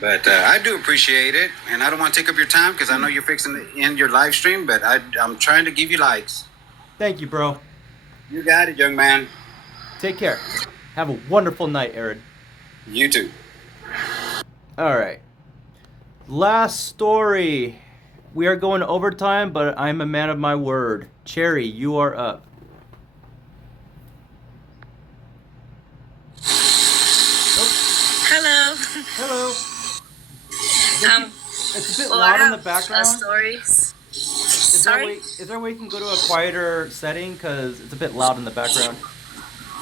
But I do appreciate it, and I don't want to take up your time because I know you're fixing to end your live stream, but I'm trying to give you likes. Thank you, bro. You got it, young man. Take care. Have a wonderful night, Aaron. You too. All right. Last story. We are going overtime, but I'm a man of my word. Cherry, you are up. Hello. Hello. It's a bit Well, loud I in the have background. stories. Is there a way you can go to a quieter setting? Because it's a bit loud in the background.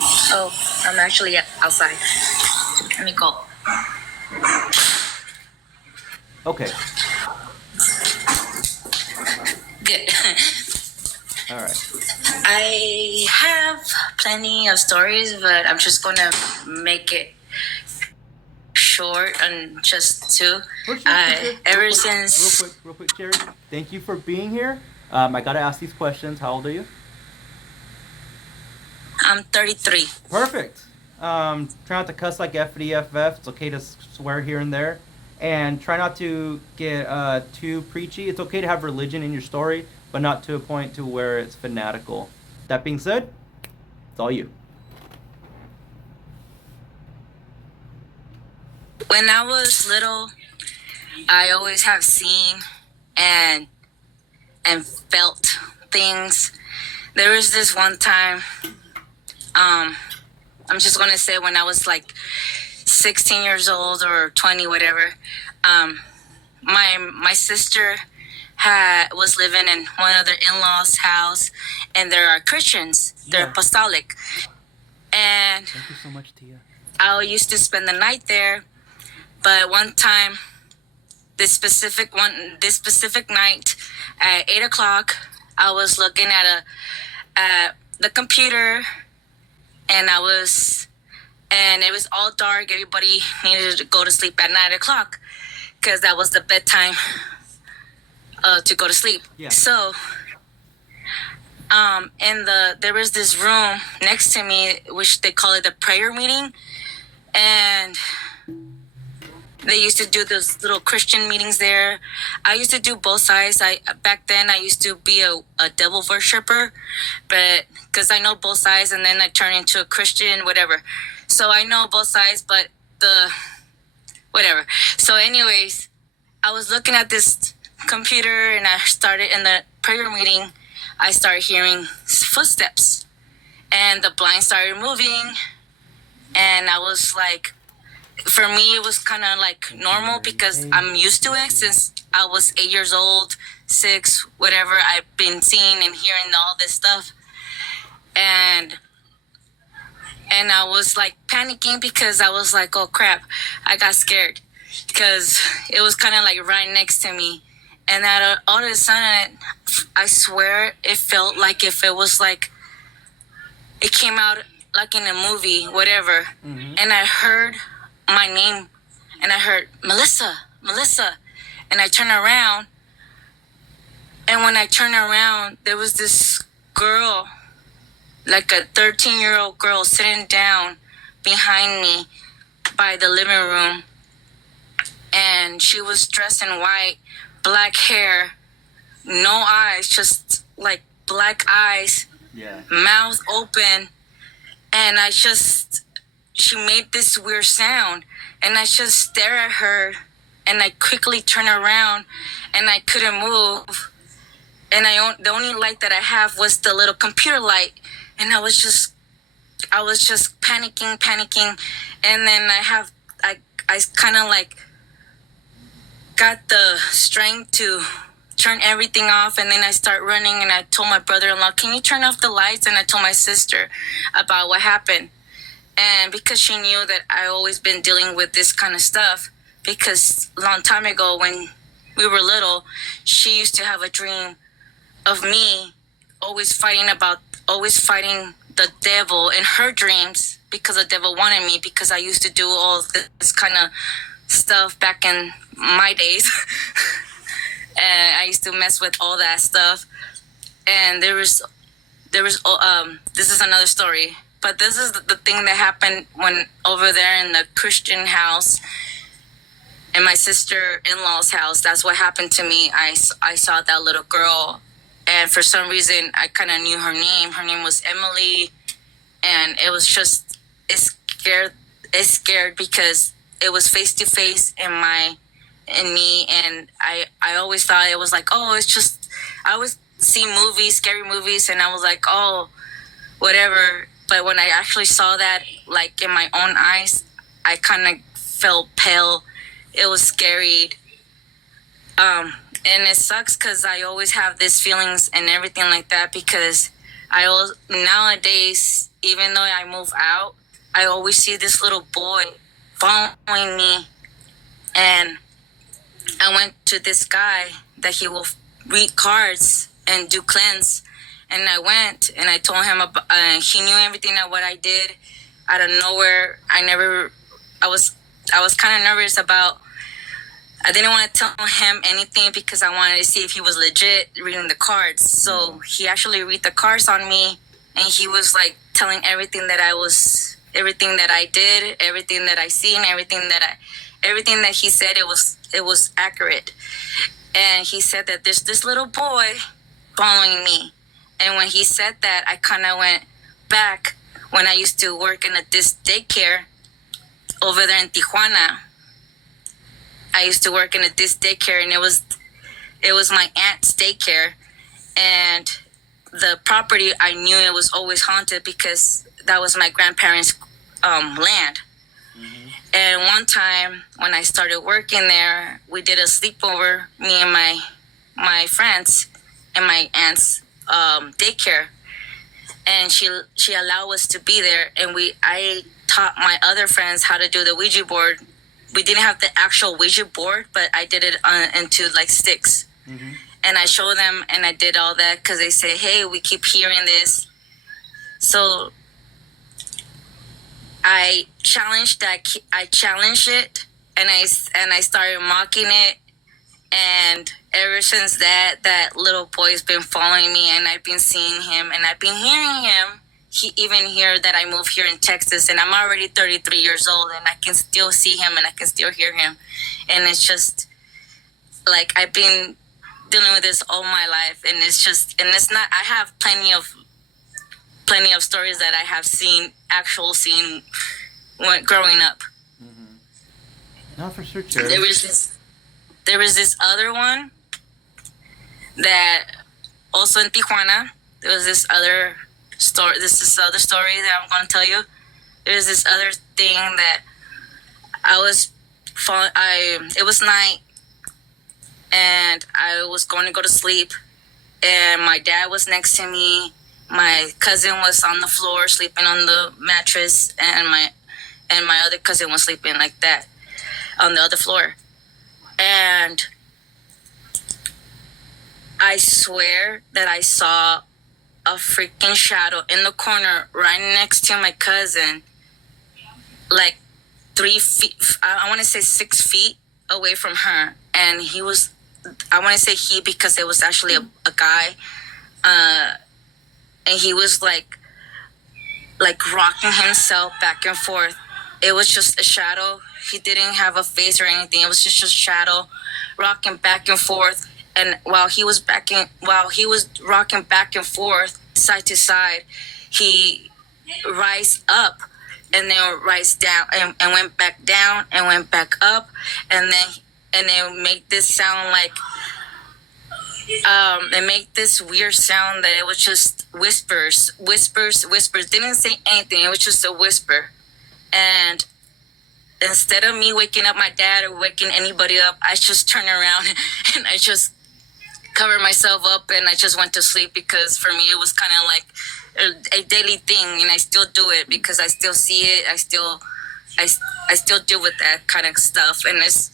Oh, I'm actually outside. Let me go. Okay. Good. All right. I have plenty of stories, but I'm just gonna make it short and just two. Real quick, Cherry. Thank you for being here. I gotta ask these questions. How old are you? I'm 33. Perfect. Try not to cuss like FDFF. It's okay to swear here and there. And try not to get too preachy. It's okay to have religion in your story, but not to a point to where it's fanatical. That being said, it's all you. When I was little, I always have seen and felt things. There was this one time, I'm just gonna say when I was like 16 years old or 20, whatever. My sister was living in one of their in-laws' house, and they are Christians. They're apostolic, and Thank you so much, Tia. I used to spend the night there. But one time, this specific night at 8:00, I was looking at the computer, and it was all dark. Everybody needed to go to sleep at 9:00 because that was the bedtime to go to sleep. Yeah. So, there was this room next to me, which they call it the prayer meeting, and they used to do those little Christian meetings there. I used to do both sides. Back then I used to be a devil worshiper, but because I know both sides, and then I turned into a Christian, whatever. So I know both sides, but whatever. So anyways, I was looking at this computer, and I started in the prayer meeting. I started hearing footsteps, and the blind started moving, and I was like, for me, it was kind of like normal because I'm used to it since I was 8 years old, 6, whatever. I've been seeing and hearing all this stuff. And I was like panicking because I was like, oh crap, I got scared because it was kind of like right next to me. And all of a sudden, I swear it felt like if it was like, it came out like in a movie, whatever. Mm-hmm. And I heard my name, and I heard Melissa, and I turned around, and when I turned around, there was this girl, like a 13-year-old girl, sitting down behind me by the living room, and she was dressed in white, black hair, no eyes, just like black eyes, mouth open, and she made this weird sound, and I just stared at her, and I quickly turned around, and I couldn't move, and the only light that I have was the little computer light, and I was just panicking, and then I kind of like got the strength to turn everything off, and then I start running, and I told my brother-in-law, can you turn off the lights? And I told my sister about what happened. And because she knew that I always been dealing with this kind of stuff, because a long time ago when we were little, she used to have a dream of me always fighting the devil in her dreams, because the devil wanted me, because I used to do all this kind of stuff back in my days. And I used to mess with all that stuff. And there was this is another story. But this is the thing that happened when over there in the Christian house, in my sister-in-law's house. That's what happened to me. I saw that little girl, and for some reason, I kind of knew her name. Her name was Emily, and it was just, it scared because it was face-to-face in me, and I always thought it was like, oh, it's just, I always see movies, scary movies, and I was like, oh, whatever. But when I actually saw that, like in my own eyes, I kind of felt pale. It was scary. And it sucks because I always have these feelings and everything like that, because nowadays, even though I move out, I always see this little boy following me. And I went to this guy that he will read cards and do cleanse. And I went and I told him about, he knew everything of what I did. Out of nowhere, I was kind of nervous about, I didn't want to tell him anything because I wanted to see if he was legit reading the cards. So he actually read the cards on me, and he was like telling everything that I was everything that I did, everything that I seen, everything that he said, it was accurate. And he said that there's this little boy following me. And when he said that, I kind of went back when I used to work in this daycare over there in Tijuana. I used to work in this daycare, and it was my aunt's daycare. And the property, I knew it was always haunted because that was my grandparents' land. And one time when I started working there, we did a sleepover, me and my friends, in my aunt's daycare, and she allowed us to be there. And I taught my other friends how to do the Ouija board. We didn't have the actual Ouija board, but I did it into like sticks. And I showed them, and I did all that because they say, "Hey, we keep hearing this." So I challenged it, and I started mocking it. And ever since that little boy's been following me, and I've been seeing him, and I've been hearing him. He even here that I moved here in Texas, and I'm already 33 years old, and I can still see him, and I can still hear him. And it's just like I've been dealing with this all my life, and it's not. I have plenty of stories that I have seen when growing up. No, for sure, Cherry. There was this other one that also in Tijuana. There was this other story. This other story that I'm going to tell you. There was this other thing that it was night, and I was going to go to sleep, and my dad was next to me. My cousin was on the floor sleeping on the mattress, and my other cousin was sleeping like that on the other floor. And I swear that I saw a freaking shadow in the corner right next to my cousin, like 3 feet, I want to say 6 feet away from her. And he was, I want to say he because it was actually a guy, and he was like rocking himself back and forth. It was just a shadow. He didn't have a face or anything. It was just a shadow rocking back and forth. And while he was rocking back and forth side to side, he rise up and then rise down and went back down and went back up, and then make this sound like it made this weird sound that it was just whispers. Didn't say anything. It was just a whisper. And instead of me waking up my dad or waking anybody up, I just turned around and I just covered myself up and I just went to sleep, because for me it was kind of like a daily thing, and I still do it because I still see it. I still deal with that kind of stuff, and it's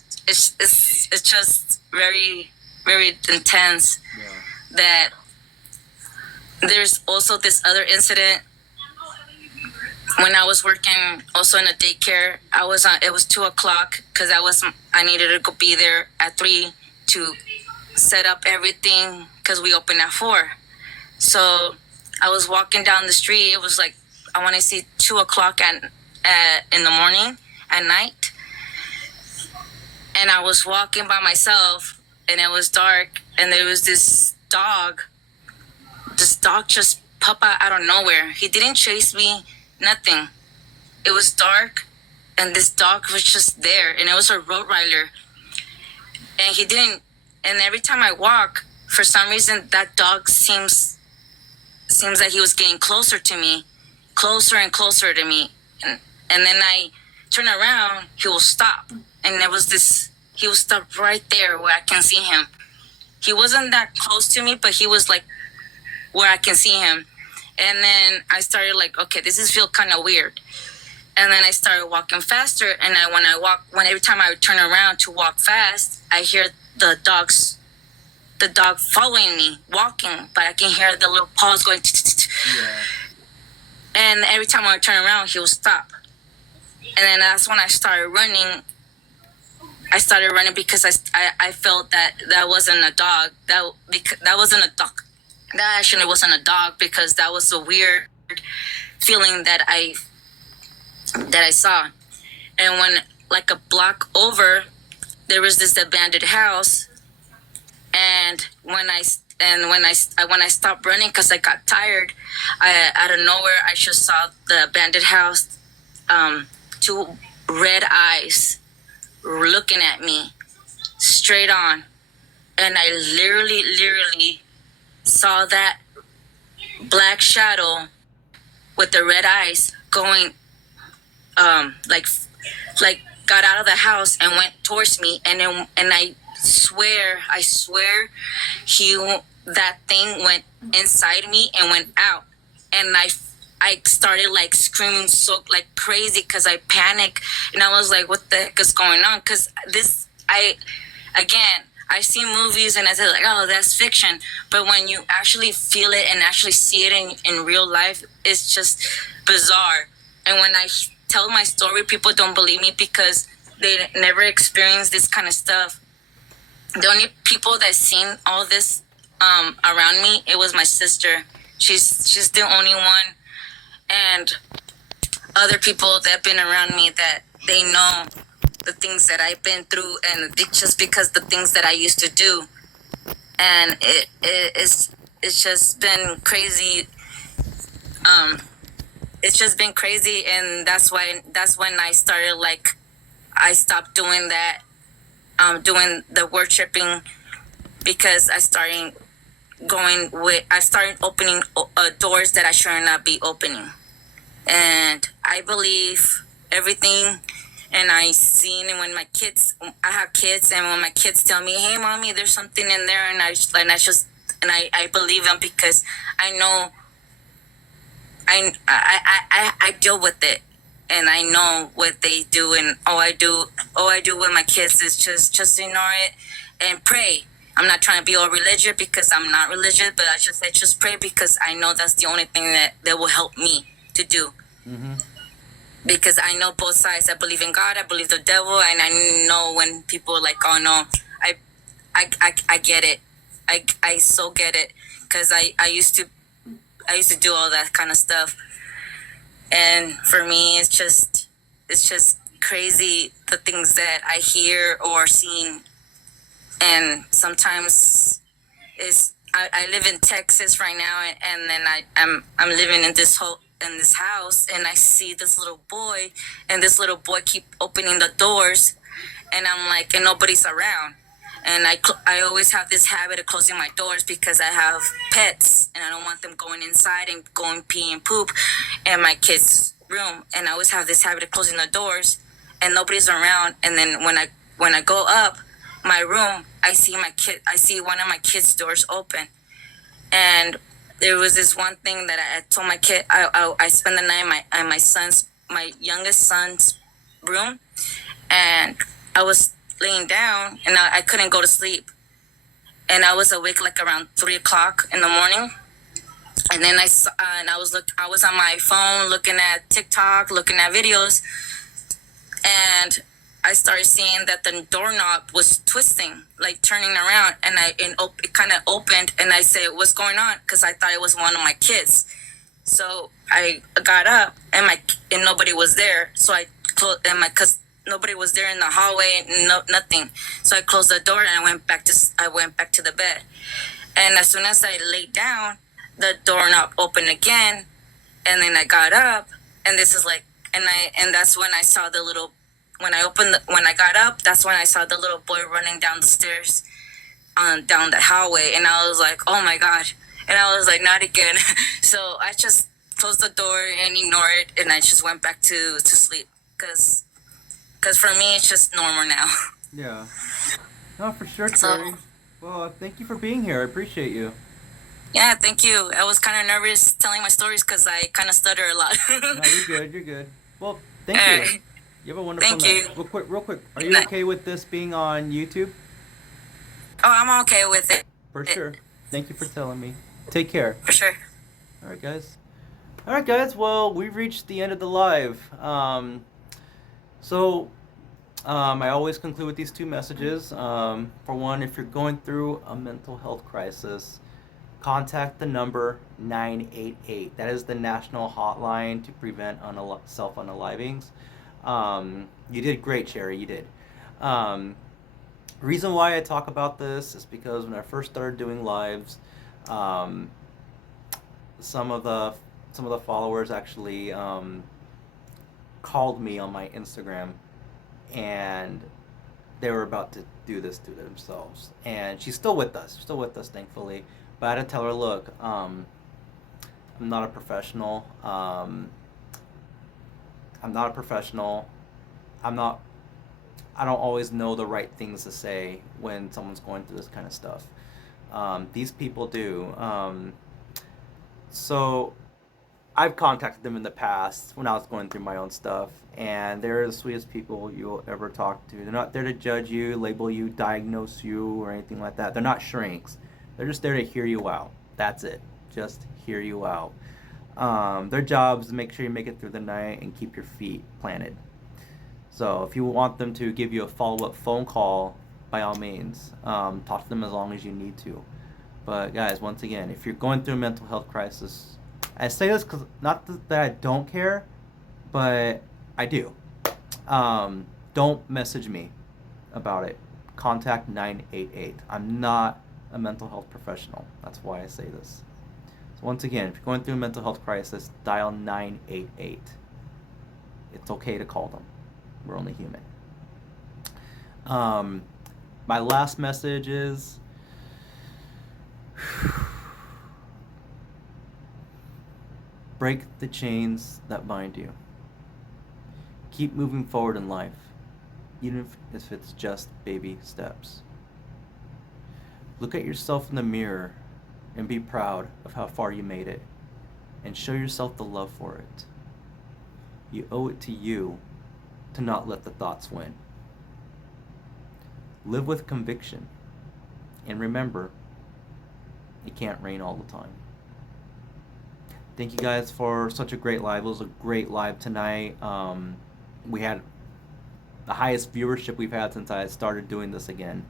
just very, very intense. That there's also this other incident when I was working also in a daycare. It was 2:00 because I needed to go be there at 3 to set up everything because we open at 4. So I was walking down the street. It was like, I want to say 2:00 in the morning at night. And I was walking by myself, and it was dark, and there was this dog just pop out of nowhere. He didn't chase me, nothing. It was dark, and this dog was just there, and it was a Rottweiler. And every time I walk, for some reason, that dog seems like he was getting closer to me, closer and closer to me. And then I turn around, he will stop. And he will stop right there where I can see him. He wasn't that close to me, but he was like where I can see him. And then I started like, okay, this is feel kind of weird. And then I started walking faster. And when every time I would turn around to walk fast, I hear the dog following me, walking, but I can hear the little paws going. And every time I would turn around, he would stop. And then that's when I started running. I started running because I felt that wasn't a dog. That wasn't a dog. That actually wasn't a dog, because that was a weird feeling that that I saw. And when, like a block over, there was this abandoned house. And when I stopped running because I got tired, out of nowhere I just saw the abandoned house, two red eyes looking at me straight on, and I literally saw that black shadow with the red eyes going, like got out of the house and went towards me, and I swear, that thing went inside me and went out, and I started like screaming so like crazy because I panicked, and I was like, what the heck is going on? Because I see movies and I say like, oh, that's fiction, but when you actually feel it and actually see it in real life, it's just bizarre. And when I tell my story, people don't believe me because they never experienced this kind of stuff. The only people that seen all this around me, it was my sister. She's the only one, and other people that have been around me that they know the things that I've been through, and just because the things that I used to do, and it's just been crazy. It's just been crazy, and that's when I started, like, I stopped doing that, doing the worshiping, because I started opening doors that I should not be opening. And I believe everything, and I seen when I have kids, and when my kids tell me, hey mommy, there's something in there, and I believe them, because I know I deal with it, and I know what they do, and all I do with my kids is just ignore it and pray. I'm not trying to be all religious, because I'm not religious, but I just pray, because I know that's the only thing that will help me to do. Mm-hmm. Because I know both sides. I believe in God, I believe the devil, and I know when people are like, oh no, I get it. I so get it, because I used to do all that kind of stuff. And for me, it's just crazy, the things that I hear or seen. And sometimes I live in Texas right now, and then I'm living in this house, and I see this little boy, and this little boy keep opening the doors, and I'm like, and nobody's around. And I always have this habit of closing my doors, because I have pets, and I don't want them going inside and going pee and poop in my kids' room. And I always have this habit of closing the doors, and nobody's around. And then when I go up my room, I see one of my kids' doors open. And there was this one thing that I told my kid, I spent the night in my youngest son's room, and I was laying down, and I couldn't go to sleep, and I was awake like around 3:00 in the morning. And then I was on my phone looking at TikTok, looking at videos, and I started seeing that the doorknob was twisting, like turning around, and it kind of opened, and I said, what's going on? Because I thought it was one of my kids. So I got up, and nobody was there. So I closed, because nobody was there in the hallway, nothing. So I closed the door, and I went back to the bed. And as soon as I laid down, the doorknob opened again, and then I got up, and this is like, and that's when I saw the little. When I got up, that's when I saw the little boy running down the stairs, down the hallway, and I was like, oh my God. And I was like, not again. So I just closed the door and ignored it, and I just went back to sleep, because for me, it's just normal now. Yeah. No, for sure, So- Terry. Well, thank you for being here. I appreciate you. Yeah, thank you. I was kind of nervous telling my stories, because I kind of stutter a lot. No, you're good. You're good. Well, thank you. Alright. You have a wonderful Thank night. you. Real quick. Are you Night. okay with this being on YouTube? Oh, I'm okay with it. For sure. Thank you for telling me. Take care. For sure. All right, guys. Well, we've reached the end of the live. I always conclude with these two messages. For one, if you're going through a mental health crisis, contact the number 988. That is the national hotline to prevent self-unalivings. You did great, Sherry. You did. Reason why I talk about this is because when I first started doing lives, some of the followers actually called me on my Instagram, and they were about to do this to themselves. And she's still with us, thankfully. But I had to tell her, look, I'm not a professional. I'm not a professional. I don't always know the right things to say when someone's going through this kind of stuff. These people do. So I've contacted them in the past when I was going through my own stuff, and they're the sweetest people you'll ever talk to. They're not there to judge you, label you, diagnose you, or anything like that. They're not shrinks. They're just there to hear you out. That's it. Just hear you out. Their job is to make sure you make it through the night and keep your feet planted. So if you want them to give you a follow-up phone call, by all means, talk to them as long as you need to. But guys, once again, if you're going through a mental health crisis, I say this because not that I don't care, but I do. Don't message me about it. Contact 988. I'm not a mental health professional. That's why I say this. So once again, if you're going through a mental health crisis, dial 988. It's okay to call them. We're only human. My last message is break the chains that bind you. Keep moving forward in life, even if it's just baby steps. Look at yourself in the mirror and be proud of how far you made it, and show yourself the love for it. You owe it to you to not let the thoughts win. Live with conviction, and remember, it can't rain all the time. Thank you guys for such a great live. It was a great live tonight. We had the highest viewership we've had since I started doing this again.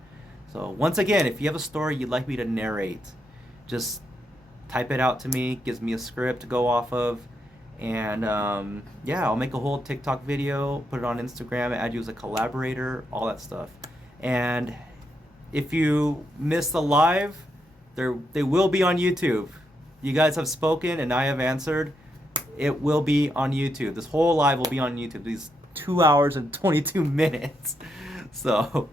So once again, if you have a story you'd like me to narrate, just type it out to me. Gives me a script to go off of. And yeah, I'll make a whole TikTok video, put it on Instagram, add you as a collaborator, all that stuff. And if you miss the live, they will be on YouTube. You guys have spoken and I have answered. It will be on YouTube. This whole live will be on YouTube. These 2 hours and 22 minutes. So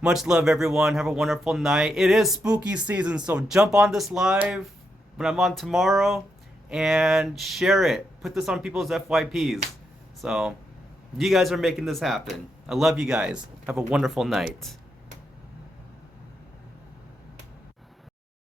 much love, everyone. Have a wonderful night. It is spooky season, so jump on this live when I'm on tomorrow and share it. Put this on people's FYPs. So you guys are making this happen. I love you guys. Have a wonderful night.